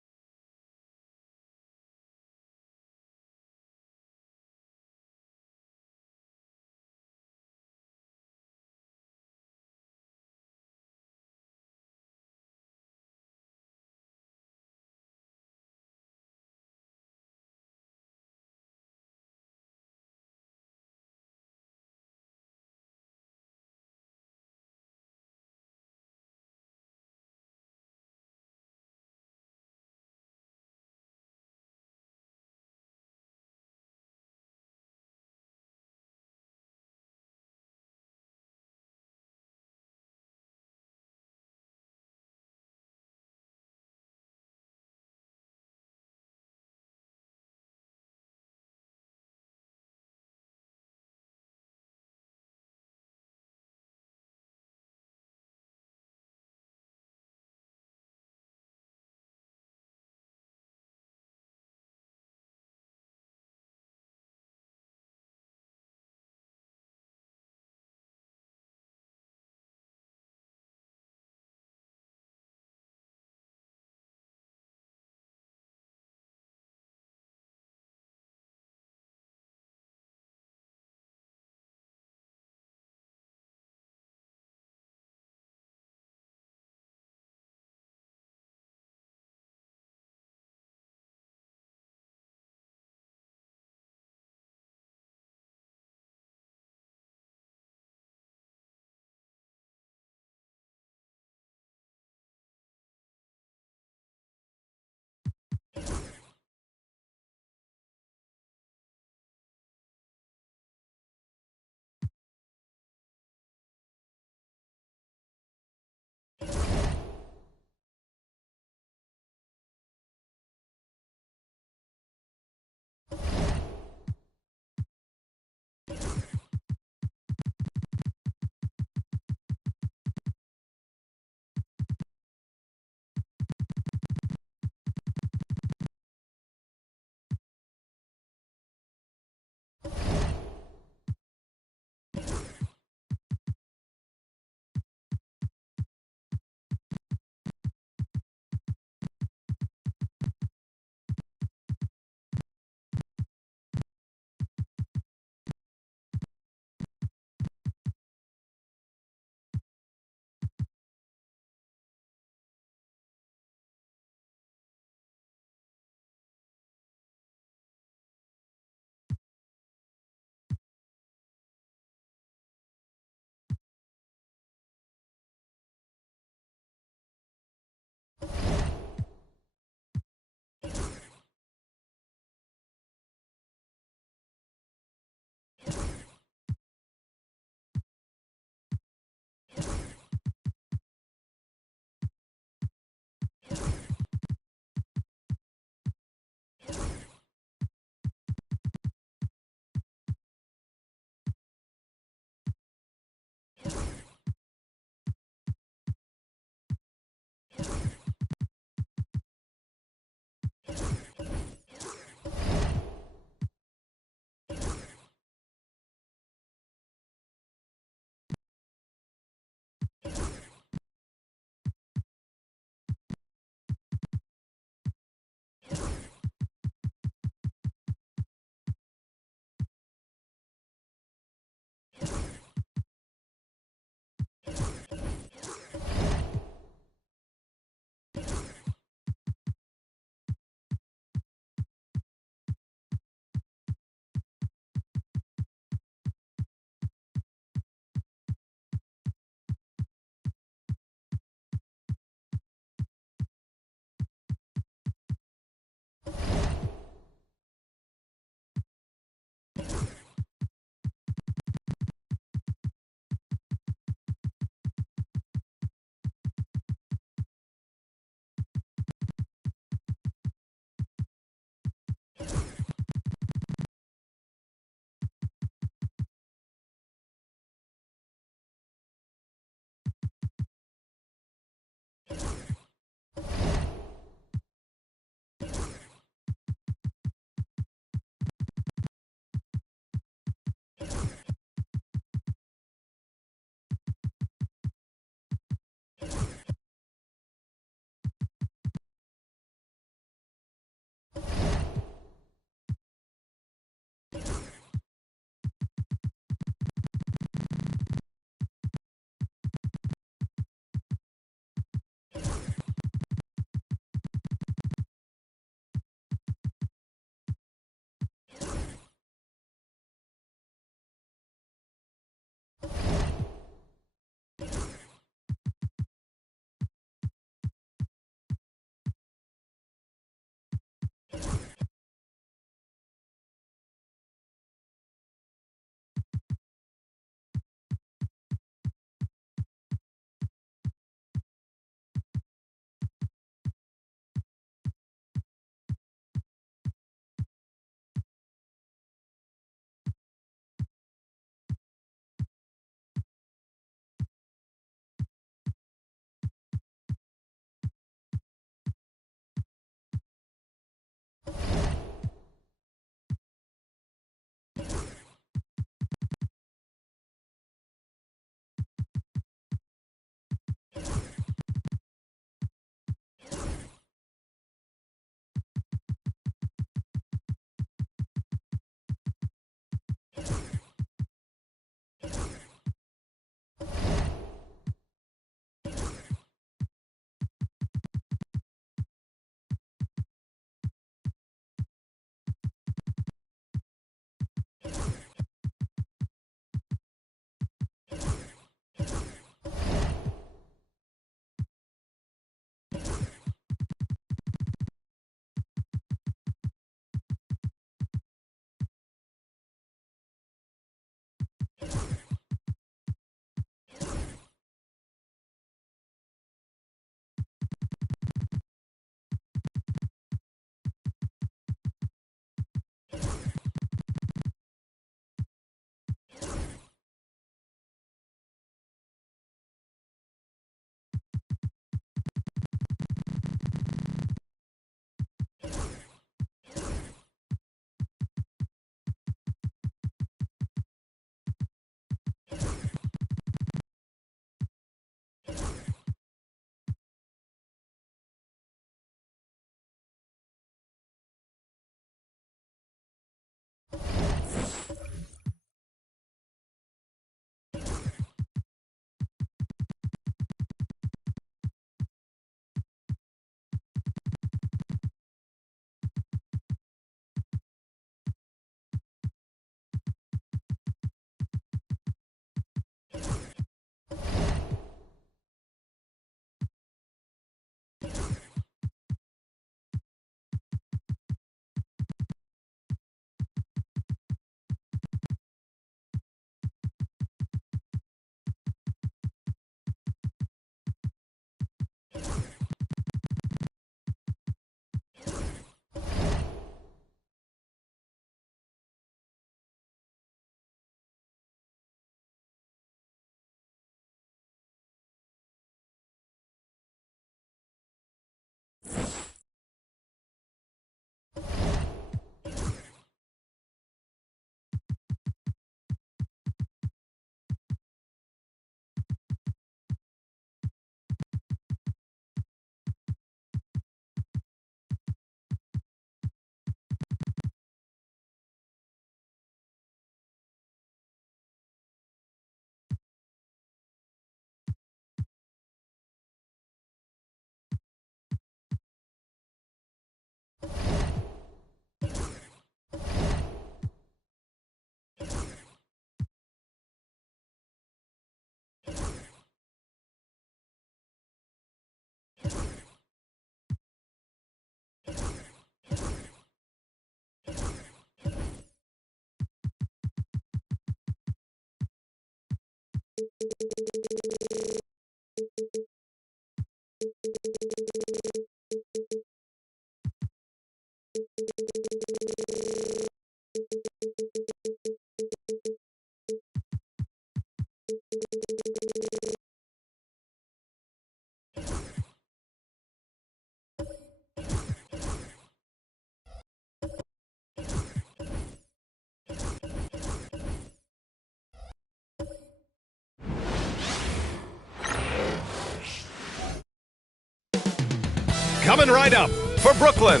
Coming right up for Brooklyn.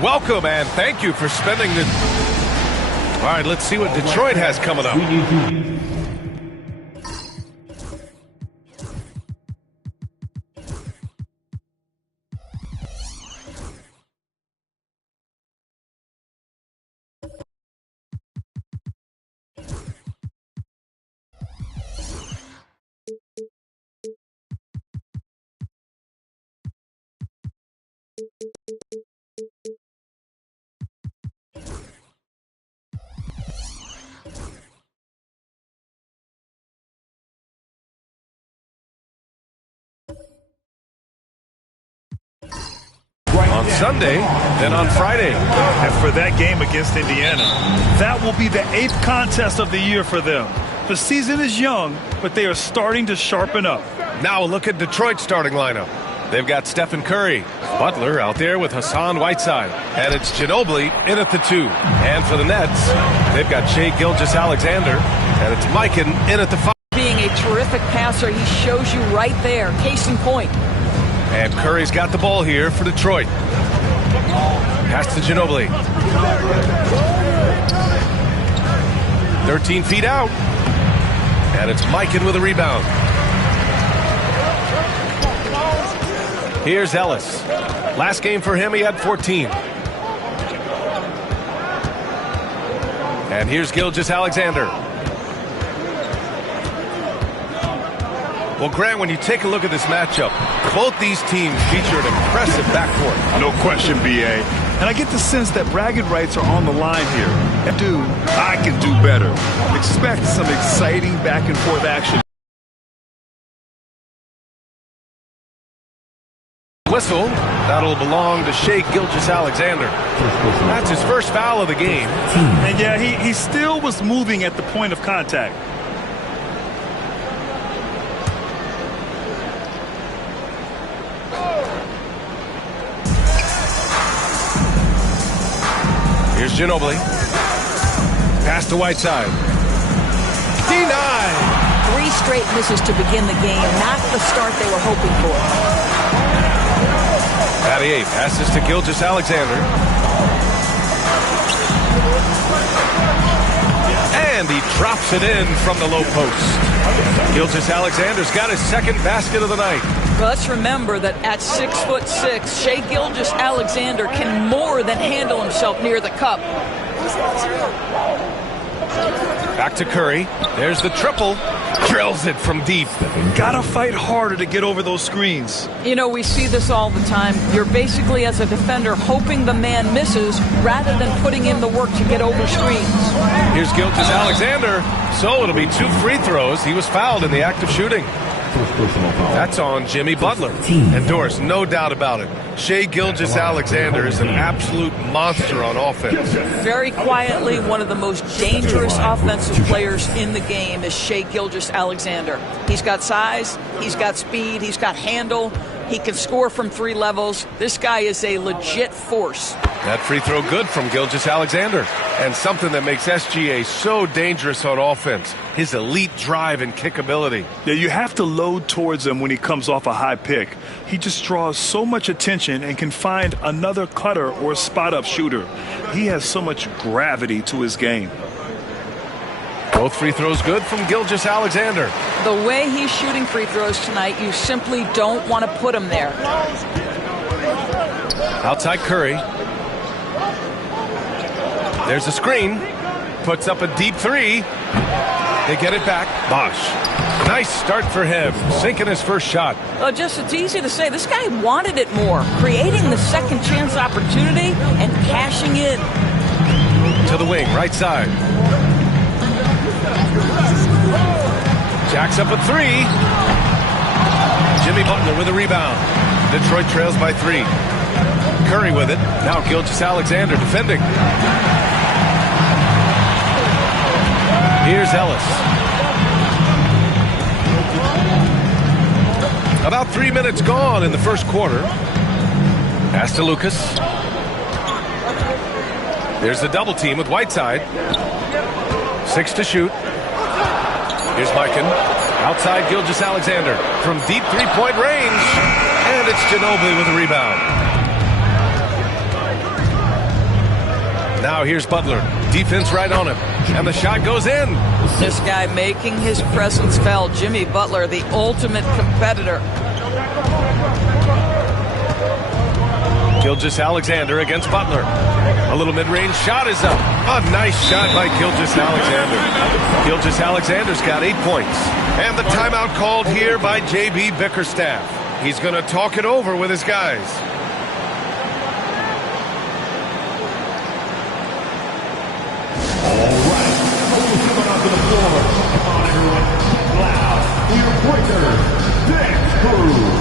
Welcome and thank you for spending the... All right, let's see what Detroit has coming up. On Sunday, then on Friday. And for that game against Indiana, that will be the 8th contest of the year for them. The season is young, but they are starting to sharpen up. Now a look at Detroit's starting lineup. They've got Stephen Curry, Butler out there with Hassan Whiteside, and it's Ginobili in at the 2. And for the Nets, they've got Shai Gilgeous-Alexander, and it's Mikan in at the 5. Being a terrific passer, he shows you right there. Case in point. And Curry's got the ball here for Detroit. Pass to Ginobili. 13 feet out. And it's Mikan with a rebound. Here's Ellis. Last game for him, he had 14. And here's Gilgeous-Alexander. Well, Grant, when you take a look at this matchup, both these teams feature an impressive backcourt. No question, B.A. And I get the sense that bragging rights are on the line here. And dude, I can do better. Expect some exciting back-and-forth action. Whistle. That'll belong to Shai Gilgeous-Alexander. That's his first foul of the game. And yeah, he still was moving at the point of contact. Here's Ginobili. Pass to Whiteside. Denied. 3 straight misses to begin the game. Not the start they were hoping for. Battier passes to Gilgeous-Alexander. And he drops it in from the low post. Gilgeous-Alexander's got his second basket of the night. Well, let's remember that at 6'6", Shai Gilgeous-Alexander can more than handle himself near the cup. Back to Curry. There's the triple. Drills it from deep. Gotta fight harder to get over those screens. You know, we see this all the time. You're basically, as a defender, hoping the man misses rather than putting in the work to get over screens. Here's Gilgeous-Alexander. So it'll be 2 free throws. He was fouled in the act of shooting. That's on Jimmy Butler. And Doris, no doubt about it, Shai Gilgeous-Alexander is an absolute monster on offense. Very quietly, one of the most dangerous offensive players in the game is Shai Gilgeous-Alexander. He's got size, he's got speed, he's got handle, he can score from 3 levels. This guy is a legit force. That free throw good from Gilgeous-Alexander. And something that makes SGA so dangerous on offense, his elite drive and kickability. Yeah, you have to load towards him when he comes off a high pick. He just draws so much attention and can find another cutter or spot-up shooter. He has so much gravity to his game. Both free throws good from Gilgeous-Alexander. The way he's shooting free throws tonight, you simply don't want to put him there. Outside Curry. There's a screen. Puts up a deep 3. They get it back. Bosh. Nice start for him. Sinking his first shot. Well, just it's easy to say. This guy wanted it more. Creating the second chance opportunity and cashing in. To the wing, right side. Jacks up a three. Jimmy Butler with a rebound. Detroit trails by 3. Curry with it. Now Gilgeous-Alexander defending. Here's Ellis. About 3 minutes gone in the first quarter. Pass to Lucas. There's the double team with Whiteside. 6 to shoot. Here's Mikan. Outside Gilgeous-Alexander from deep three-point range. And it's Ginobili with a rebound. Now here's Butler. Defense right on him. And the shot goes in. This guy making his presence felt. Jimmy Butler, the ultimate competitor. Gilgeous-Alexander against Butler. A little mid-range shot is up. A nice shot by Gilgeous-Alexander. Gilgeous-Alexander's got 8 points. And the timeout called here by J.B. Bickerstaff. He's going to talk it over with his guys. All right. Coming onto the floor. Come on, everyone. Loud. Your breakers. Dance crew.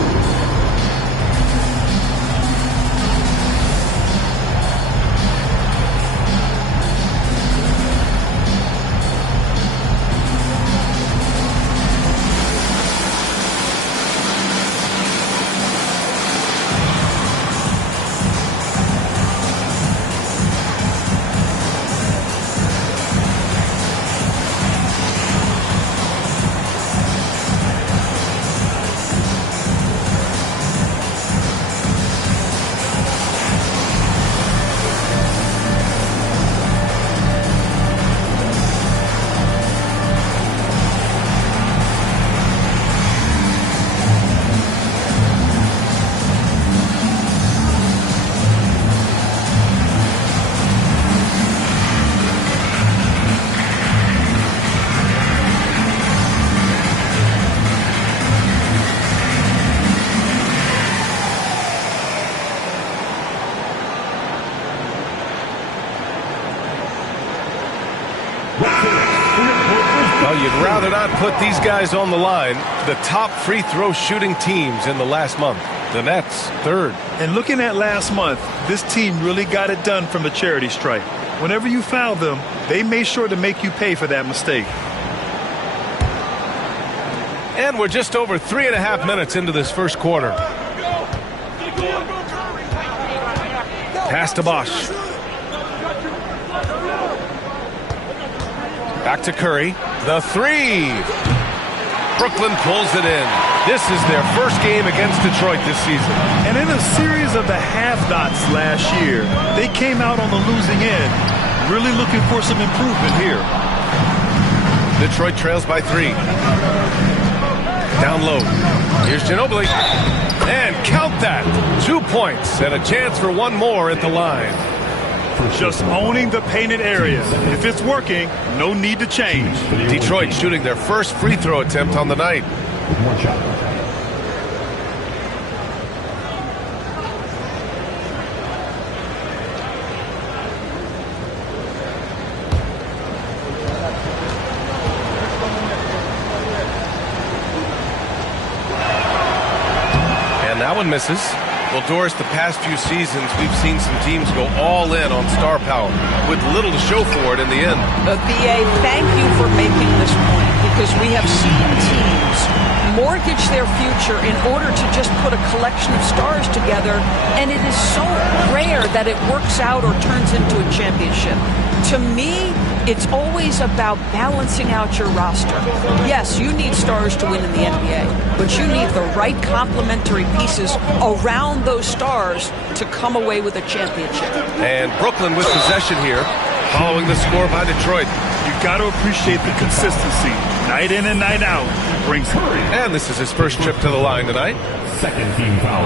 Well, you'd rather not put these guys on the line. The top free throw shooting teams in the last month. The Nets, 3rd. And looking at last month, this team really got it done from the charity stripe. Whenever you fouled them, they made sure to make you pay for that mistake. And we're just over 3.5 minutes into this first quarter. Pass to Bosch. Back to Curry. The 3. Brooklyn pulls it in. This is their first game against Detroit this season. And in a series of the half-dots last year, they came out on the losing end. Really looking for some improvement here. Detroit trails by 3. Down low. Here's Ginobili. And count that. 2 points and a chance for one more at the line. Just owning the painted area. If it's working, no need to change. Detroit shooting their first free throw attempt on the night. One shot. And that one misses. Well, Doris, the past few seasons, we've seen some teams go all in on star power with little to show for it in the end. BA, thank you for making this point, because we have seen teams mortgage their future in order to just put a collection of stars together, and it is so rare that it works out or turns into a championship. To me, it's always about balancing out your roster. Yes, you need stars to win in the NBA, but you need the right complementary pieces around those stars to come away with a championship. And Brooklyn with possession here, following the score by Detroit. You've got to appreciate the consistency. Night in and night out brings it. And this is his first trip to the line tonight. Second team foul.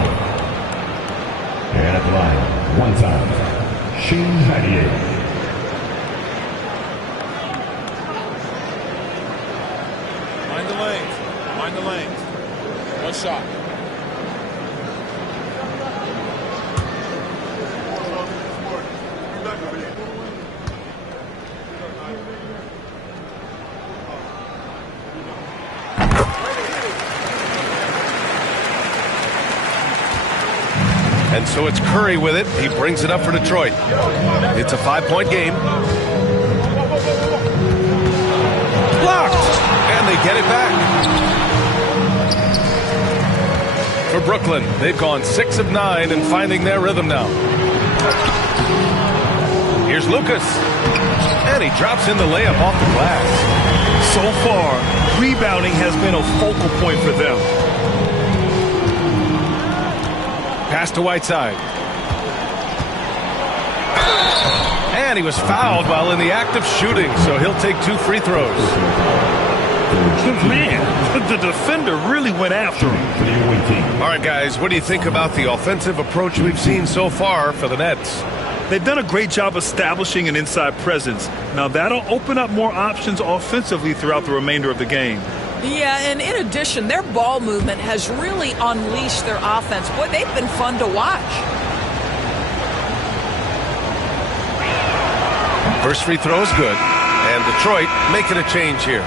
And at the line, one time, Shane Battier. Mind the lanes. One shot. And so it's Curry with it. He brings it up for Detroit. It's a 5-point game. Blocked! And they get it back. For Brooklyn, they've gone 6 of 9 and finding their rhythm now. Here's Lucas. And he drops in the layup off the glass. So far, rebounding has been a focal point for them. Pass to Whiteside. And he was fouled while in the act of shooting, so he'll take 2 free throws. Man, the defender really went after him. All right, guys, what do you think about the offensive approach we've seen so far for the Nets? They've done a great job establishing an inside presence. Now, that'll open up more options offensively throughout the remainder of the game. Yeah, and in addition, their ball movement has really unleashed their offense. Boy, they've been fun to watch. First free throw is good, and Detroit making a change here.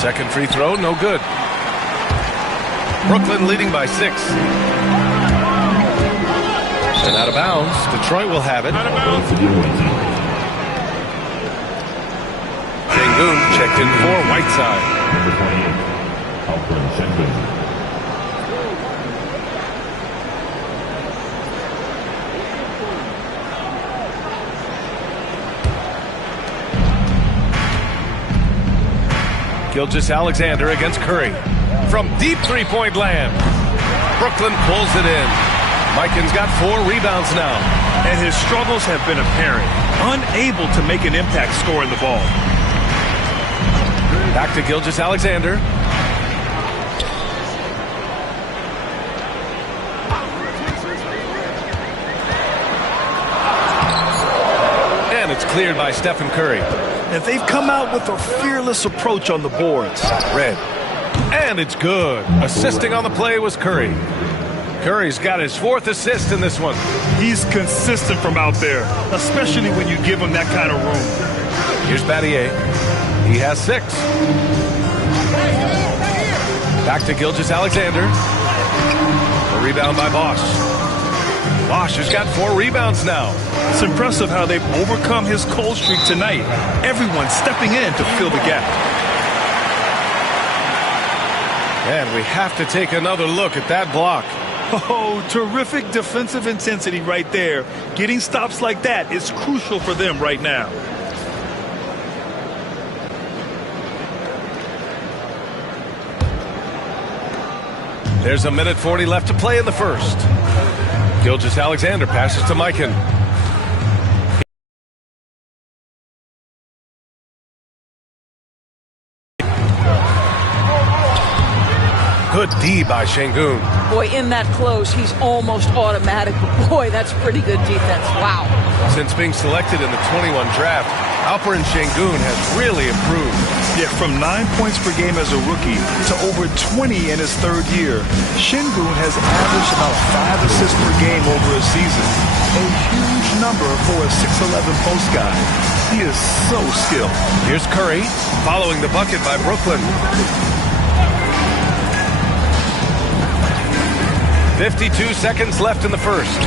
Second free throw, no good. Brooklyn leading by 6. And out of bounds. Detroit will have it. Şengün checked in for Whiteside. Gilgeous-Alexander against Curry. From deep three-point land. Brooklyn pulls it in. Mikan's got 4 rebounds now. And his struggles have been apparent. Unable to make an impact scoring the ball. Back to Gilgeous-Alexander. And it's cleared by Stephen Curry. And they've come out with a fearless approach on the boards. Red. And it's good. Assisting on the play was Curry. Curry's got his 4th assist in this one. He's consistent from out there, especially when you give him that kind of room. Here's Battier. He has 6. Back to Gilgeous-Alexander. A rebound by Bosch. Bosch has got 4 rebounds now. It's impressive how they've overcome his cold streak tonight. Everyone stepping in to fill the gap. And we have to take another look at that block. Oh, terrific defensive intensity right there. Getting stops like that is crucial for them right now. There's a minute 40 left to play in the first. Gilgeous-Alexander passes to Mikan. Good D by Şengün. Boy, in that close, he's almost automatic. But boy, that's pretty good defense. Wow. Since being selected in the 21 draft, Alperen Şengün has really improved. Yeah, from 9 points per game as a rookie to over 20 in his 3rd year. Şengün has averaged about 5 assists per game over a season. A huge number for a 6'11 post guy. He is so skilled. Here's Curry, following the bucket by Brooklyn. 52 seconds left in the first.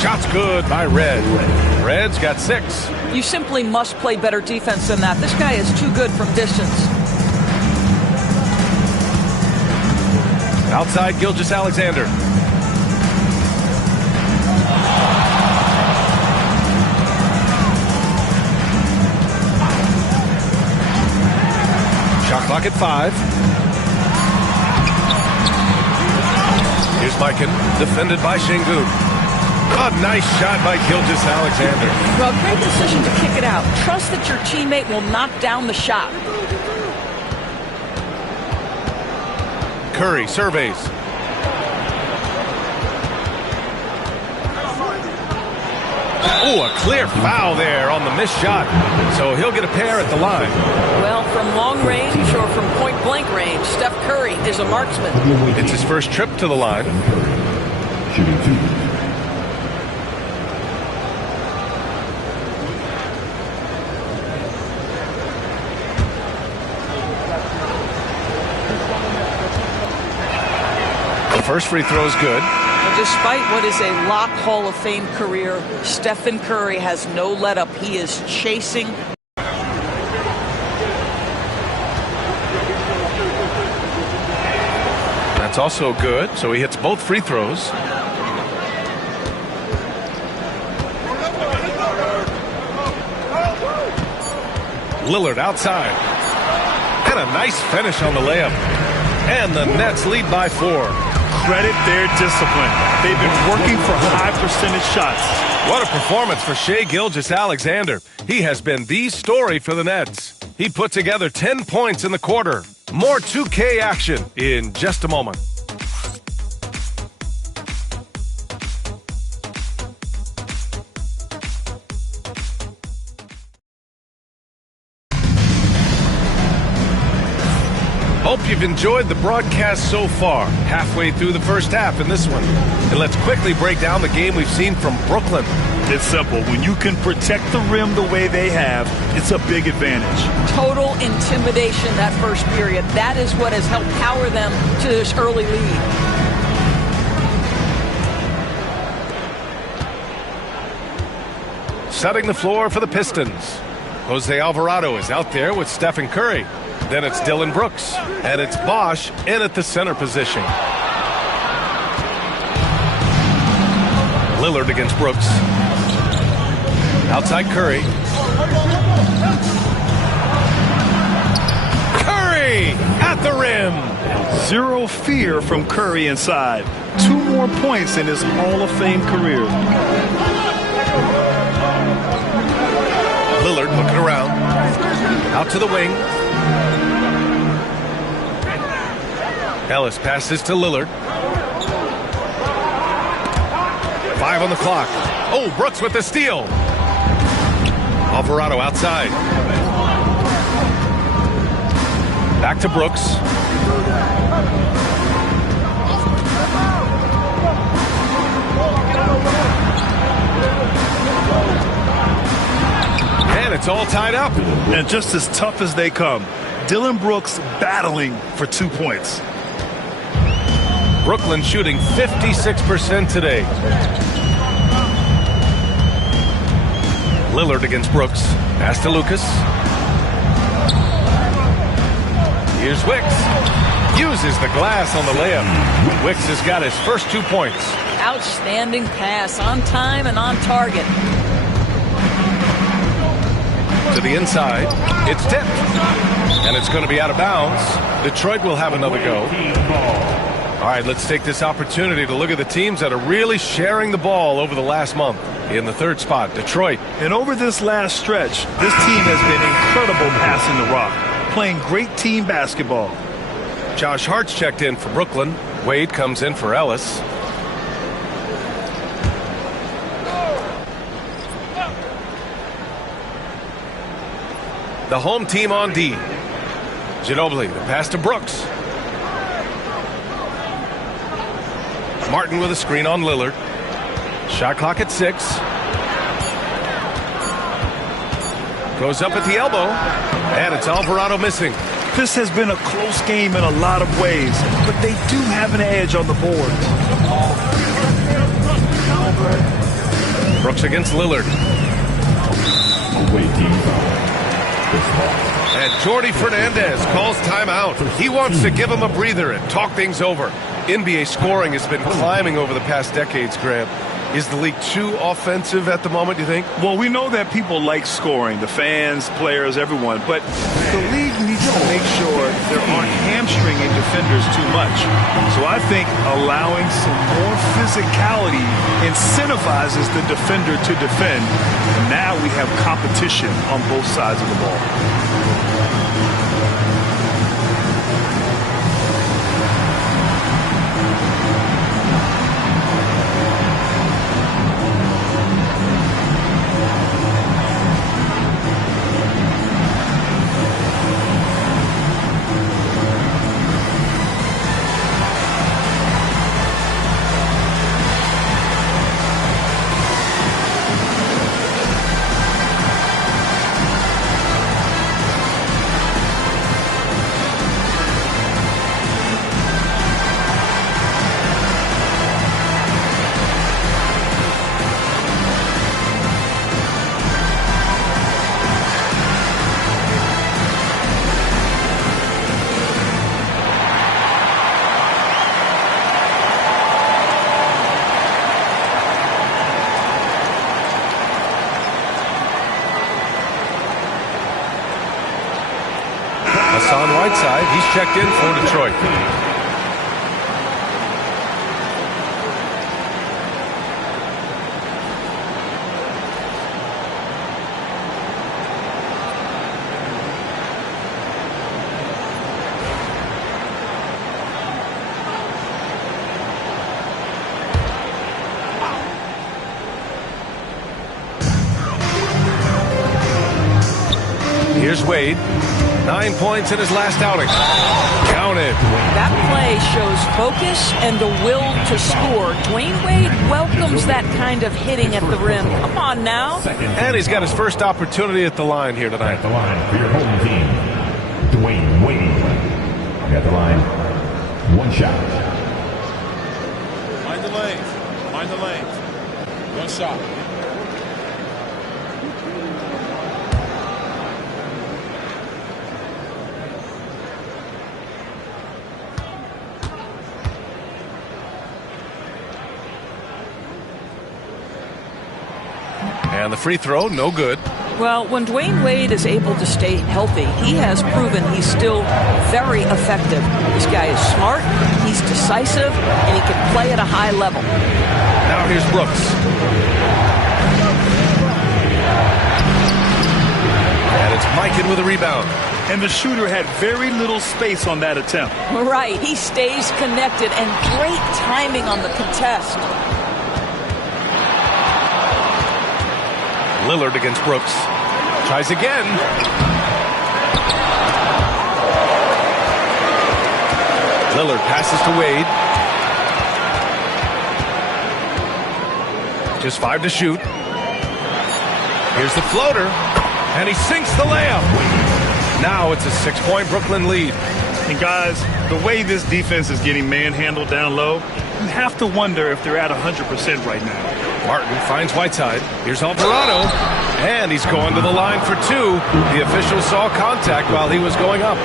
Shot's good by Red. Red's got 6. You simply must play better defense than that. This guy is too good from distance. Outside Gilgeous-Alexander. Shot clock at 5. Here's Mikan, defended by Şengün. A nice shot by Gilgeous-Alexander. Well, great decision to kick it out. Trust that your teammate will knock down the shot. Curry surveys. Oh, a clear foul there on the missed shot. So he'll get a pair at the line. Well, from long range or from point-blank range. Steph Curry is a marksman. It's his first trip to the line. Shooting 2. The first free throw is good. Despite what is a lock Hall of Fame career, Stephen Curry has no let-up. He is chasing. That's also good, so he hits both free throws. Lillard outside. And a nice finish on the layup. And the Nets lead by 4. Credit their discipline. They've been working for high percentage shots. What a performance for Shai Gilgeous-Alexander. He has been the story for the Nets. He put together 10 points in the quarter. More 2K action in just a moment. Hope you've enjoyed the broadcast so far. Halfway through the first half in this one. And let's quickly break down the game we've seen from Brooklyn. It's simple. When you can protect the rim the way they have, it's a big advantage. Total intimidation that first period. That is what has helped power them to this early lead. Setting the floor for the Pistons. Jose Alvarado is out there with Stephen Curry. Then it's Dylan Brooks. And it's Bosch in at the center position. Lillard against Brooks. Outside Curry. Curry at the rim. Zero fear from Curry inside. 2 more points in his Hall of Fame career. Lillard looking around. Out to the wing. Ellis passes to Lillard. 5 on the clock. Oh, Brooks with the steal. Alvarado outside. Back to Brooks. And it's all tied up. And just as tough as they come, Dylan Brooks battling for 2 points. Brooklyn shooting 56% today. Lillard against Brooks. Pass to Lucas. Here's Wicks. Uses the glass on the layup. Wicks has got his first 2 points. Outstanding pass, on time and on target. To the inside. It's tipped. And it's going to be out of bounds. Detroit will have another go. All right, let's take this opportunity to look at the teams that are really sharing the ball over the last month. In the third spot, Detroit. And over this last stretch, this team has been incredible passing the rock, playing great team basketball. Josh Hart's checked in for Brooklyn. Wade comes in for Ellis. The home team on D. Ginobili, the pass to Brooks. Martin with a screen on Lillard. Shot clock at 6. Goes up at the elbow. And it's Alvarado missing. This has been a close game in a lot of ways, but they do have an edge on the board. Brooks against Lillard. And Jordy Fernandez calls timeout. He wants to give him a breather and talk things over. NBA scoring has been climbing over the past decades, Graham. Is the league too offensive at the moment, do you think? Well, we know that people like scoring, the fans, players, everyone, but the league needs to make sure there aren't hamstringing defenders too much. So I think allowing some more physicality incentivizes the defender to defend. And now we have competition on both sides of the ball. on Whiteside. He's checked in for Detroit. Here's Wade. 9 points in his last outing. Counted. That play shows focus and the will to score. Dwayne Wade welcomes that kind of hitting at the rim. Come on now. And he's got his first opportunity at the line here tonight. At the line for your home team, Dwayne Wade. At the line, one shot. Mind the lanes. Mind the lanes. One shot. And the free throw, no good. Well, when Dwayne Wade is able to stay healthy, he has proven he's still very effective. This guy is smart, he's decisive, and he can play at a high level. Now here's Brooks. And it's Mikan with a rebound. And the shooter had very little space on that attempt. Right, he stays connected, and great timing on the contest. Lillard against Brooks. Tries again. Lillard passes to Wade. Just 5 to shoot. Here's the floater. And he sinks the layup. Now it's a 6-point Brooklyn lead. And guys, the way this defense is getting manhandled down low, you have to wonder if they're at 100% right now. Martin finds Whiteside. Here's Alvarado. And he's going to the line for 2. The official saw contact while he was going up.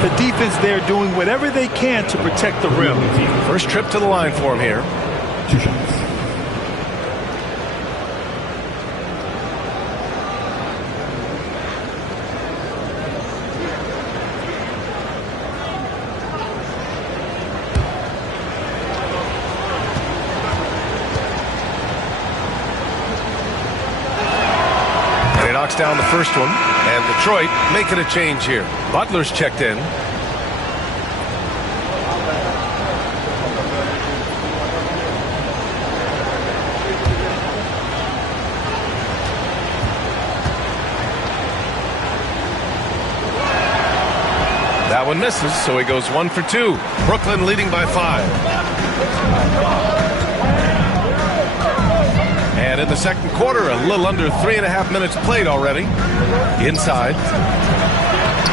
The defense there doing whatever they can to protect the rim. First trip to the line for him here. 2 shots. Down the first one, and Detroit making a change here. Butler's checked in. That one misses, so he goes 1 for 2. Brooklyn leading by 5. And in the second quarter, a little under 3.5 minutes played already. Inside.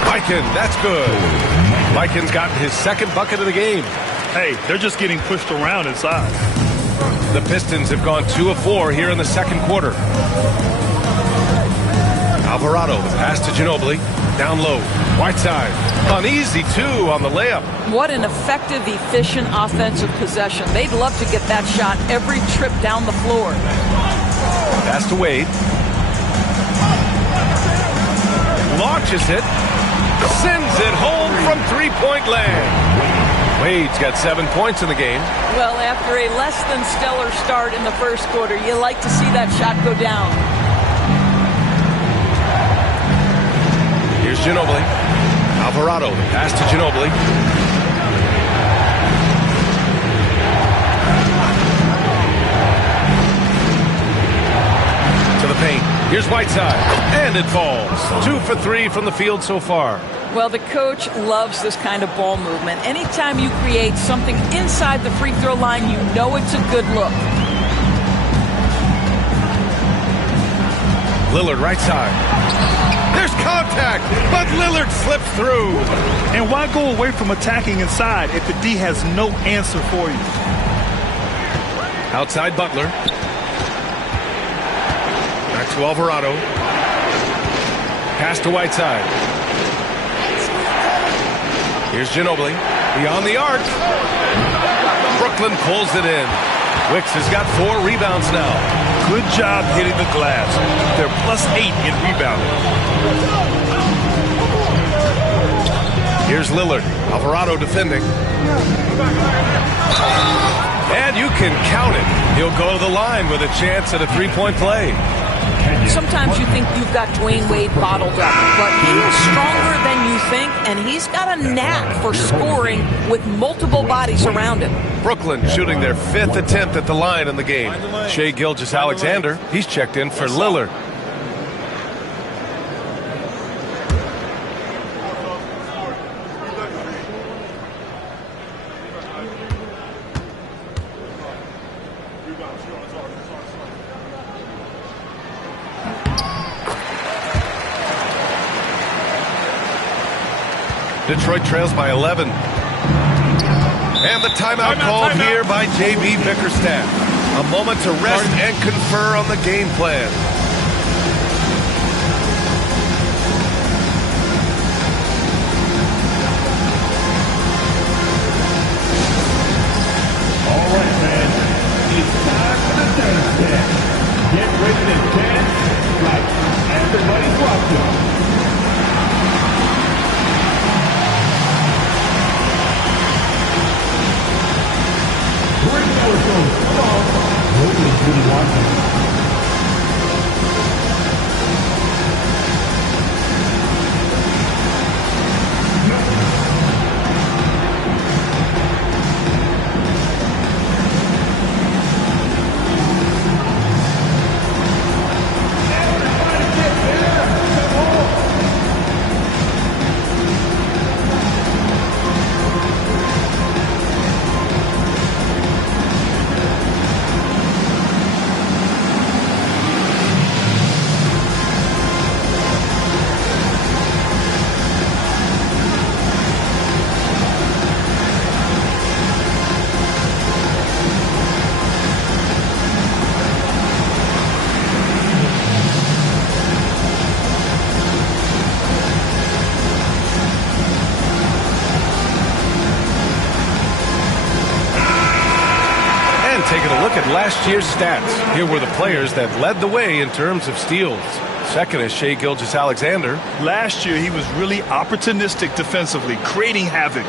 Mikan, that's good. Mikan's gotten his second bucket of the game. Hey, they're just getting pushed around inside. The Pistons have gone 2 of 4 here in the second quarter. Alvarado, the pass to Ginobili. Down low. Whiteside. Uneasy, 2 on the layup. What an effective, efficient offensive possession. They'd love to get that shot every trip down the floor. Pass to Wade. Launches it. Sends it home from 3-point land. Wade's got 7 points in the game. Well, after a less than stellar start in the first quarter, you like to see that shot go down. Here's Ginobili. Alvarado, the pass to Ginobili. To the paint. Here's Whiteside. And it falls. 2 for 3 from the field so far. Well, the coach loves this kind of ball movement. Anytime you create something inside the free throw line, you know it's a good look. Lillard right side. There's contact, but Lillard slips through. And why go away from attacking inside if the D has no answer for you? Outside Butler. Back to Alvarado. Pass to Whiteside. Here's Ginobili. Beyond the arc. Brooklyn pulls it in. Wicks has got 4 rebounds now. Good job hitting the glass. They're +8 in rebounding. Here's Lillard. Alvarado defending. And you can count it. He'll go to the line with a chance at a three-point play. Sometimes you think you've got Dwayne Wade bottled up, but he is stronger than you think, and he's got a knack for scoring with multiple bodies around him. Brooklyn shooting their 5th attempt at the line in the game. Shai Gilgeous-Alexander, he's checked in for Lillard. Detroit trails by 11. And the timeout called here by J.B. Bickerstaff. A moment to rest and confer on the game plan. All right, man. It's time for the dance test. Get ready to dance like everybody's watching. Come on. Nobody's really watching. Taking a look at last year's stats. Here were the players that led the way in terms of steals. Second is Shai Gilgeous-Alexander. Last year, he was really opportunistic defensively, creating havoc.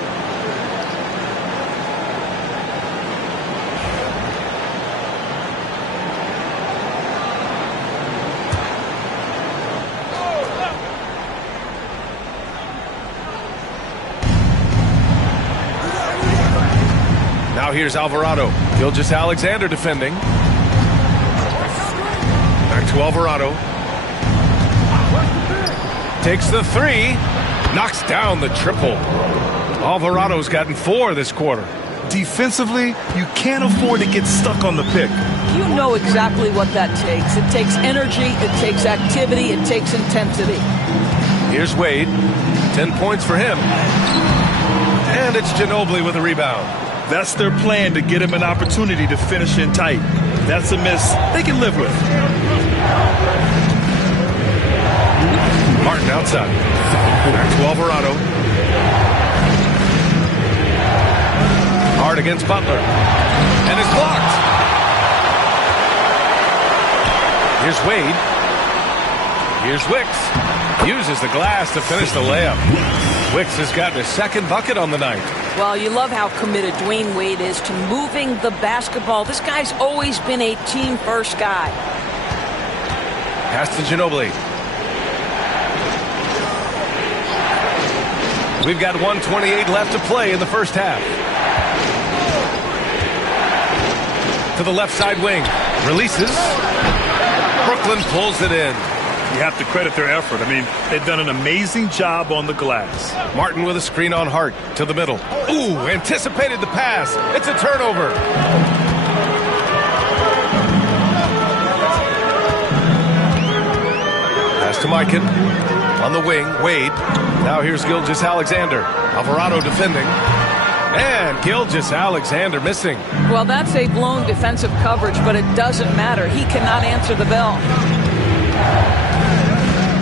Now here's Alvarado. Gilgeous-Alexander defending. Back to Alvarado. Takes the three. Knocks down the triple. Alvarado's gotten 4 this quarter. Defensively, you can't afford to get stuck on the pick. You know exactly what that takes. It takes energy, it takes activity, it takes intensity. Here's Wade. 10 points for him. And it's Ginobili with a rebound. That's their plan, to get him an opportunity to finish in tight. That's a miss they can live with. Martin outside. Back to Alvarado. Hard against Butler. And it's blocked. Here's Wade. Here's Wicks. Uses the glass to finish the layup. Wicks has gotten his 2nd bucket on the night. Well, you love how committed Dwayne Wade is to moving the basketball. This guy's always been a team-first guy. Pass to Ginobili. We've got 1:28 left to play in the first half. To the left side wing. Releases. Brooklyn pulls it in. You have to credit their effort. I mean, they've done an amazing job on the glass. Martin with a screen on Hart to the middle. Ooh, anticipated the pass. It's a turnover. Pass to Mikan. On the wing, Wade. Now here's Gilgeous-Alexander. Alvarado defending. And Gilgeous-Alexander missing. Well, that's a blown defensive coverage, but it doesn't matter. He cannot answer the bell.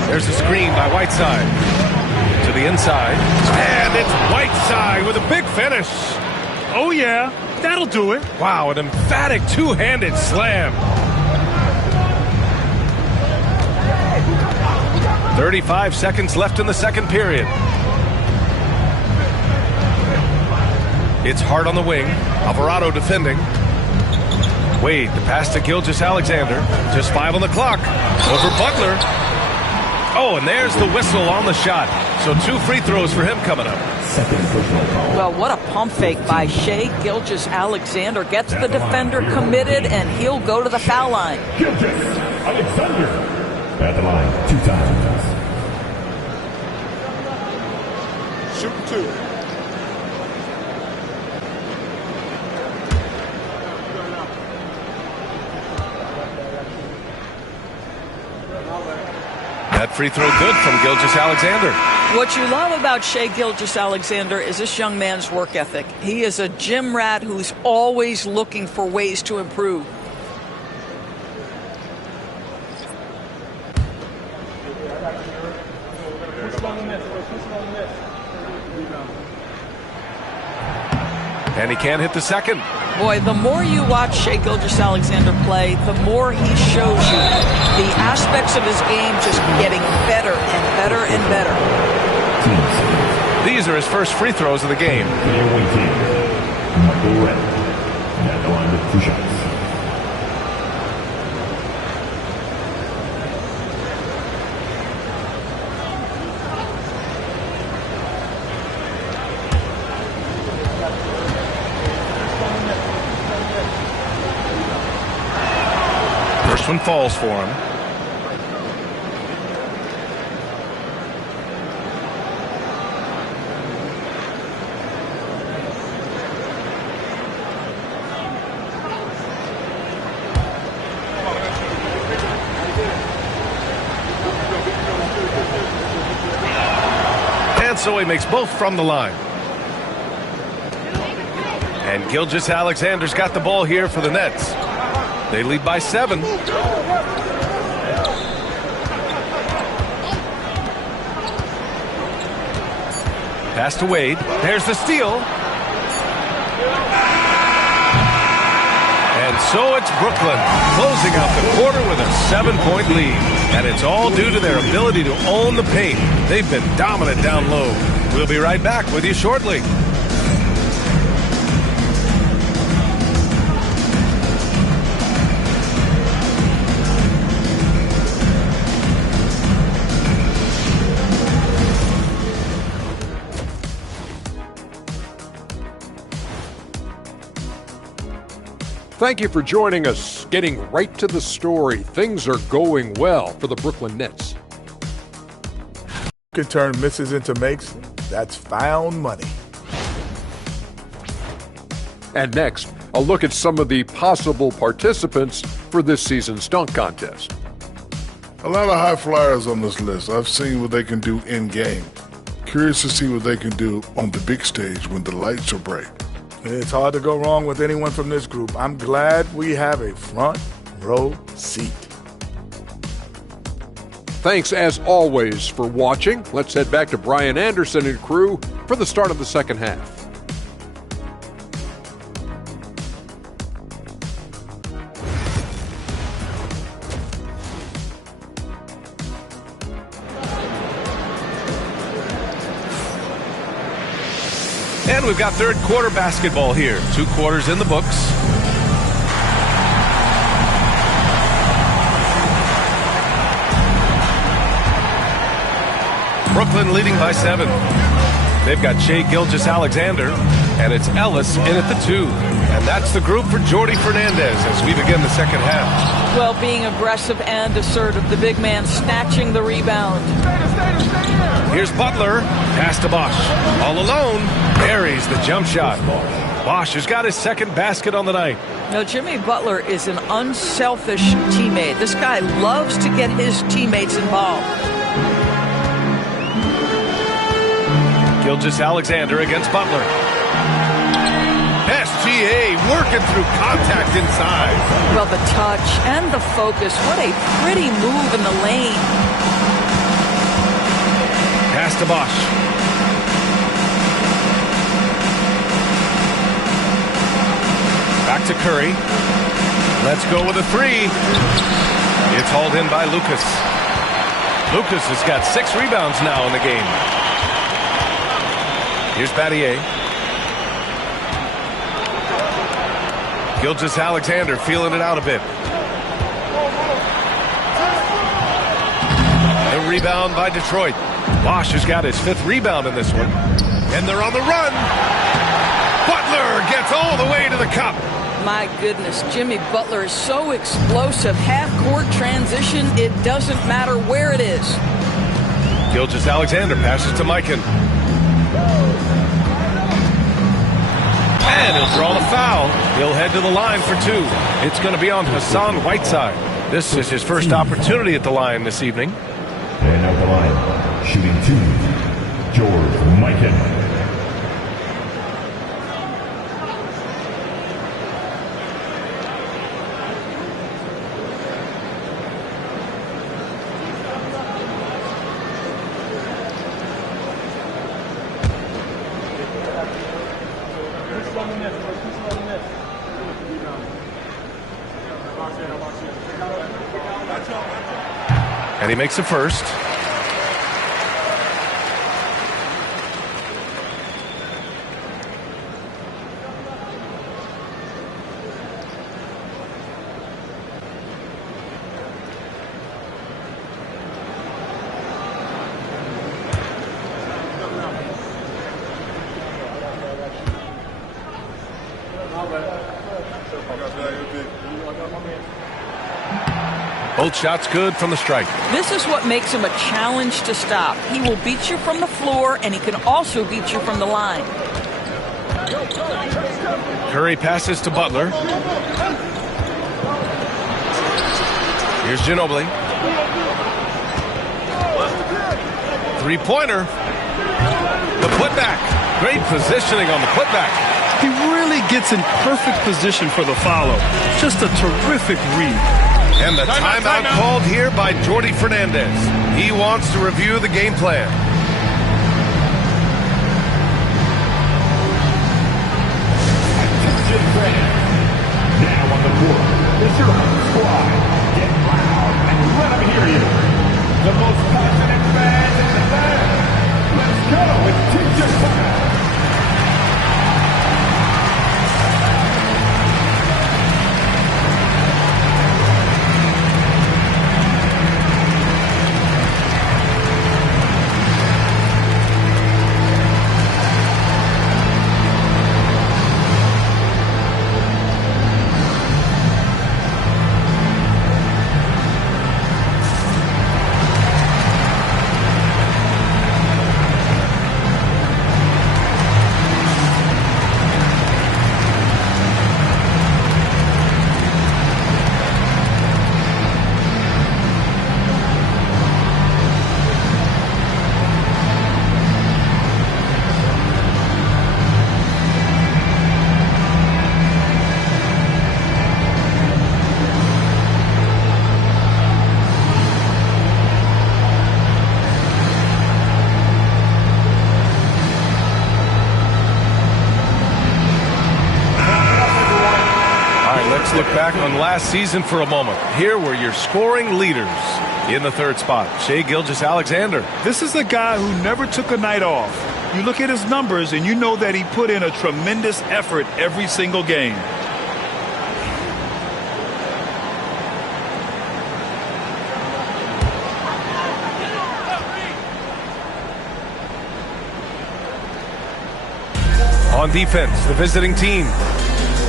There's a screen by Whiteside. To the inside. And it's Whiteside with a big finish. Oh, yeah. That'll do it. Wow, an emphatic two-handed slam. 35 seconds left in the second period. It's Hart on the wing. Alvarado defending. Wade, the pass to Gilgeous-Alexander. Just 5 on the clock. Over Butler. Oh, and there's the whistle on the shot. So 2 free throws for him coming up. Well, what a pump fake by Shai Gilgeous-Alexander. Gets the defender committed, and he'll go to the foul line. Gilgeous-Alexander at the line 2 times. Shooting 2. That free throw good from Gilgeous-Alexander. What you love about Shai Gilgeous-Alexander is this young man's work ethic. He is a gym rat who's always looking for ways to improve. And he can't hit the second. Boy, the more you watch Shai Gilgeous-Alexander play, the more he shows you the aspects of his game just getting better and better and better. These are his first free throws of the game. First one falls for him. And so he makes both from the line. And Gilgeous-Alexander's got the ball here for the Nets. They lead by 7. Pass to Wade. There's the steal. And so it's Brooklyn closing out the quarter with a 7-point lead. And it's all due to their ability to own the paint. They've been dominant down low. We'll be right back with you shortly. Thank you for joining us. Getting right to the story. Things are going well for the Brooklyn Nets. Can turn misses into makes. That's found money. And next, a look at some of the possible participants for this season's dunk contest. A lot of high flyers on this list. I've seen what they can do in game. Curious to see what they can do on the big stage when the lights are bright. It's hard to go wrong with anyone from this group. I'm glad we have a front row seat. Thanks, as always, for watching. Let's head back to Brian Anderson and crew for the start of the second half. And we've got third quarter basketball here. 2 quarters in the books. Brooklyn leading by 7. They've got Shai Gilgeous-Alexander, and it's Ellis in at the 2. And that's the group for Jordi Fernandez as we begin the second half. Well, being aggressive and assertive, the big man snatching the rebound. Here's Butler, pass to Bosch. All alone, buries the jump shot. Bosch has got his second basket on the night. Now, Jimmy Butler is an unselfish teammate. This guy loves to get his teammates involved. Gilgeous-Alexander against Butler. SGA working through contact inside. Well, the touch and the focus. What a pretty move in the lane. Pass to Bosch. Back to Curry. Let's go with a 3. It's hauled in by Lucas. Lucas has got 6 rebounds now in the game. Here's Battier. Gilgeous Alexander feeling it out a bit. The rebound by Detroit. Bosch has got his 5th rebound in this one. And they're on the run. Butler gets all the way to the cup. My goodness, Jimmy Butler is so explosive. Half-court transition, it doesn't matter where it is. Gilgeous Alexander passes to Mikan. And he'll draw the foul. He'll head to the line for 2. It's going to be on Hassan Whiteside. This is his first opportunity at the line this evening. And at the line, shooting 2, George Mikan. And he makes the first. Both shots good from the strike. This is what makes him a challenge to stop. He will beat you from the floor, and he can also beat you from the line. Curry passes to Butler. Here's Ginobili. 3-pointer. The putback. Great positioning on the putback. He really gets in perfect position for the follow. Just a terrific read. And the timeout called here by Jordi Fernandez. He wants to review the game plan. Now on the court, is your home squad. Get loud and let them hear you. The most passionate fans in the land. Let's go with Teacher Fire. Look back on last season for a moment. Here were your scoring leaders in the 3rd spot. Shai Gilgeous-Alexander. This is a guy who never took a night off. You look at his numbers and you know that he put in a tremendous effort every single game. On defense, the visiting team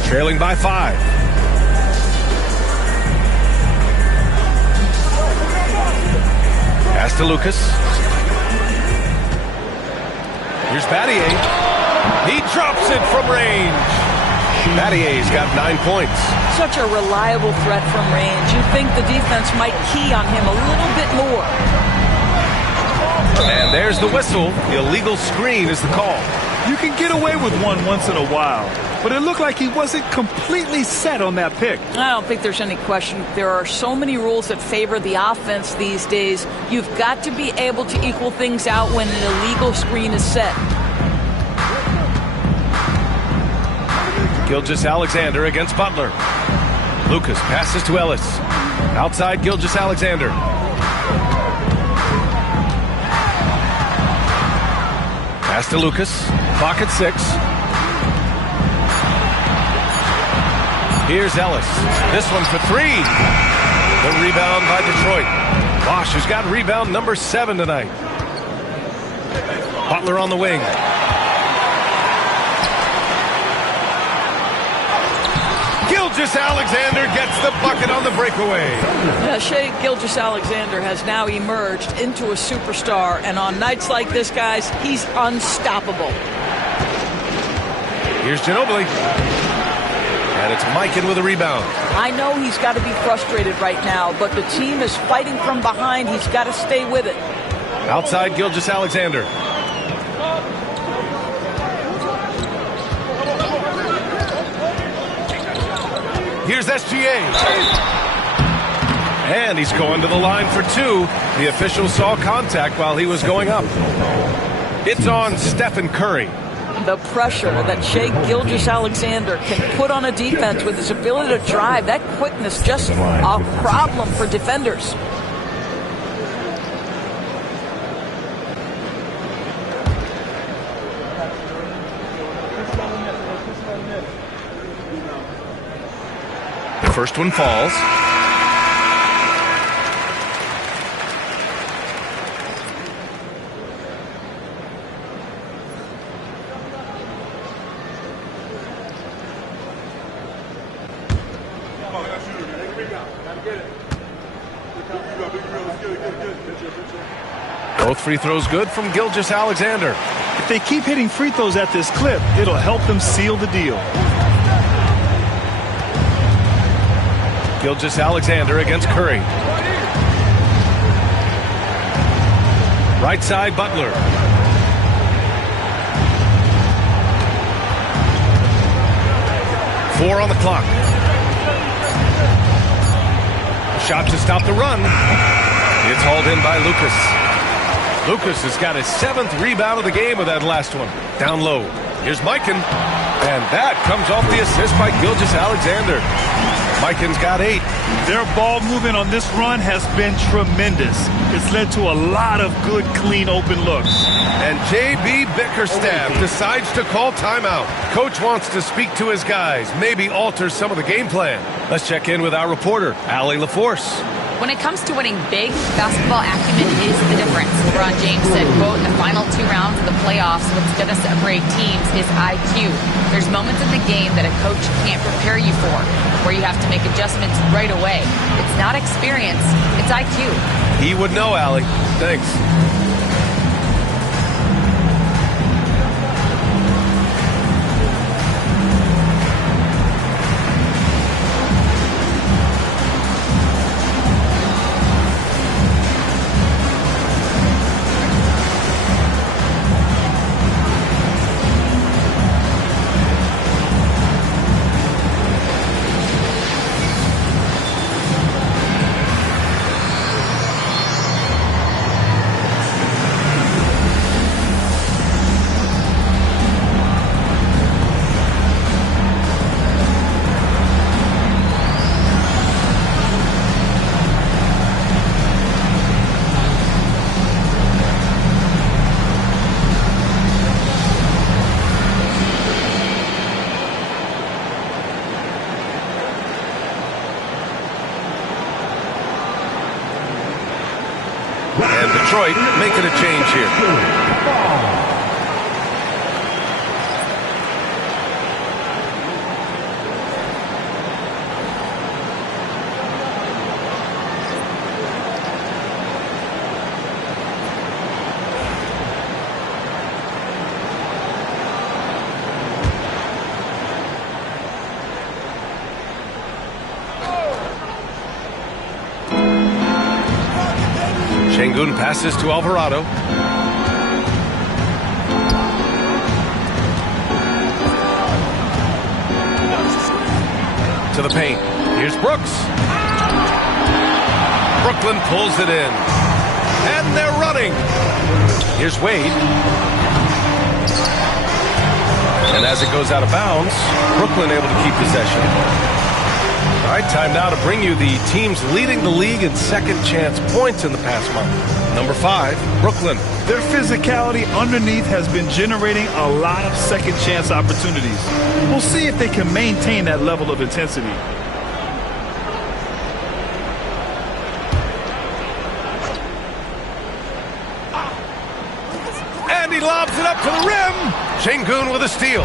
trailing by 5. Pass to Lucas. Here's Battier. He drops it from range. Battier's got 9 points. Such a reliable threat from range. You think the defense might key on him a little bit more. And there's the whistle. The illegal screen is the call. You can get away with one once in a while, but it looked like he wasn't completely set on that pick. I don't think there's any question. There are so many rules that favor the offense these days. You've got to be able to equal things out when an illegal screen is set. Gilgeous-Alexander against Butler. Lucas passes to Ellis. Outside Gilgeous-Alexander. Pass to Lucas. Clock at 6. Here's Ellis. This one for three. The rebound by Detroit. Bosch has got rebound number 7 tonight. Butler on the wing. Gilgeous-Alexander gets the bucket on the breakaway. Shai Gilgeous-Alexander has now emerged into a superstar, and on nights like this, guys, he's unstoppable. Here's Ginobili. And it's Mikan with a rebound. I know he's got to be frustrated right now, but the team is fighting from behind. He's got to stay with it. Outside Gilgeous-Alexander. Here's SGA. And he's going to the line for 2. The official saw contact while he was going up. It's on Stephen Curry. The pressure that Shai Gilgeous-Alexander can put on a defense with his ability to drive, that quickness, just a problem for defenders. The first one falls. Both free throws good from Gilgeous-Alexander. If they keep hitting free throws at this clip, it'll help them seal the deal. Gilgeous-Alexander against Curry. Right side, Butler. Four on the clock. Shot to stop the run. It's hauled in by Lucas. Lucas has got his 7th rebound of the game with that last one. Down low. Here's Mikan. And that comes off the assist by Gilgeous-Alexander. Mikan's got 8. Their ball movement on this run has been tremendous. It's led to a lot of good, clean, open looks. And J.B. Bickerstaff decides to call timeout. Coach wants to speak to his guys, maybe alter some of the game plan. Let's check in with our reporter, Allie LaForce. When it comes to winning big, basketball acumen is the difference. LeBron James said, quote, in the final 2 rounds of the playoffs, what's going to separate teams is IQ. There's moments in the game that a coach can't prepare you for, where you have to make adjustments right away. It's not experience, it's IQ. He would know, Allie. Thanks. And Detroit making a change here. Şengün passes to Alvarado. To the paint. Here's Brooks. Brooklyn pulls it in. And they're running. Here's Wade. And as it goes out of bounds, Brooklyn able to keep possession. All right, time now to bring you the teams leading the league in second chance points in the past month. Number 5, Brooklyn. Their physicality underneath has been generating a lot of second chance opportunities. We'll see if they can maintain that level of intensity. And he lobs it up to the rim. Şengün with a steal.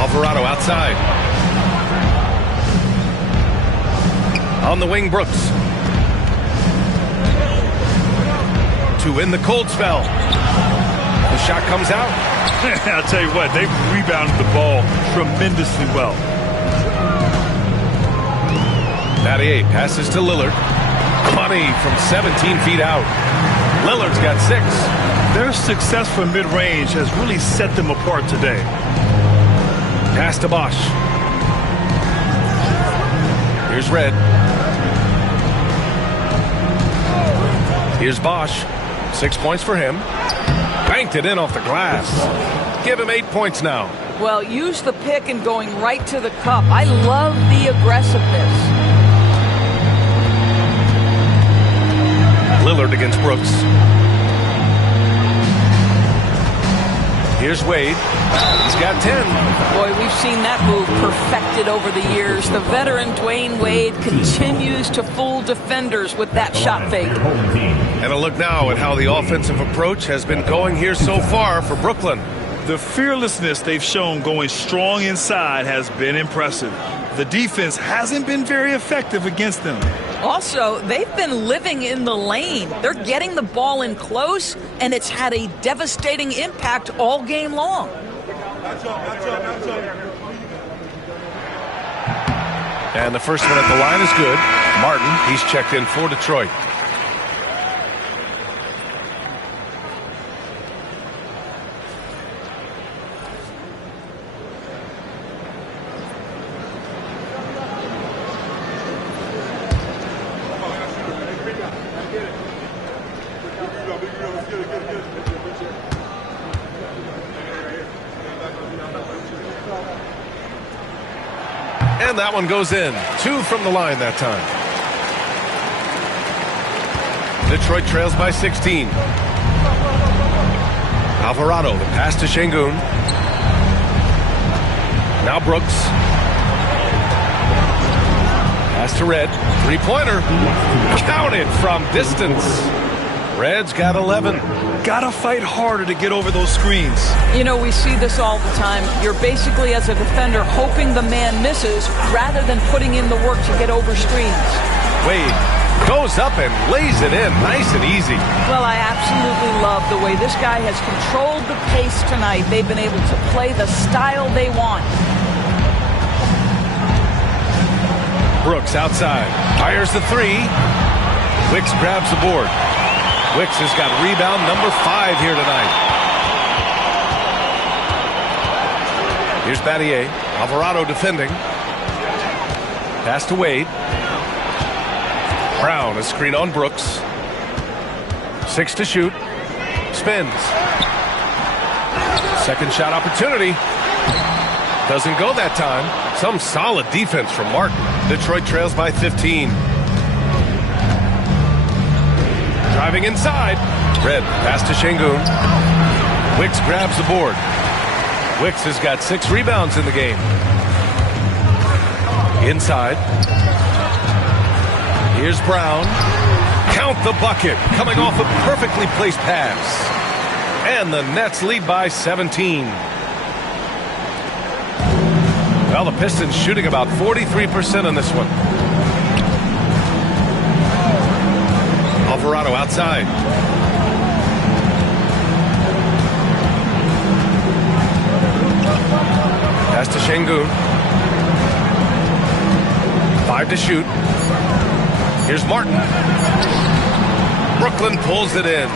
Alvarado outside. On the wing, Brooks. To win the cold spell. The shot comes out. I'll tell you what, they've rebounded the ball tremendously well. Battier passes to Lillard. Money from 17 feet out. Lillard's got 6. Their success from mid-range has really set them apart today. Pass to Bosch. Here's Red. Here's Bosch. 6 points for him. Banked it in off the glass. Give him 8 points now. Well, use the pick and going right to the cup. I love the aggressiveness. Lillard against Brooks. Here's Wade. He's got 10. Boy, we've seen that move perfected over the years. The veteran Dwayne Wade continues to fool defenders with that shot fake. And a look now at how the offensive approach has been going here so far for Brooklyn. The fearlessness they've shown going strong inside has been impressive. The defense hasn't been very effective against them. Also, they've been living in the lane. They're getting the ball in close, and it's had a devastating impact all game long. And the first one at the line is good. Martin, he's checked in for Detroit. And that one goes in. 2 from the line that time. Detroit trails by 16. Alvarado, the pass to Şengün. Now Brooks. Pass to Red. 3-pointer. Counted from distance. Red's got 11. Gotta fight harder to get over those screens. You know, we see this all the time. You're basically, as a defender, hoping the man misses rather than putting in the work to get over screens. Wade goes up and lays it in nice and easy. Well, I absolutely love the way this guy has controlled the pace tonight. They've been able to play the style they want. Brooks outside. Fires the 3. Wicks grabs the board. Wicks has got rebound number 5 here tonight. Here's Battier. Alvarado defending. Pass to Wade. Brown, a screen on Brooks. 6 to shoot. Spins. Second shot opportunity. Doesn't go that time. Some solid defense from Martin. Detroit trails by 15. Driving inside. Red, pass to Şengün. Wicks grabs the board. Wicks has got 6 rebounds in the game. Inside. Here's Brown. Count the bucket. Coming off a perfectly placed pass. And the Nets lead by 17. Well, the Pistons shooting about 43% on this one. Alvarado outside. Pass to Şengün. 5 to shoot. Here's Martin. Brooklyn pulls it in.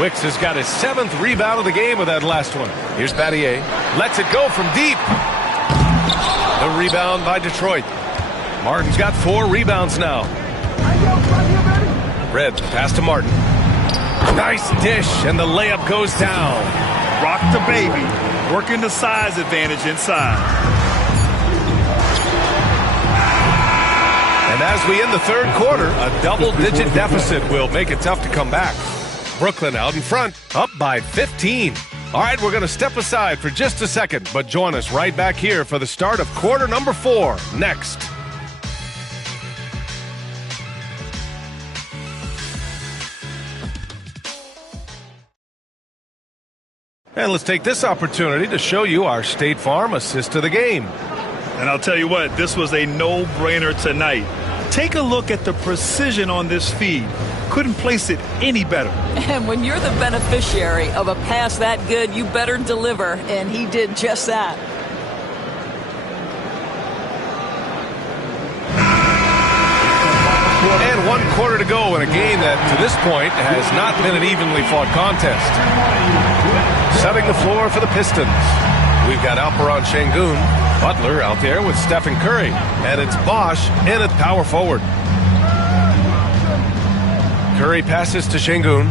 Wicks has got his 7th rebound of the game with that last one. Here's Battier. Lets it go from deep. The rebound by Detroit. Martin's got 4 rebounds now. Red, pass to Martin. Nice dish, and the layup goes down. Rock the baby. Working the size advantage inside. And as we end the third quarter, a double-digit deficit will make it tough to come back. Brooklyn out in front, up by 15. All right, we're going to step aside for just a second, but join us right back here for the start of quarter number 4 next. And let's take this opportunity to show you our State Farm assist to the game. And I'll tell you what, this was a no-brainer tonight. Take a look at the precision on this feed. Couldn't place it any better. And when you're the beneficiary of a pass that good, you better deliver, and he did just that. And 1 quarter to go in a game that, to this point, has not been an evenly fought contest. Setting the floor for the Pistons. We've got Alperon Şengün, Butler out there with Stephen Curry, and it's Bosch in at power forward. Curry passes to Şengün.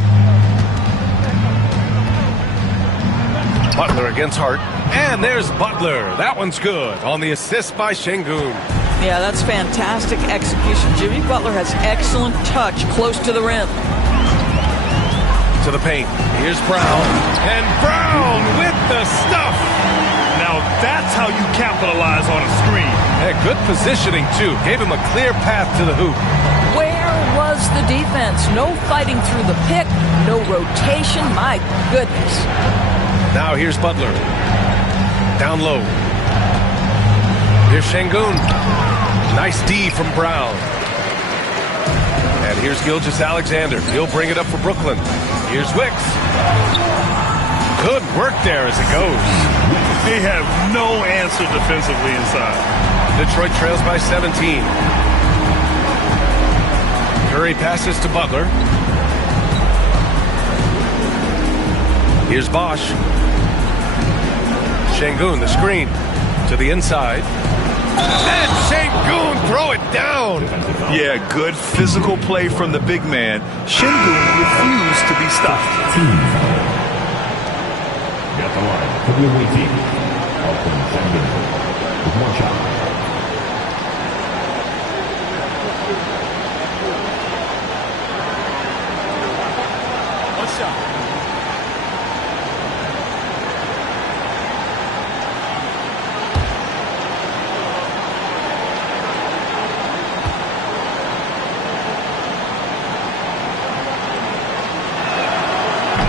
Butler against Hart, and there's Butler. That one's good on the assist by Şengün. Yeah, that's fantastic execution. Jimmy Butler has excellent touch close to the rim. To the paint. Here's Brown. And Brown with the stuff. Now that's how you capitalize on a screen. And good positioning, too. Gave him a clear path to the hoop. Where was the defense? No fighting through the pick. No rotation. My goodness. Now here's Butler. Down low. Here's Şengün. Nice D from Brown. And here's Gilgeous-Alexander. He'll bring it up for Brooklyn. Here's Wicks. Good work there as it goes. They have no answer defensively inside. Detroit trails by 17. Curry passes to Butler. Here's Bosch. Şengün, the screen. To the inside. And Şengün throw it down. Yeah, good physical play from the big man. Şengün refused to be stopped. At the line, for the away team, Alperon Şengün with 1 shot.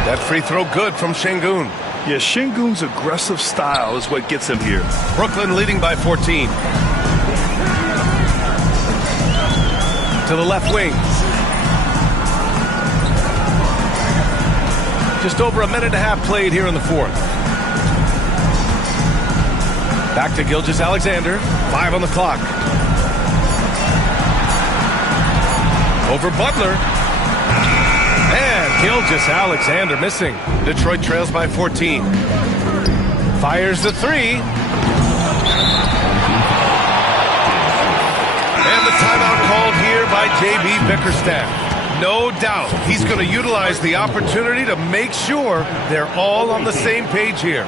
That free throw good from Şengün. Yeah, Şengün's aggressive style is what gets him here. Brooklyn leading by 14. To the left wing. Just over a minute and a half played here in the fourth. Back to Gilgeous-Alexander. 5 on the clock. Over Butler. And Gilgeous-Alexander missing. Detroit trails by 14. Fires the 3. And the timeout called here by J.B. Bickerstaff. No doubt he's going to utilize the opportunity to make sure they're all on the same page here.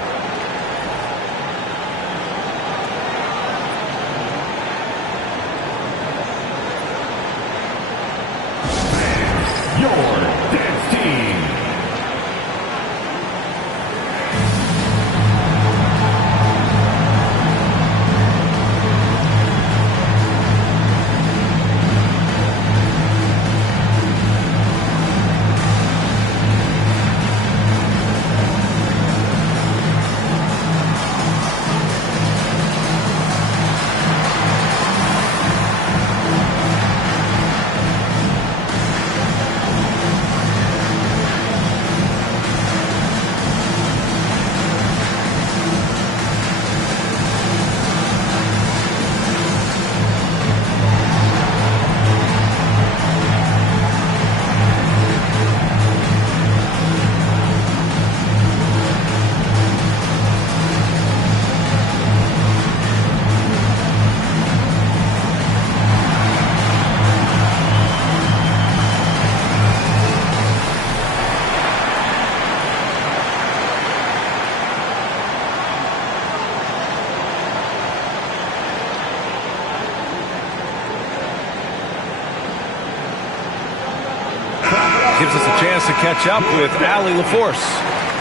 gives us a chance to catch up with Allie LaForce.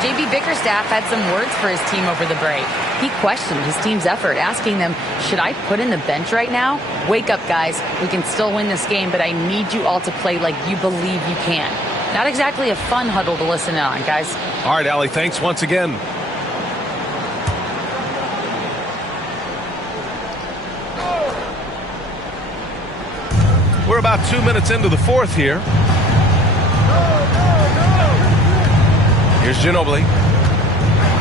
JB Bickerstaff had some words for his team over the break. He questioned his team's effort, asking them, should I put in the bench right now? Wake up, guys. We can still win this game, but I need you all to play like you believe you can. Not exactly a fun huddle to listen in on, guys. All right, Allie, thanks once again. We're about 2 minutes into the fourth here. Here's Ginobili.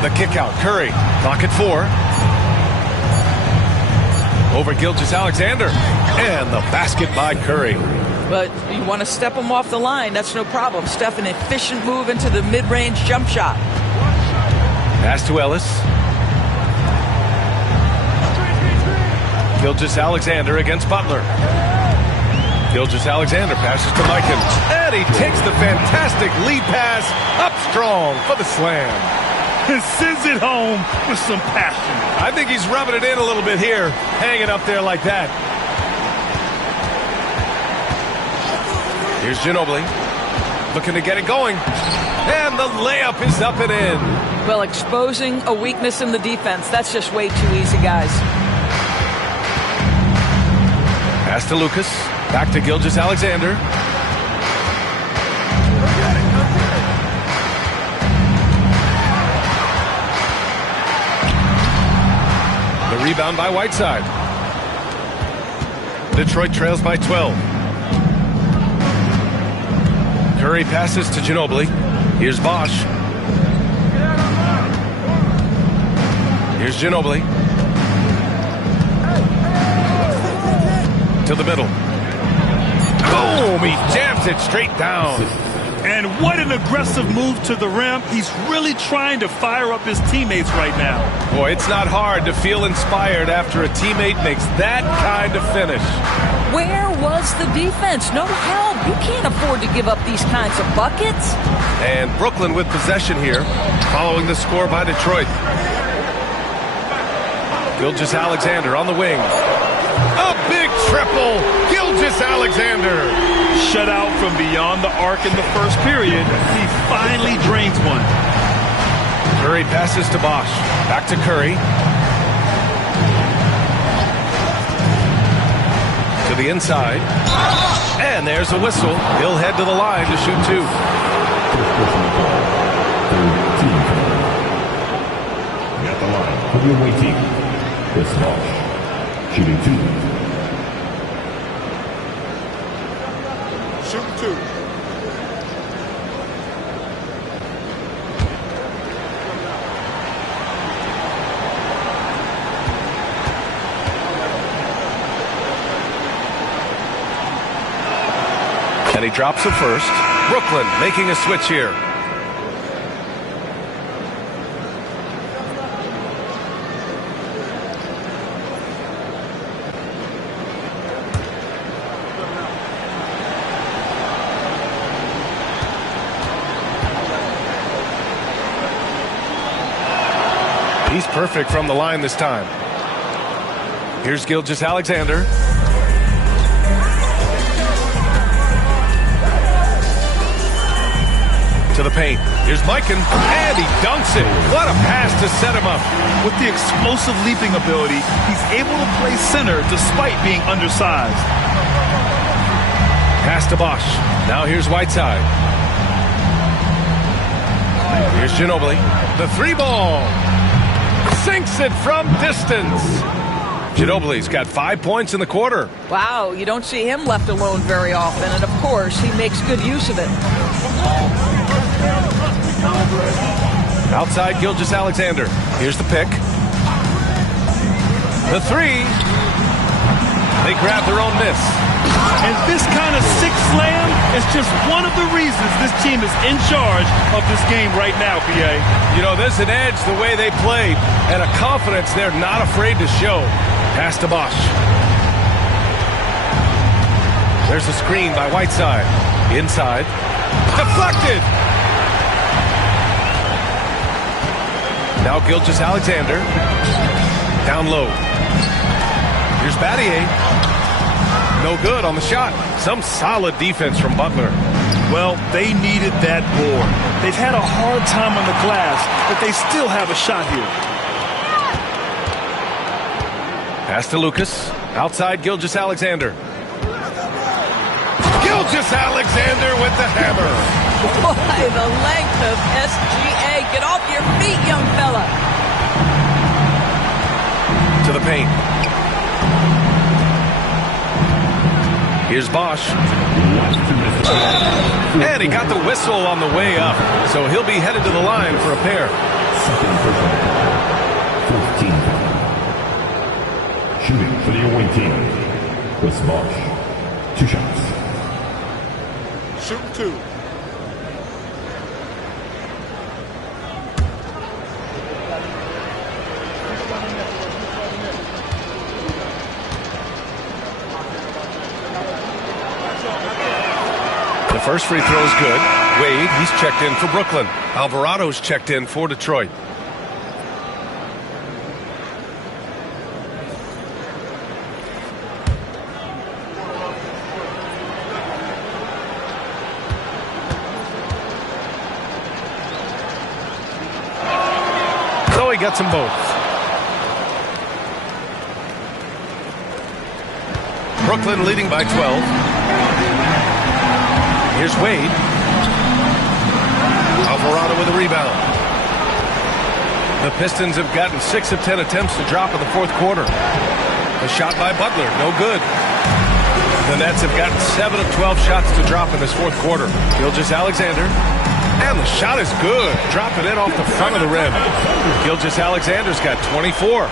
The kick out. Curry. Clock at 4. Over Gilgeous-Alexander. And the basket by Curry. But you want to step him off the line, that's no problem. Steph, an efficient move into the mid-range jump shot. Pass to Ellis. Gilgeous-Alexander against Butler. Gilgeous-Alexander passes to Mikan. And he takes the fantastic lead pass up strong for the slam. And sends it home with some passion. I think he's rubbing it in a little bit here, hanging up there like that. Here's Ginobili, looking to get it going. And the layup is up and in. Well, exposing a weakness in the defense, that's just way too easy, guys. Pass to Lucas. Back to Gilgeous-Alexander. The rebound by Whiteside. Detroit trails by 12. Curry passes to Ginobili. Here's Bosch. Here's Ginobili. To the middle. Boom! He jams it straight down. And what an aggressive move to the rim. He's really trying to fire up his teammates right now. Boy, it's not hard to feel inspired after a teammate makes that kind of finish. Where was the defense? No help. You can't afford to give up these kinds of buckets. And Brooklyn with possession here, following the score by Detroit. Gilgeous-Alexander on the wing. A big triple. Gilgeous-Alexander. Shut out from beyond the arc in the first period. He finally drains one. Curry passes to Bosch. Back to Curry. To the inside. And there's a whistle. He'll head to the line to shoot 2. At the line for the away team, Chris Bosch, shooting 2. Shooting 2. And he drops it first. Brooklyn making a switch here. He's perfect from the line this time. Here's Gilgeous-Alexander. To the paint. Here's Mikan. And he dunks it. What a pass to set him up. With the explosive leaping ability, he's able to play center despite being undersized. Pass to Bosch. Now here's Whiteside. Here's Ginobili. The 3-ball. Sinks it from distance. Ginobili's got 5 points in the quarter. Wow, you don't see him left alone very often, and of course, he makes good use of it. Outside Gilgeous-Alexander. Here's the pick. The 3. They grab their own miss. And this kind of sick slam is just one of the reasons this team is in charge of this game right now, B.A. You know, there's an edge the way they played and a confidence they're not afraid to show. Pass to Bosch. There's a screen by Whiteside. Inside. Deflected. Now Gilgeous-Alexander. Down low. Here's Battier. No good on the shot. Some solid defense from Butler. Well, they needed that board. They've had a hard time on the glass, but they still have a shot here. Pass to Lucas. Outside Gilgeous-Alexander. Gilgeous-Alexander with the hammer. Boy, the length of SGA. Get off your feet, young fella. To the paint. Here's Bosch. And he got the whistle on the way up, so he'll be headed to the line for a pair. 14. Shooting for the away team was Bosch. 2 shots. Shooting 2. The first free throw is good. Wade, he's checked in for Brooklyn. Alvarado's checked in for Detroit. So he gets them both. Brooklyn leading by 12. Here's Wade. Alvarado with a rebound. The Pistons have gotten 6 of 10 attempts to drop in the fourth quarter. A shot by Butler, no good. The Nets have gotten 7 of 12 shots to drop in this fourth quarter. Gilgeous-Alexander. And the shot is good. Dropping it off the front of the rim. Gilgeous-Alexander's got 24.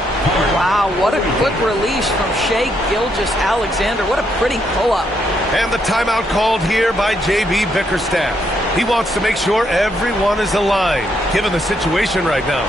Wow, what a quick release from Shai Gilgeous-Alexander. What a pretty pull-up. And the timeout called here by J.B. Bickerstaff. He wants to make sure everyone is aligned, given the situation right now.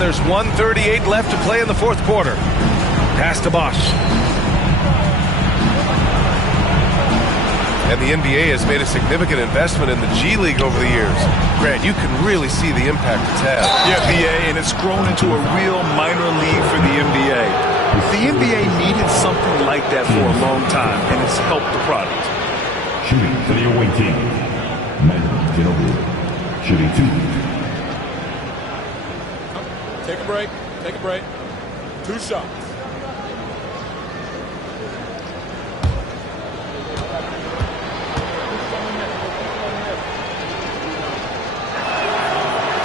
There's 1:38 left to play in the fourth quarter. Pass to Bosch. And the NBA has made a significant investment in the G League over the years. Grant, you can really see the impact it's had. Yeah, BA, and it's grown into a real minor league for the NBA. The NBA needed something like that for a long time, and it's helped the product. Shooting for the away team, Manu Ginobili. Shooting 2. Take a break. Take a break. 2 shots.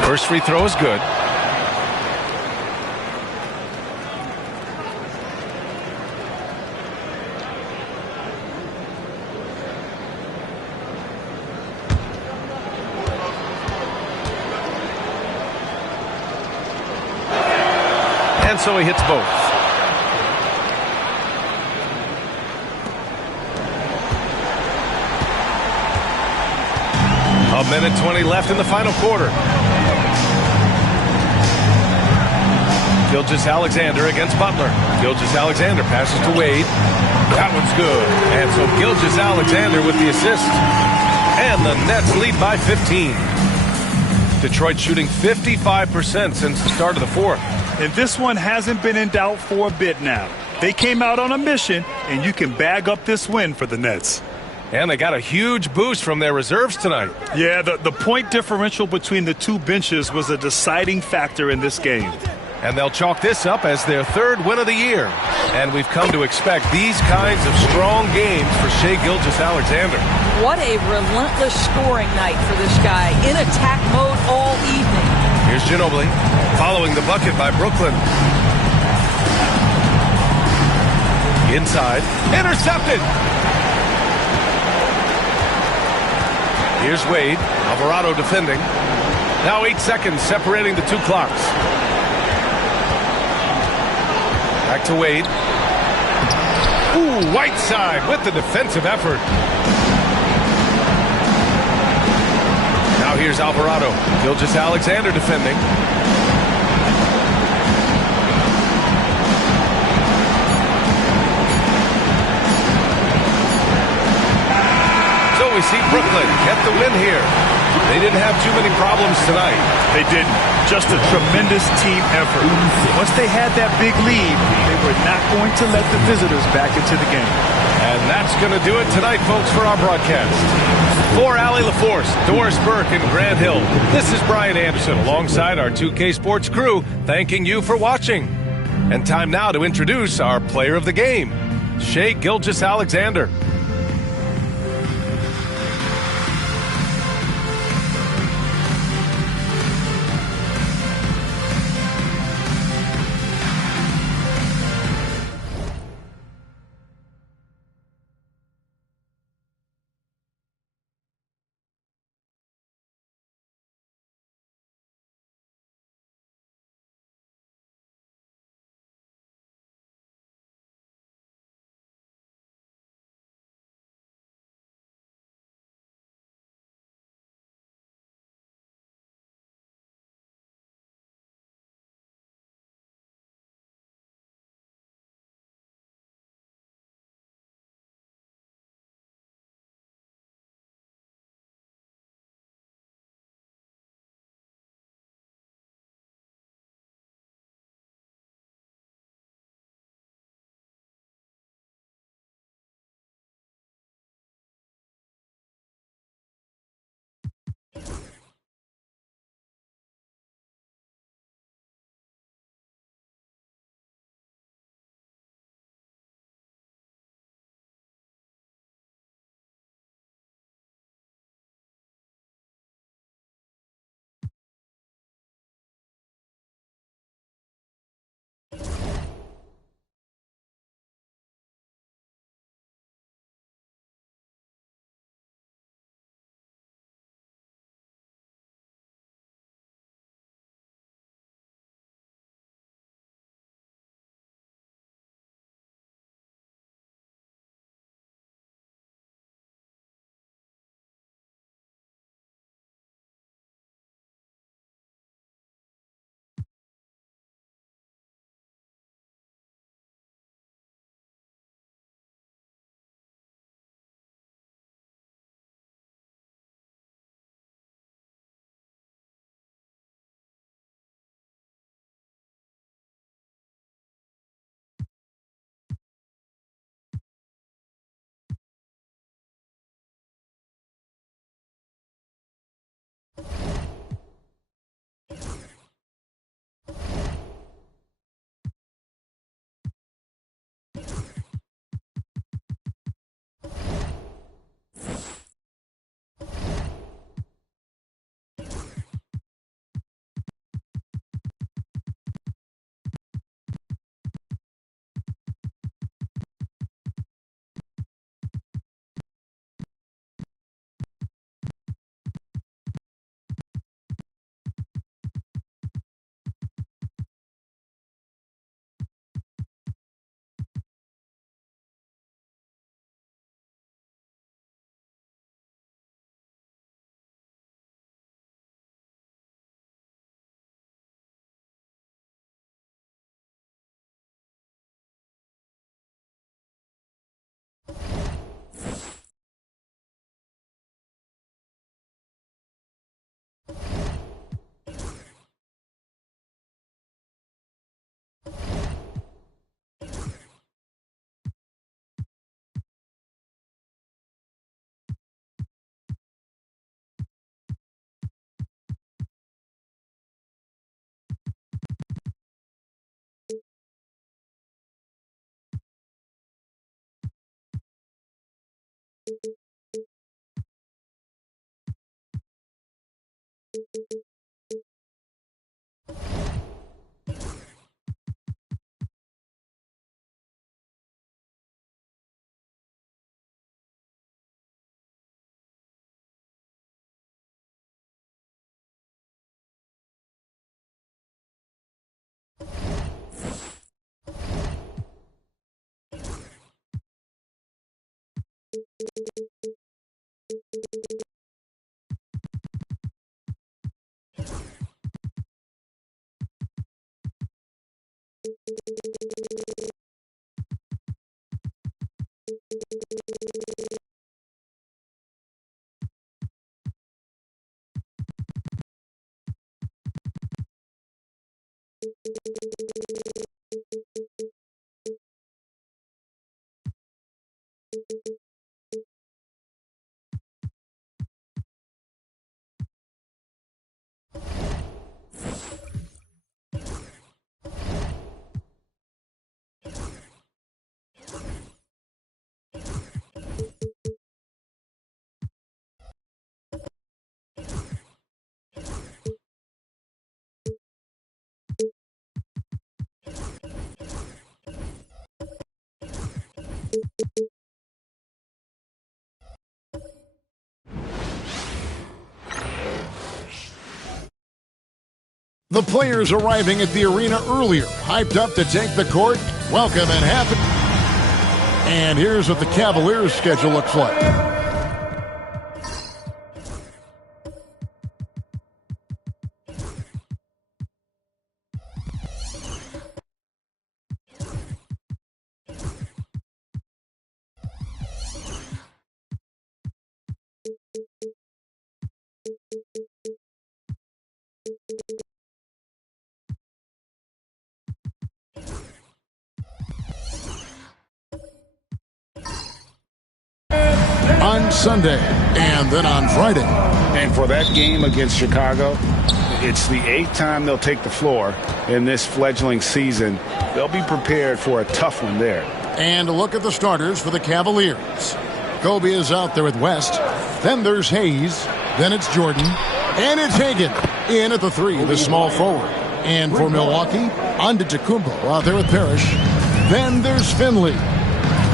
First free throw is good. And so he hits both. A minute 20 left in the final quarter. Gilgeous-Alexander against Butler. Gilgeous-Alexander passes to Wade. That one's good. And so Gilgeous-Alexander with the assist. And the Nets lead by 15. Detroit shooting 55% since the start of the fourth. And this one hasn't been in doubt for a bit now. They came out on a mission, and you can bag up this win for the Nets. And they got a huge boost from their reserves tonight. Yeah, the point differential between the two benches was a deciding factor in this game. And they'll chalk this up as their third win of the year. And we've come to expect these kinds of strong games for Shai Gilgeous-Alexander. What a relentless scoring night for this guy. In attack mode all evening. Here's Ginobili following the bucket by Brooklyn. Inside. Intercepted. Here's Wade. Alvarado defending. Now 8 seconds separating the two clocks. Back to Wade. Ooh, Whiteside with the defensive effort. Now here's Alvarado. Gilgeous-Alexander defending. So we see Brooklyn get the win here. They didn't have too many problems tonight. They didn't. Just a tremendous team effort. Once they had that big lead, they were not going to let the visitors back into the game. And that's going to do it tonight, folks, for our broadcast. For Allie LaForce, Doris Burke, and Grant Hill, this is Brian Anderson alongside our 2K Sports crew, thanking you for watching. And time now to introduce our player of the game, Shai Gilgeous-Alexander. The players arriving at the arena earlier, hyped up to take the court. Welcome and happy. And here's what the Cavaliers' schedule looks like. On Sunday, and then on Friday. And for that game against Chicago, it's the 8th time they'll take the floor in this fledgling season. They'll be prepared for a tough one there. And a look at the starters for the Cavaliers. Kobe is out there with West. Then there's Hayes. Then it's Jordan. And it's Hagan in at the 3, the small forward. And for Milwaukee, Antetokounmpo out there with Parrish. Then there's Finley.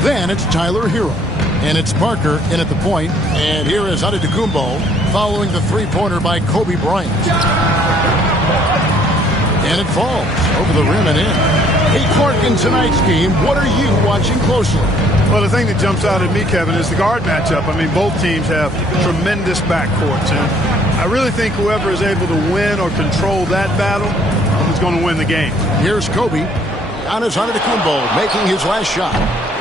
Then it's Tyler Hero. And it's Parker in at the point. And here is Antetokounmpo following the three-pointer by Kobe Bryant. And it falls over the rim and in. Hey, Clark, in tonight's game, what are you watching closely? Well, the thing that jumps out at me, Kevin, is the guard matchup. I mean, both teams have tremendous backcourts. And I really think whoever is able to win or control that battle is going to win the game. Here's Kobe. Giannis Antetokounmpo making his last shot.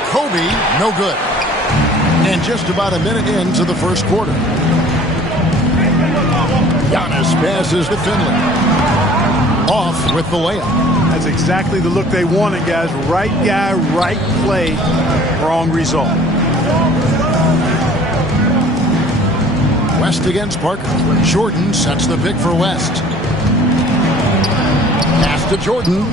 Kobe, no good. And just about a minute into the first quarter. Giannis passes to Finley. Off with the layup. That's exactly the look they wanted, guys. Right guy, right play, wrong result. West against Parker. Jordan sets the pick for West. Pass to Jordan.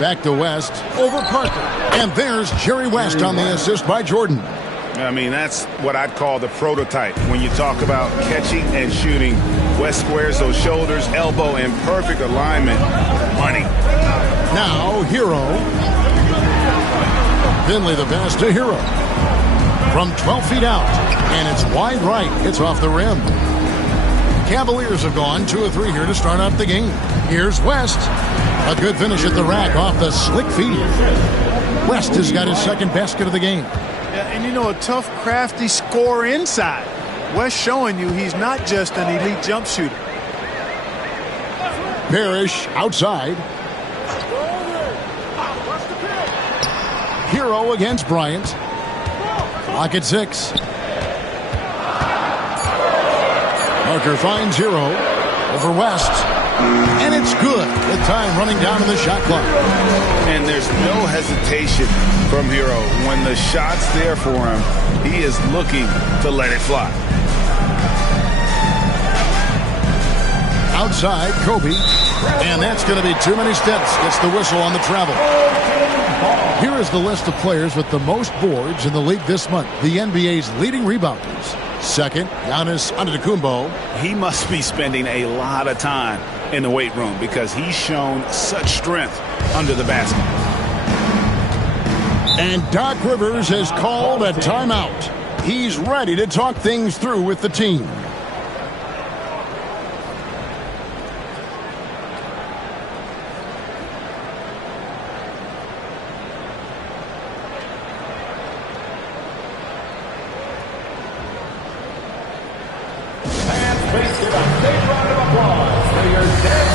Back to West. Over Parker. And there's Jerry West on the assist by Jordan. I mean, that's what I'd call the prototype. When you talk about catching and shooting, West squares those shoulders, elbow in perfect alignment. Money. Now, Hero. Finley the pass to Hero. From 12 feet out. And it's wide right. It's off the rim. Cavaliers have gone 2 of 3 here to start out the game. Here's West. A good finish at the rack off the slick feed. West has got his second basket of the game. Yeah, and you know, a tough, crafty scorer inside. West showing you he's not just an elite jump shooter. Parrish outside. Hero against Bryant. Clock at 6. Parker finds Hero over West. And it's good with time running down in the shot clock. And there's no hesitation from Hero. When the shot's there for him, he is looking to let it fly. Outside, Kobe. And that's going to be too many steps. Gets the whistle on the travel. Here is the list of players with the most boards in the league this month. The NBA's leading rebounders. Second, Giannis Antetokounmpo. He must be spending a lot of time in the weight room because he's shown such strength under the basket. And Doc Rivers has called a timeout. He's ready to talk things through with the team. Please give a big round of applause for your destiny.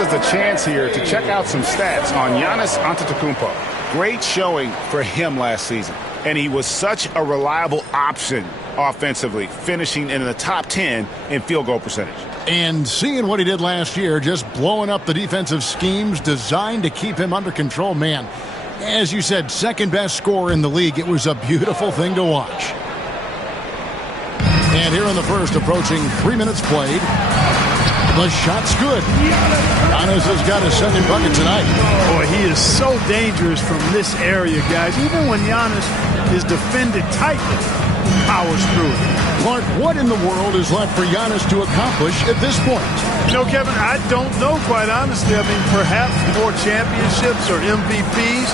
A chance here to check out some stats on Giannis Antetokounmpo. Great showing for him last season, and he was such a reliable option offensively, finishing in the top 10 in field goal percentage. And seeing what he did last year, just blowing up the defensive schemes designed to keep him under control, man. As you said, second best scorer in the league. It was a beautiful thing to watch. And here in the first, approaching 3 minutes played. The shot's good. Giannis has got a second bucket tonight. Boy, he is so dangerous from this area, guys. Even when Giannis is defended tightly, he powers through it. Clark, what in the world is left for Giannis to accomplish at this point? You know, Kevin, I don't know, quite honestly. I mean, perhaps more championships or MVPs.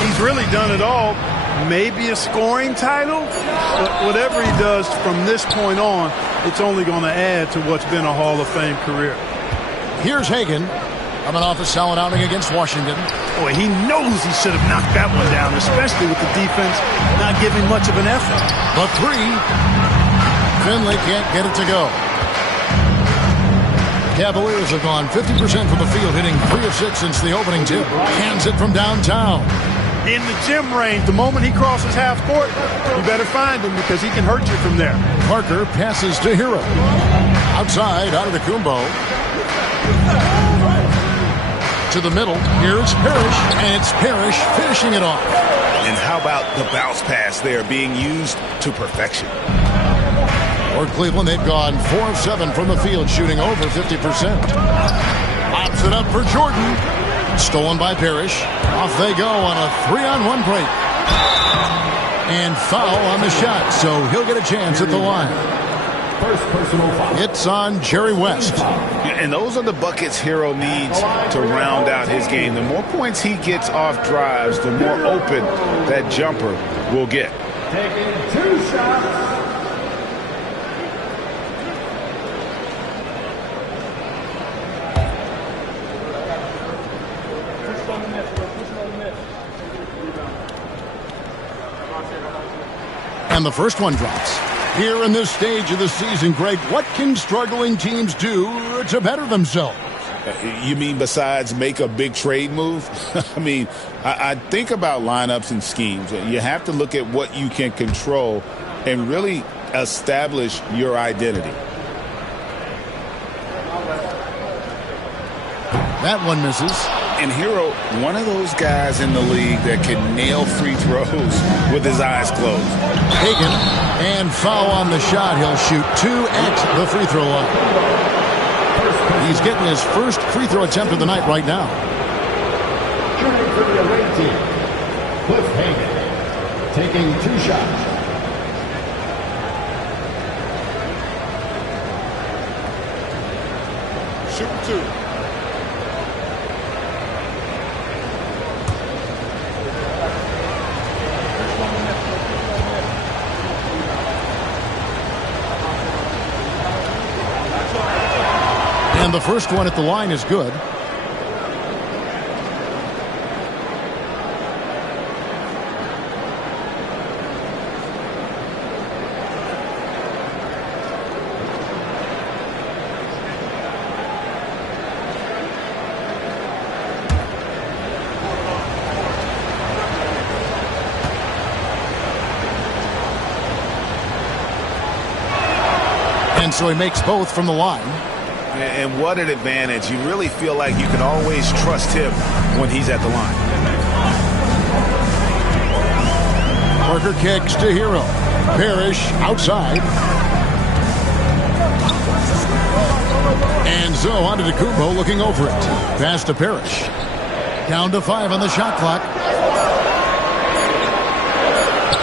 He's really done it all. Maybe a scoring title. But whatever he does from this point on, it's only going to add to what's been a Hall of Fame career. Here's Hagan coming off a solid outing against Washington. Boy, he knows he should have knocked that one down, especially with the defense not giving much of an effort. The three. Finley can't get it to go. Cavaliers have gone 50% from the field, hitting 3 of 6 since the opening tip. Hands it from downtown. In the gym range, the moment he crosses half court, you better find him because he can hurt you from there. Parker passes to Hero. Outside, Antetokounmpo. To the middle, here's Parrish, and it's Parrish finishing it off. And how about the bounce pass there being used to perfection? For Cleveland, they've gone 4 of 7 from the field, shooting over 50%. Pops it up for Jordan. Stolen by Parrish. Off they go on a 3-on-1 break. And foul on the shot, so he'll get a chance at the line. First personal foul. It's on Jerry West. And those are the buckets Hero needs to round out his game. The more points he gets off drives, the more open that jumper will get. Taking 2 shots. And the first one drops. Here in this stage of the season, Greg, what can struggling teams do to better themselves? You mean besides make a big trade move? I mean, I think about lineups and schemes. You have to look at what you can control and really establish your identity. That one misses. And Hero, one of those guys in the league that can nail free throws with his eyes closed. Hagan, and foul on the shot. He'll shoot 2 at the free throw line. He's getting his first free throw attempt of the night right now. taking 2 shots. Shoot 2. And the first one at the line is good. And so he makes both from the line. And what an advantage. You really feel like you can always trust him when he's at the line. Parker kicks to Hero. Parrish outside. And so on to Kumbo looking over it. Pass to Parrish. Down to 5 on the shot clock.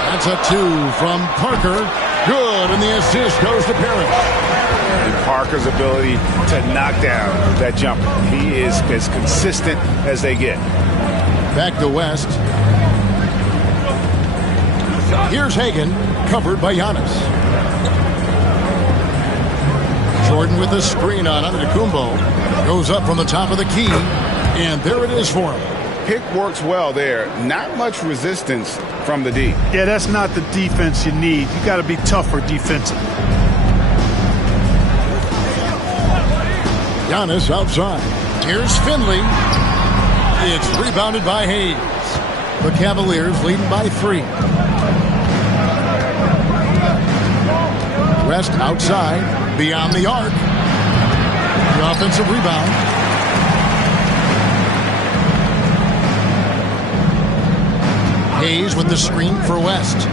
That's a 2 from Parker. Good, and the assist goes to Parrish. And Parker's ability to knock down that jumper. He is as consistent as they get. Back to West. Here's Hagan, covered by Giannis. Jordan with the screen on Antetokounmpo. Goes up from the top of the key, and there it is for him. Pick works well there. Not much resistance from the D. Yeah, that's not the defense you need. You got to be tougher defensively. Giannis outside. Here's Finley. It's rebounded by Hayes. The Cavaliers leading by 3. West outside, beyond the arc. The offensive rebound. Hayes with the screen for West.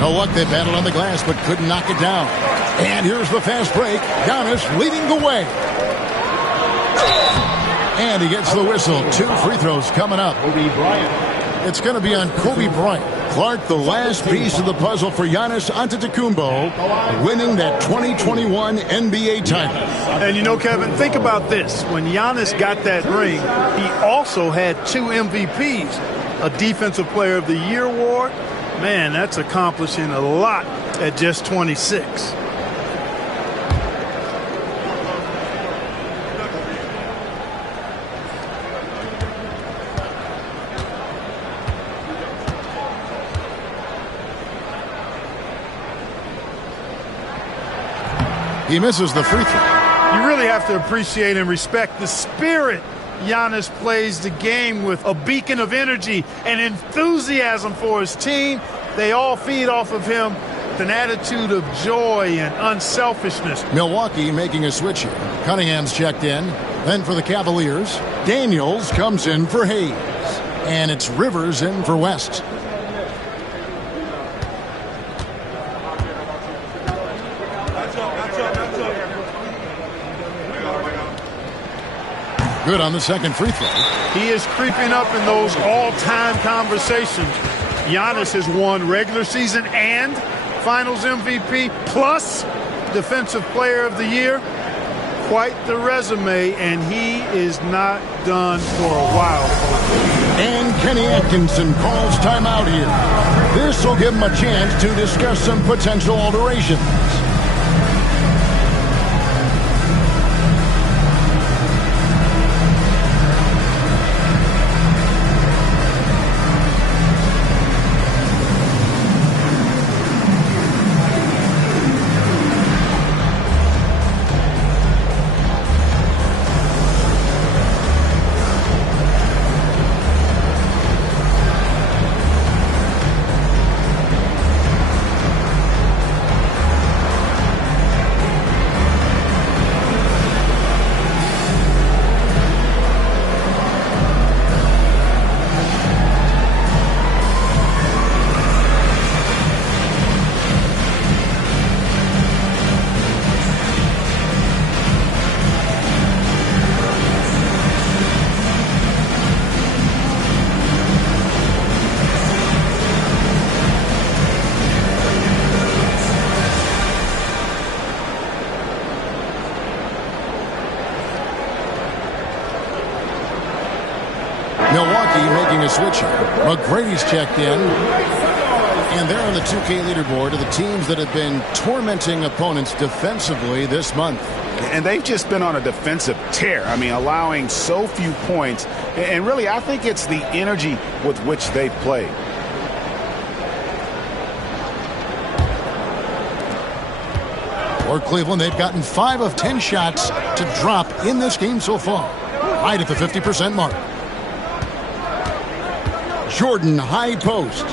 No luck, they battled on the glass but couldn't knock it down. And here's the fast break. Giannis leading the way. And he gets the whistle. 2 free throws coming up. Kobe Bryant. It's going to be on Kobe Bryant. Clark, the last piece of the puzzle for Giannis Antetokounmpo, winning that 2021 NBA title. And you know, Kevin, think about this. When Giannis got that ring, he also had 2 MVPs, a Defensive Player of the Year award. Man, that's accomplishing a lot at just 26. He misses the free throw. You really have to appreciate and respect the spirit Giannis plays the game with, a beacon of energy and enthusiasm for his team. They all feed off of him with an attitude of joy and unselfishness. Milwaukee making a switch here. Cunningham's checked in. Then for the Cavaliers, Daniels comes in for Hayes. And it's Rivers in for West. Good on the second free throw. He is creeping up in those all-time conversations. Giannis has won regular season and Finals MVP plus Defensive Player of the Year. Quite the resume, and he is not done for a while. And Kenny Atkinson calls timeout here. This will give him a chance to discuss some potential alterations. switch here. McGrady's checked in. And they're on the 2K leaderboard of the teams that have been tormenting opponents defensively this month. And they've just been on a defensive tear. I mean, allowing so few points. And really, I think it's the energy with which they've played. For Cleveland, they've gotten 5 of 10 shots to drop in this game so far. Right at the 50% mark. Jordan, high post.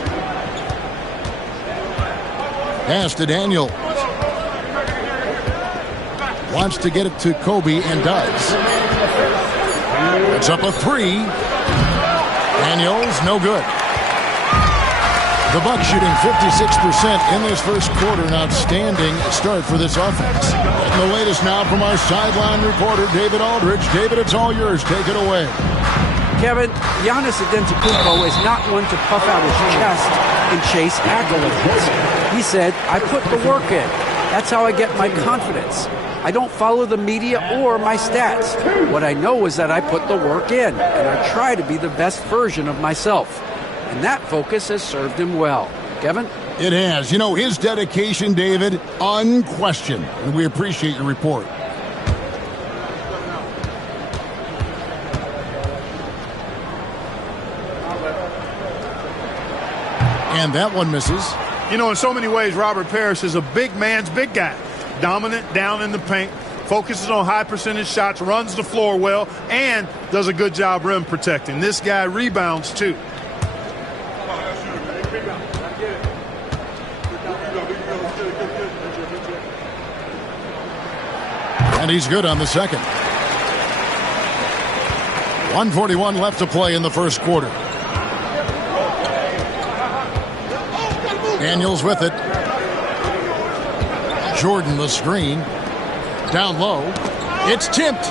Pass to Daniel. Wants to get it to Kobe and does. It's up a 3. Daniels, no good. The Bucks shooting 56% in this first quarter. An outstanding start for this offense. And the latest now from our sideline reporter, David Aldridge. David, it's all yours. Take it away. Kevin, Giannis Antetokounmpo is not one to puff out his chest and chase accolades. He said, I put the work in. That's how I get my confidence. I don't follow the media or my stats. What I know is that I put the work in, and I try to be the best version of myself. And that focus has served him well. Kevin? It has. You know, his dedication, David, unquestioned. And we appreciate your report. And that one misses. You know, in so many ways, Robert Parrish is a big man's big guy. Dominant down in the paint, focuses on high percentage shots, runs the floor well, and does a good job rim protecting. This guy rebounds, too. And he's good on the second. 1:41 left to play in the first quarter. Daniels with it. Jordan the screen. Down low. It's tipped.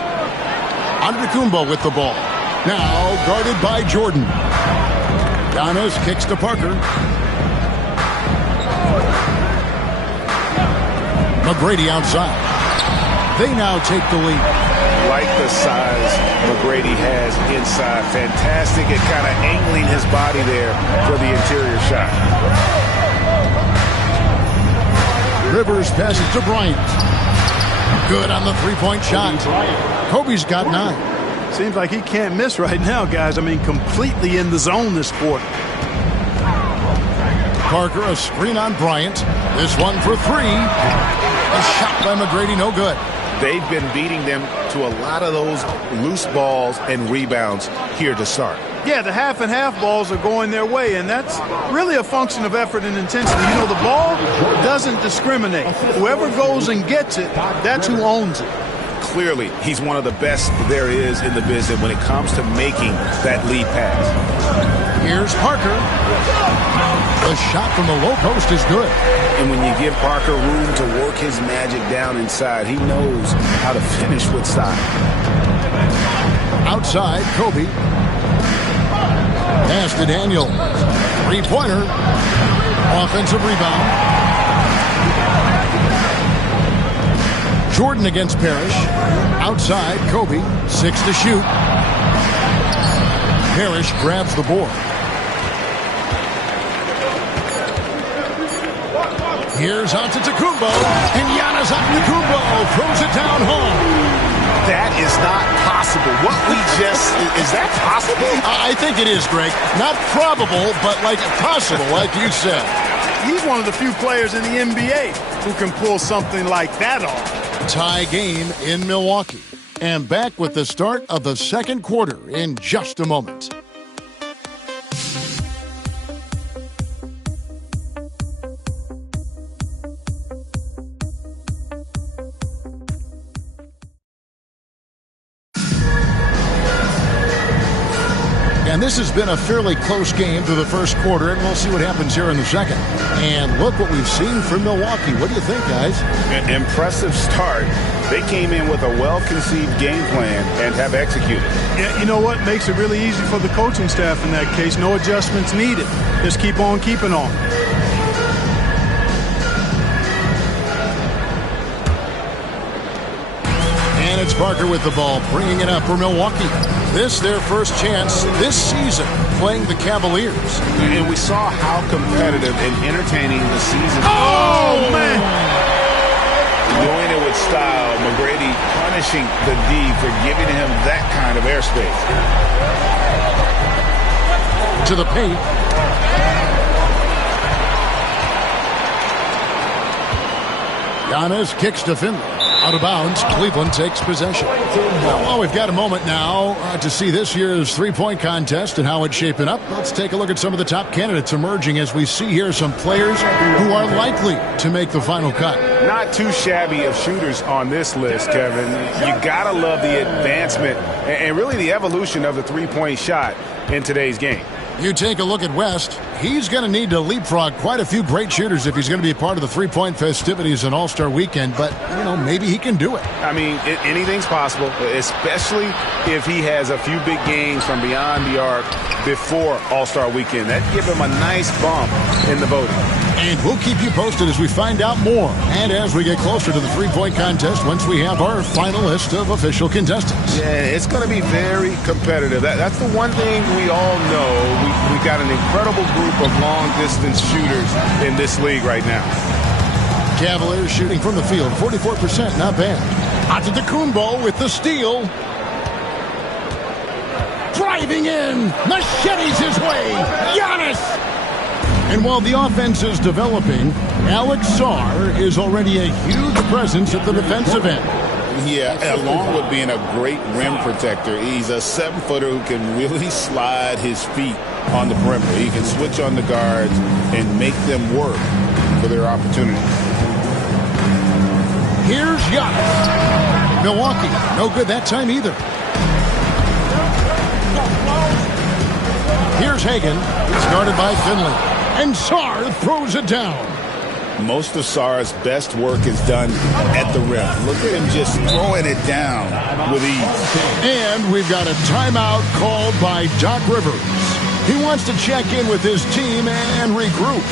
Antetokounmpo with the ball. Now guarded by Jordan. Giannis kicks to Parker. McGrady outside. They now take the lead. Like the size McGrady has inside. Fantastic at kind of angling his body there for the interior shot. Rivers passes to Bryant. Good on the three-point shot. Kobe's got 9. Seems like he can't miss right now, guys. I mean, completely in the zone this quarter. Parker, a screen on Bryant. This one for 3. A shot by McGrady, no good. They've been beating them to a lot of those loose balls and rebounds here to start. Yeah, the half and half balls are going their way, and that's really a function of effort and intensity. You know, the ball doesn't discriminate. Whoever goes and gets it, that's who owns it. Clearly, he's one of the best there is in the business when it comes to making that lead pass. Here's Parker. The shot from the low post is good. And when you give Parker room to work his magic down inside, he knows how to finish with style. Outside, Kobe. Pass to Daniel. 3-pointer. Offensive rebound. Jordan against Parrish. Outside, Kobe. 6 to shoot. Parrish grabs the board. Here's Antetokounmpo. And Giannis Antetokounmpo throws it down home. That is not possible. What we just... Is that possible? I think it is, Greg. Not probable, but like possible, like you said. He's one of the few players in the NBA who can pull something like that off. Tie game in Milwaukee. And back with the start of the second quarter in just a moment. And this has been a fairly close game through the first quarter, and we'll see what happens here in the second. And look what we've seen from Milwaukee. What do you think, guys? An impressive start. They came in with a well-conceived game plan and have executed. Yeah, you know what? Makes it really easy for the coaching staff in that case. No adjustments needed. Just keep on keeping on. And it's Parker with the ball, bringing it up for Milwaukee. This their first chance this season playing the Cavaliers. And we saw how competitive and entertaining the season. Oh, man! Doing it with style. McGrady punishing the D for giving him that kind of airspace. To the paint. Giannis kicks to Finley. Out of bounds. Cleveland takes possession. Well, we've got a moment now to see this year's three-point contest and how it's shaping up. Let's take a look at some of the top candidates emerging as we see here some players who are likely to make the final cut. Not too shabby of shooters on this list, Kevin. You got to love the advancement and really the evolution of the three-point shot in today's game. You take a look at West. He's going to need to leapfrog quite a few great shooters if he's going to be a part of the three-point festivities in All-Star Weekend. But, maybe he can do it. I mean, anything's possible, especially if he has a few big games from beyond the arc before All-Star Weekend. That'd give him a nice bump in the voting. And we'll keep you posted as we find out more and as we get closer to the three-point contest once we have our final list of official contestants. Yeah, it's going to be very competitive. That's the one thing we all know. We've got an incredible group of long-distance shooters in this league right now. Cavaliers shooting from the field, 44%, not bad. Antetokounmpo with the steal. Driving in, machetes his way, Giannis! And while the offense is developing, Alex Sarr is already a huge presence at the defensive end. Yeah, along with being a great rim protector, he's a 7-footer who can really slide his feet on the perimeter. He can switch on the guards and make them work for their opportunities. Here's Giannis. Milwaukee, no good that time either. Here's Hagan, started by Finley. And Sarr throws it down. Most of Sarr's best work is done at the rim. Look at him just throwing it down with ease. And we've got a timeout called by Doc Rivers. He wants to check in with his team and regroup.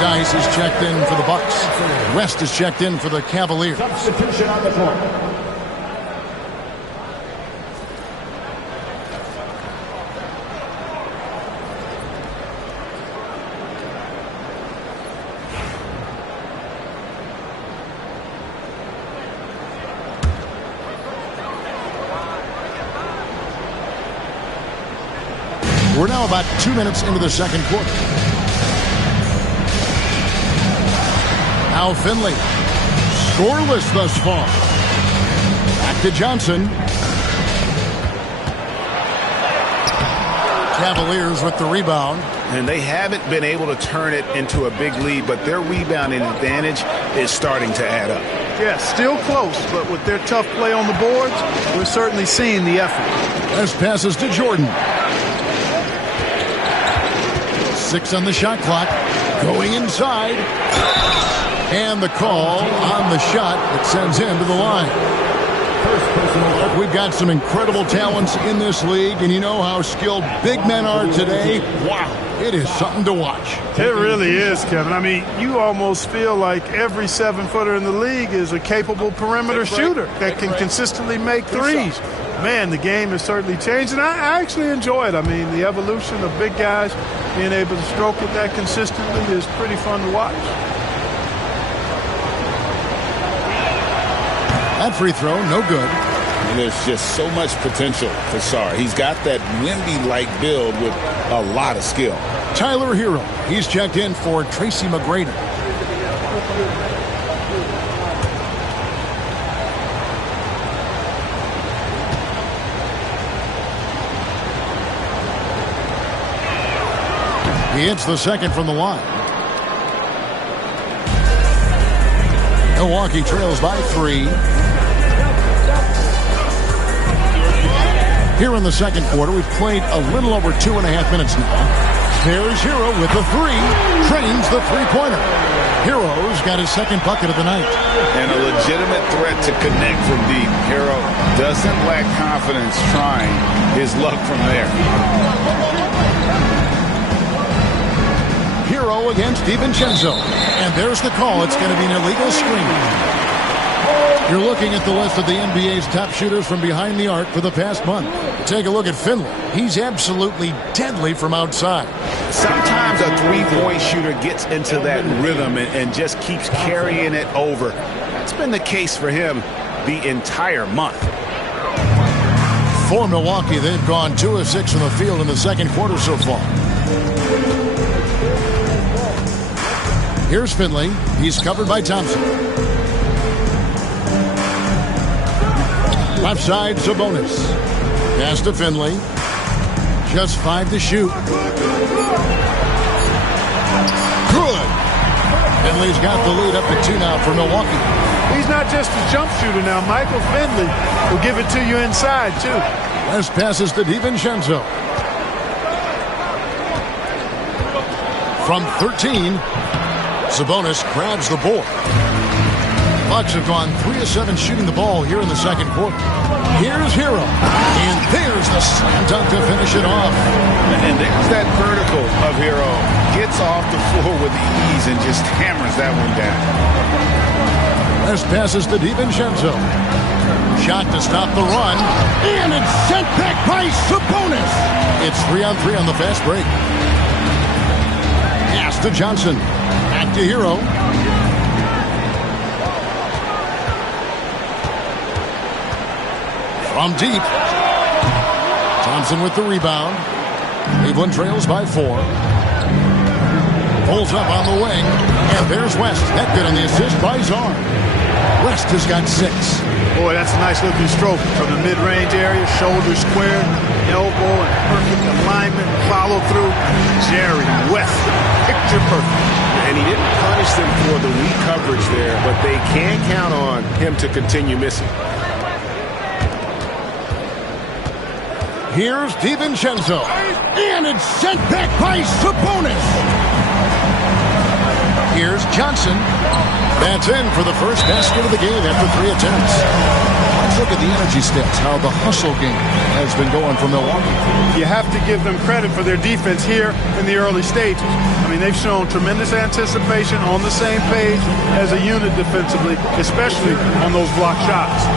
Dice is checked in for the Bucks. West is checked in for the Cavaliers. Substitution on the court. We're now about 2 minutes into the second quarter. Now Finley, scoreless thus far. Back to Johnson. Cavaliers with the rebound. And they haven't been able to turn it into a big lead, but their rebounding advantage is starting to add up. Yeah, still close, but with their tough play on the boards, we're certainly seeing the effort. West passes to Jordan. 6 on the shot clock. Going inside. And the call on the shot that sends him to the line. We've got some incredible talents in this league, and you know how skilled big men are today. Wow, it is something to watch. It really is, Kevin. I mean, you almost feel like every 7-footer in the league is a capable perimeter shooter that can consistently make threes. Man, the game has certainly changed, and I actually enjoy it. I mean, the evolution of big guys being able to stroke it that consistently is pretty fun to watch. That free throw, no good. And there's just so much potential for Sarr. He's got that Wemby-like build with a lot of skill. Tyler Hero, he's checked in for Tracy McGrady. He hits the second from the line. Milwaukee trails by 3. Here in the second quarter, we've played a little over 2.5 minutes now. There's Hero with the 3. Trains the three-pointer. Hero's got his second bucket of the night. And a legitimate threat to connect from deep. Hero doesn't lack confidence trying his luck from there. Hero against DiVincenzo. And there's the call. It's going to be an illegal screen. You're looking at the list of the NBA's top shooters from behind the arc for the past month. Take a look at Finley. He's absolutely deadly from outside. Sometimes a three-point shooter gets into that rhythm and just keeps carrying it over. That's been the case for him the entire month. For Milwaukee, they've gone 2 of 6 from the field in the second quarter so far. Here's Finley. He's covered by Thompson. Left side, Sabonis. Pass to Finley. Just 5 to shoot. Good. Finley's got the lead up to 2 now for Milwaukee. He's not just a jump shooter now. Michael Finley will give it to you inside, too. West passes to DiVincenzo. From 13, Sabonis grabs the board. Bucks have gone 3 of 7 shooting the ball here in the second quarter. Here's Hero. And there's the slam dunk to finish it off. And there's that vertical of Hero. Gets off the floor with ease and just hammers that one down. West passes to DiVincenzo. Shot to stop the run. And it's sent back by Sabonis. It's 3-on-3 on the fast break. Pass to Johnson. Back to Hero. From deep. Thompson with the rebound. Cleveland trails by 4. Pulls up on the wing. And there's West. That good on the assist by Zarr. West has got 6. Boy, that's a nice looking stroke from the mid-range area. Shoulder square, elbow, and perfect alignment. Follow through. Jerry West. Picture perfect. And he didn't punish them for the weak coverage there, but they can count on him to continue missing. Here's DiVincenzo. And it's sent back by Sabonis. Here's Johnson. That's in for the first basket of the game after 3 attempts. Let's look at the energy stats, how the hustle game has been going for Milwaukee. You have to give them credit for their defense here in the early stages. I mean, they've shown tremendous anticipation, on the same page as a unit defensively, especially on those block shots.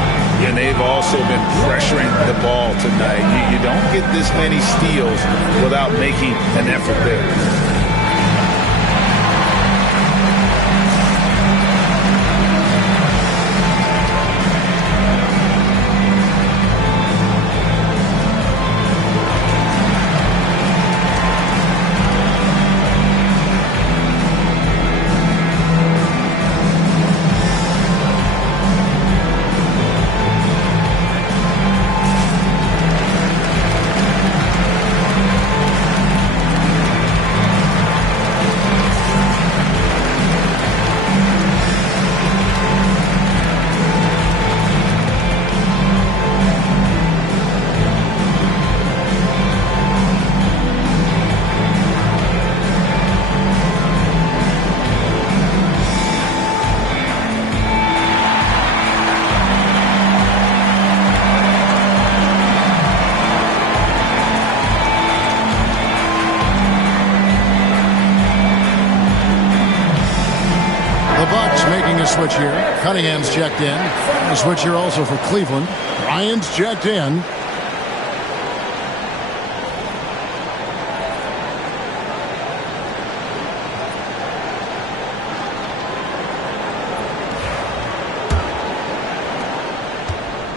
And they've also been pressuring the ball tonight. You don't get this many steals without making an effort there. a switch here. Cunningham's checked in. A switch here also for Cleveland. Bryant's checked in.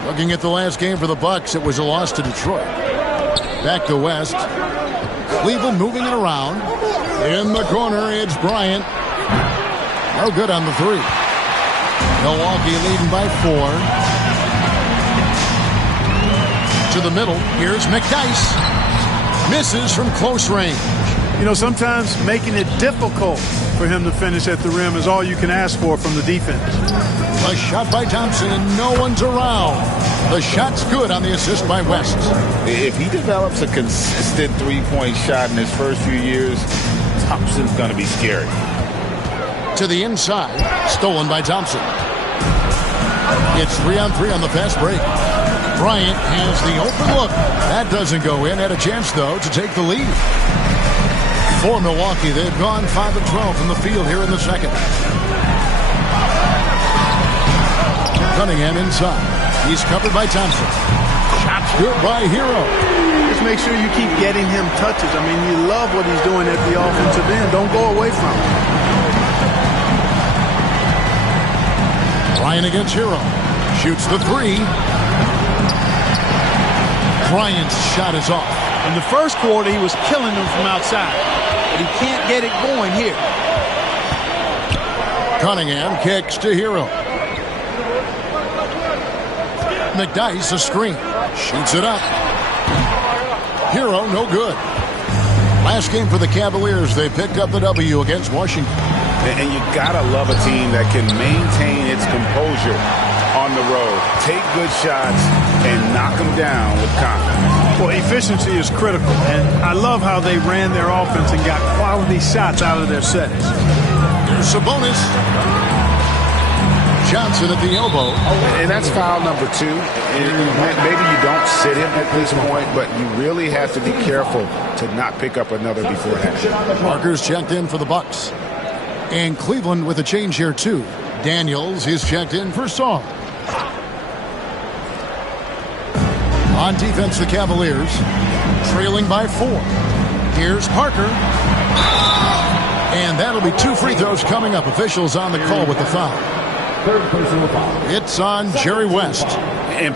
Looking at the last game for the Bucks, it was a loss to Detroit. Back to West. Cleveland moving it around. In the corner, it's Bryant. No good on the three. Milwaukee leading by 4. To the middle. Here's McDyess. Misses from close range. You know, sometimes making it difficult for him to finish at the rim is all you can ask for from the defense. A shot by Thompson, and no one's around. The shot's good on the assist by West. If he develops a consistent three-point shot in his first few years, Thompson's going to be scary. To the inside, stolen by Thompson. It's 3-on-3 on the fast break. Bryant has the open look. That doesn't go in. Had a chance, though, to take the lead. For Milwaukee, they've gone 5 of 12 from the field here in the second. Cunningham inside. He's covered by Thompson. Shot's good by Hero. Just make sure you keep getting him touches. I mean, you love what he's doing at the offensive end. Don't go away from him. Bryant against Hero. Shoots the three. Bryant's shot is off. In the first quarter, he was killing them from outside. But he can't get it going here. Cunningham kicks to Hero. McDyess a screen. Shoots it up. Hero no good. Last game for the Cavaliers, they picked up the W against Washington. And you gotta love a team that can maintain its composure on the road. Take good shots and knock them down with confidence. Well, efficiency is critical, and I love how they ran their offense and got quality shots out of their sets. Here's Sabonis. Johnson at the elbow. And that's foul number 2. Maybe you don't sit him at this point, but you really have to be careful to not pick up another before that. Parker's checked in for the Bucks. And Cleveland with a change here, too. Daniels is checked in for Song. On defense, the Cavaliers trailing by 4. Here's Parker. And that'll be 2 free throws coming up. Officials on the call with the foul. Third personal foul. It's on Jerry West. And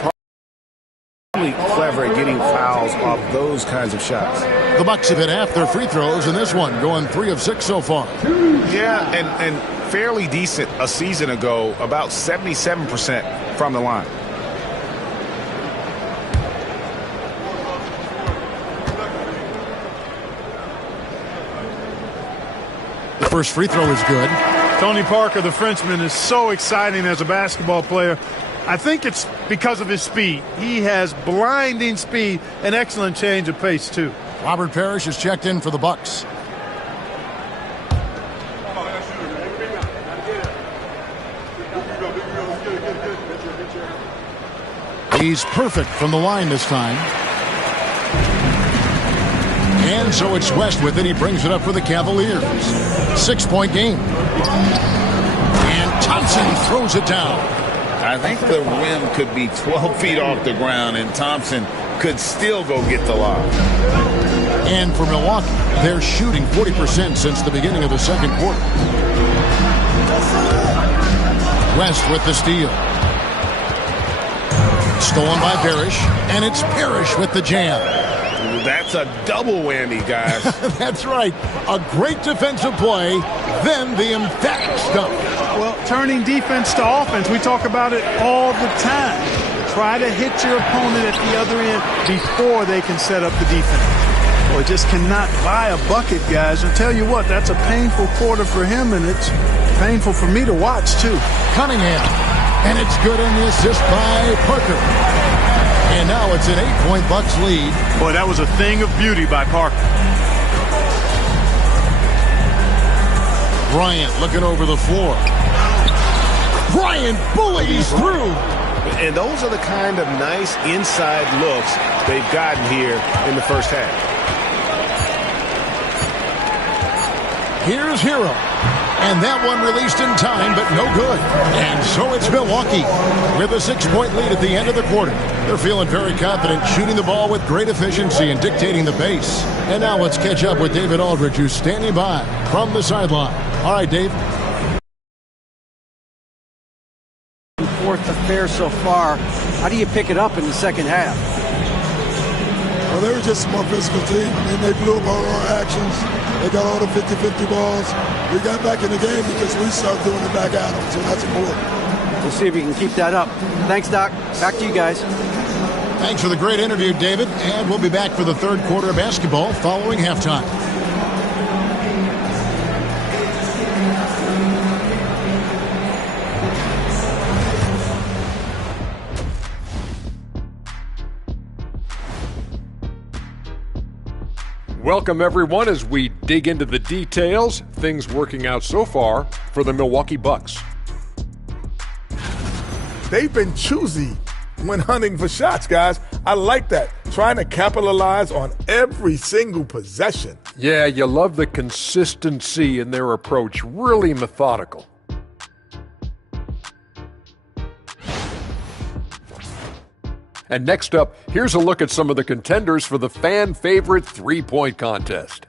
probably clever at getting fouls off those kinds of shots. The Bucks have hit half their free throws in this one, going 3 of 6 so far. Yeah, and fairly decent a season ago, about 77% from the line. The first free throw is good. Tony Parker, the Frenchman, is so exciting as a basketball player. I think it's because of his speed. He has blinding speed and excellent change of pace, too. Robert Parrish is checked in for the Bucks. He's perfect from the line this time. And so it's West with it. He brings it up for the Cavaliers. 6-point game. And Thompson throws it down. I think the rim could be 12 feet off the ground, and Thompson could still go get the lob. And for Milwaukee, they're shooting 40% since the beginning of the second quarter. West with the steal. Stolen by Parrish, and it's Parrish with the jam. That's a double whammy, guys. That's right. A great defensive play, then the emphatic stuff. Well, turning defense to offense, we talk about it all the time. Try to hit your opponent at the other end before they can set up the defense. Well, it just cannot buy a bucket, guys. I'll tell you what, that's a painful quarter for him, and it's painful for me to watch, too. Cunningham, and it's good on the assist by Parker. And now it's an 8-point Bucks lead. Boy, that was a thing of beauty by Parker. Bryant looking over the floor. Bryant bullies through. And those are the kind of nice inside looks they've gotten here in the first half. Here's Hero. And that one released in time, but no good. And so it's Milwaukee with a 6-point lead at the end of the quarter. They're feeling very confident, shooting the ball with great efficiency and dictating the pace. And now let's catch up with David Aldridge, who's standing by from the sideline. All right, Dave. Fourth affair so far. How do you pick it up in the second half? Well, they were just a more physical team. I mean, they blew up all our actions. They got all the 50-50 balls. We got back in the game because we started doing it back at them, so that's important. We'll see if we can keep that up. Thanks, Doc. Back to you guys. Thanks for the great interview, David. And we'll be back for the third quarter of basketball following halftime. Welcome, everyone, as we dig into the details. Things working out so far for the Milwaukee Bucks. They've been choosy when hunting for shots, guys. I like that. Trying to capitalize on every single possession. Yeah, you love the consistency in their approach. Really methodical. And next up, here's a look at some of the contenders for the fan-favorite three-point contest.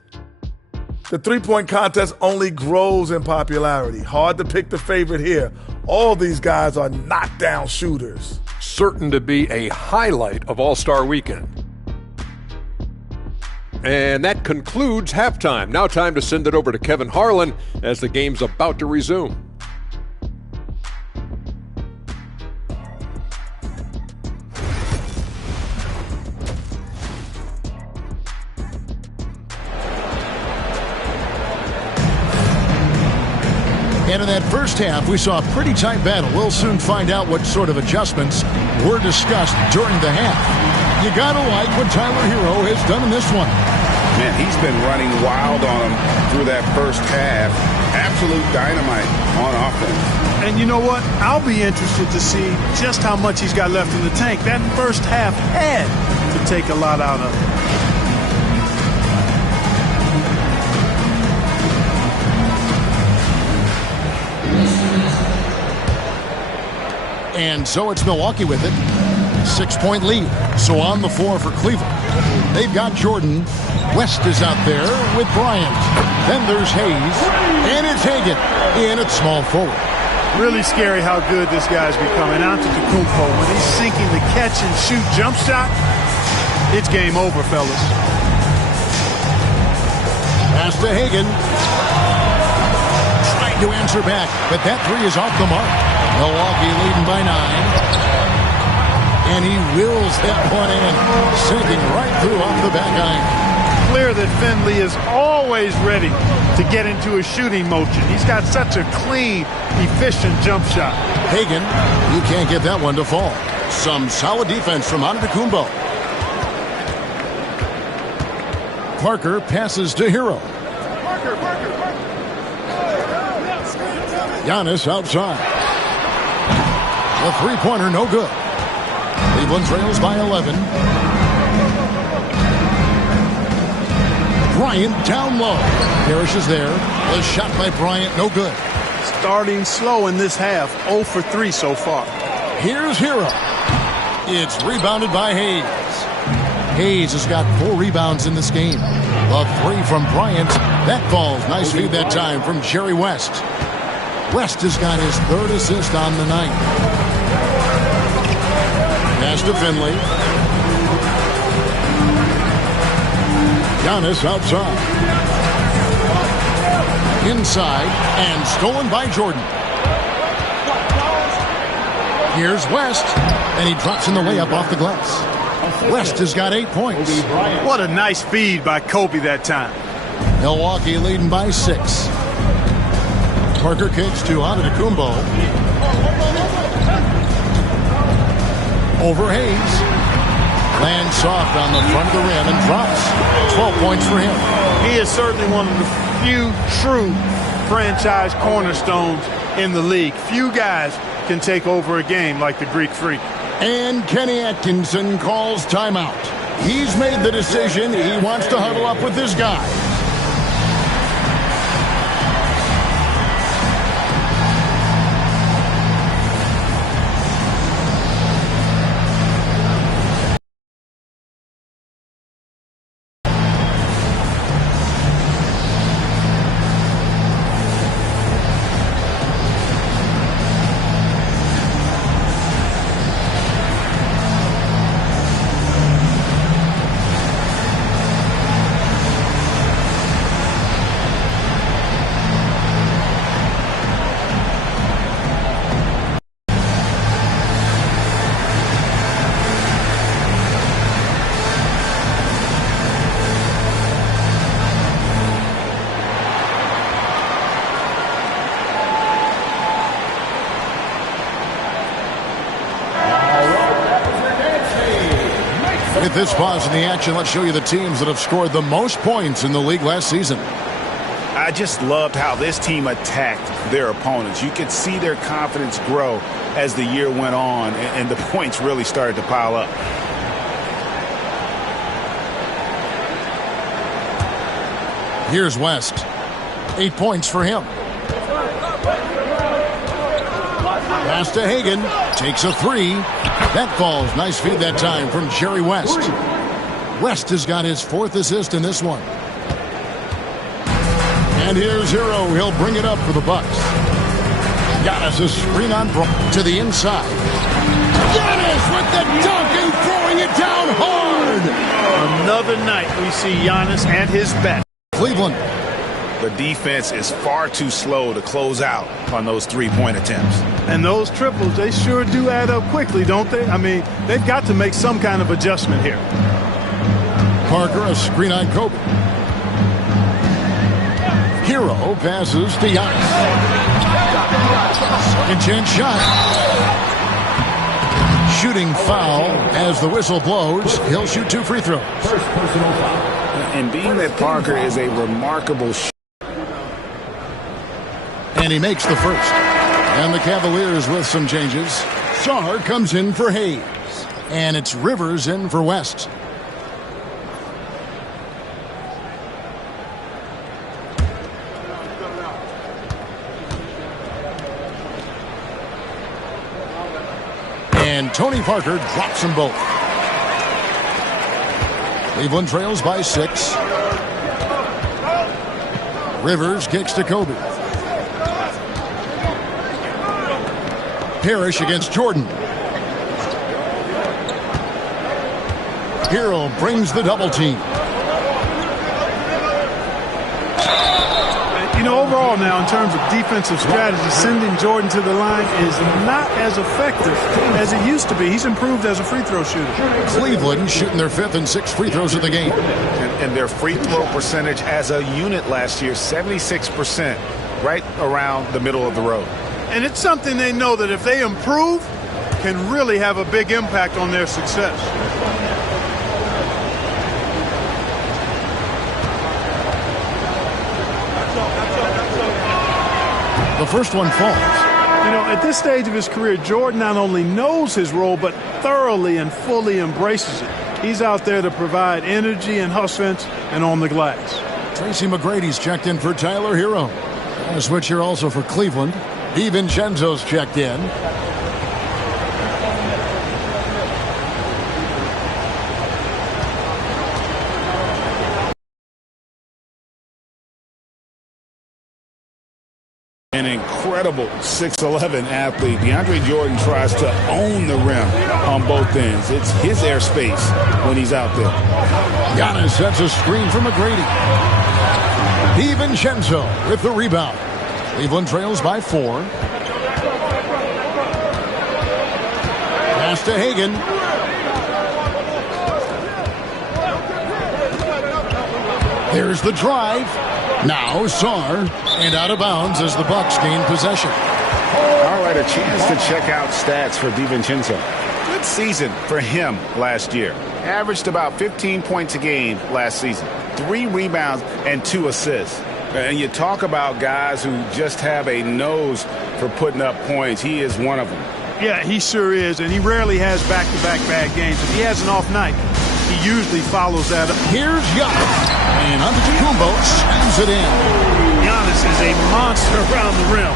The three-point contest only grows in popularity. Hard to pick the favorite here. All these guys are knockdown shooters. Certain to be a highlight of All-Star Weekend. And that concludes halftime. Now time to send it over to Kevin Harlan as the game's about to resume. And in that first half, we saw a pretty tight battle. We'll soon find out what sort of adjustments were discussed during the half. You gotta like what Tyler Hero has done in this one. Man, he's been running wild on him through that first half. Absolute dynamite on offense. And you know what? I'll be interested to see just how much he's got left in the tank. That first half had to take a lot out of him. And so it's Milwaukee with it. 6-point lead. So on the floor for Cleveland. They've got Jordan. West is out there with Bryant. Then there's Hayes. And it's Hagan in at small forward. Really scary how good this guy's becoming. Antetokounmpo, when he's sinking the catch and shoot jump shot, it's game over, fellas. Pass to Hagan. Trying to answer back, but that three is off the mark. Milwaukee leading by 9. And he wills that one in, sinking right through off the back iron. Clear that Finley is always ready to get into a shooting motion. He's got such a clean, efficient jump shot. Hagan, you can't get that one to fall. Some solid defense from Antetokounmpo. Parker passes to Hero. Giannis outside. The three-pointer, no good. Cleveland trails by 11. Bryant down low. Parrish is there. The shot by Bryant, no good. Starting slow in this half, 0 for 3 so far. Here's Hero. It's rebounded by Hayes. Hayes has got 4 rebounds in this game. The three from Bryant. That falls. Nice feed that time from Jerry West. West has got his 3rd assist on the night. Pass to Finley. Giannis outside. Inside and stolen by Jordan. Here's West, and he drops in the layup off the glass. West has got 8 points. What a nice feed by Kobe that time. Milwaukee leading by 6. Parker kicks to Antetokounmpo. Over Hayes. Lands soft on the front of the rim and drops. 12 points for him. He is certainly one of the few true franchise cornerstones in the league. Few guys can take over a game like the Greek Freak. And Kenny Atkinson calls timeout. He's made the decision. He wants to huddle up with his guys. With this pause in the action, let's show you the teams that have scored the most points in the league last season. I just loved how this team attacked their opponents. You could see their confidence grow as the year went on, and the points really started to pile up. Here's West. 8 points for him. Pass to Hagan. Takes a three. That falls. Nice feed that time from Jerry West. West has got his 4th assist in this one. And here's Hero. He'll bring it up for the Bucks. Giannis a screen on to the inside. Giannis with the dunk and throwing it down hard. Another night we see Giannis at his best. Cleveland. The defense is far too slow to close out on those three-point attempts. And those triples, they sure do add up quickly, don't they? I mean, they've got to make some kind of adjustment here. Parker a screen on Kobe. Hero passes to Giannis. Second chance shot. Shooting foul as the whistle blows. He'll shoot 2 free throws. And being that Parker is a remarkable shooter. And he makes the first. And the Cavaliers with some changes. Sarr comes in for Hayes. And it's Rivers in for West. And Tony Parker drops them both. Cleveland trails by 6. Rivers kicks to Kobe. Parrish against Jordan. Hero brings the double team. You know, overall now, in terms of defensive strategy, sending Jordan to the line is not as effective as it used to be. He's improved as a free throw shooter. Cleveland shooting their 5th and 6th free throws of the game. And their free throw percentage as a unit last year, 76%, right around the middle of the road. And it's something they know that if they improve, can really have a big impact on their success. The first one falls. You know, at this stage of his career, Jordan not only knows his role, but thoroughly and fully embraces it. He's out there to provide energy and offense and on the glass. Tracy McGrady's checked in for Tyler Hero. A switch here also for Cleveland. DiVincenzo's checked in. An incredible 6'11" athlete. DeAndre Jordan tries to own the rim on both ends. It's his airspace when he's out there. Giannis sets a screen for McGrady. DiVincenzo with the rebound. Cleveland trails by 4. Pass to Hagan. There's the drive. Now Sarr, and out of bounds as the Bucks gain possession. All right, a chance to check out stats for DiVincenzo. Good season for him last year. Averaged about 15 points a game last season. 3 rebounds and 2 assists. And you talk about guys who just have a nose for putting up points. He is one of them. Yeah, he sure is, and he rarely has back-to-back bad games. If he has an off night, he usually follows that up. Here's Giannis, and Antetokounmpo slams it in. Giannis is a monster around the rim.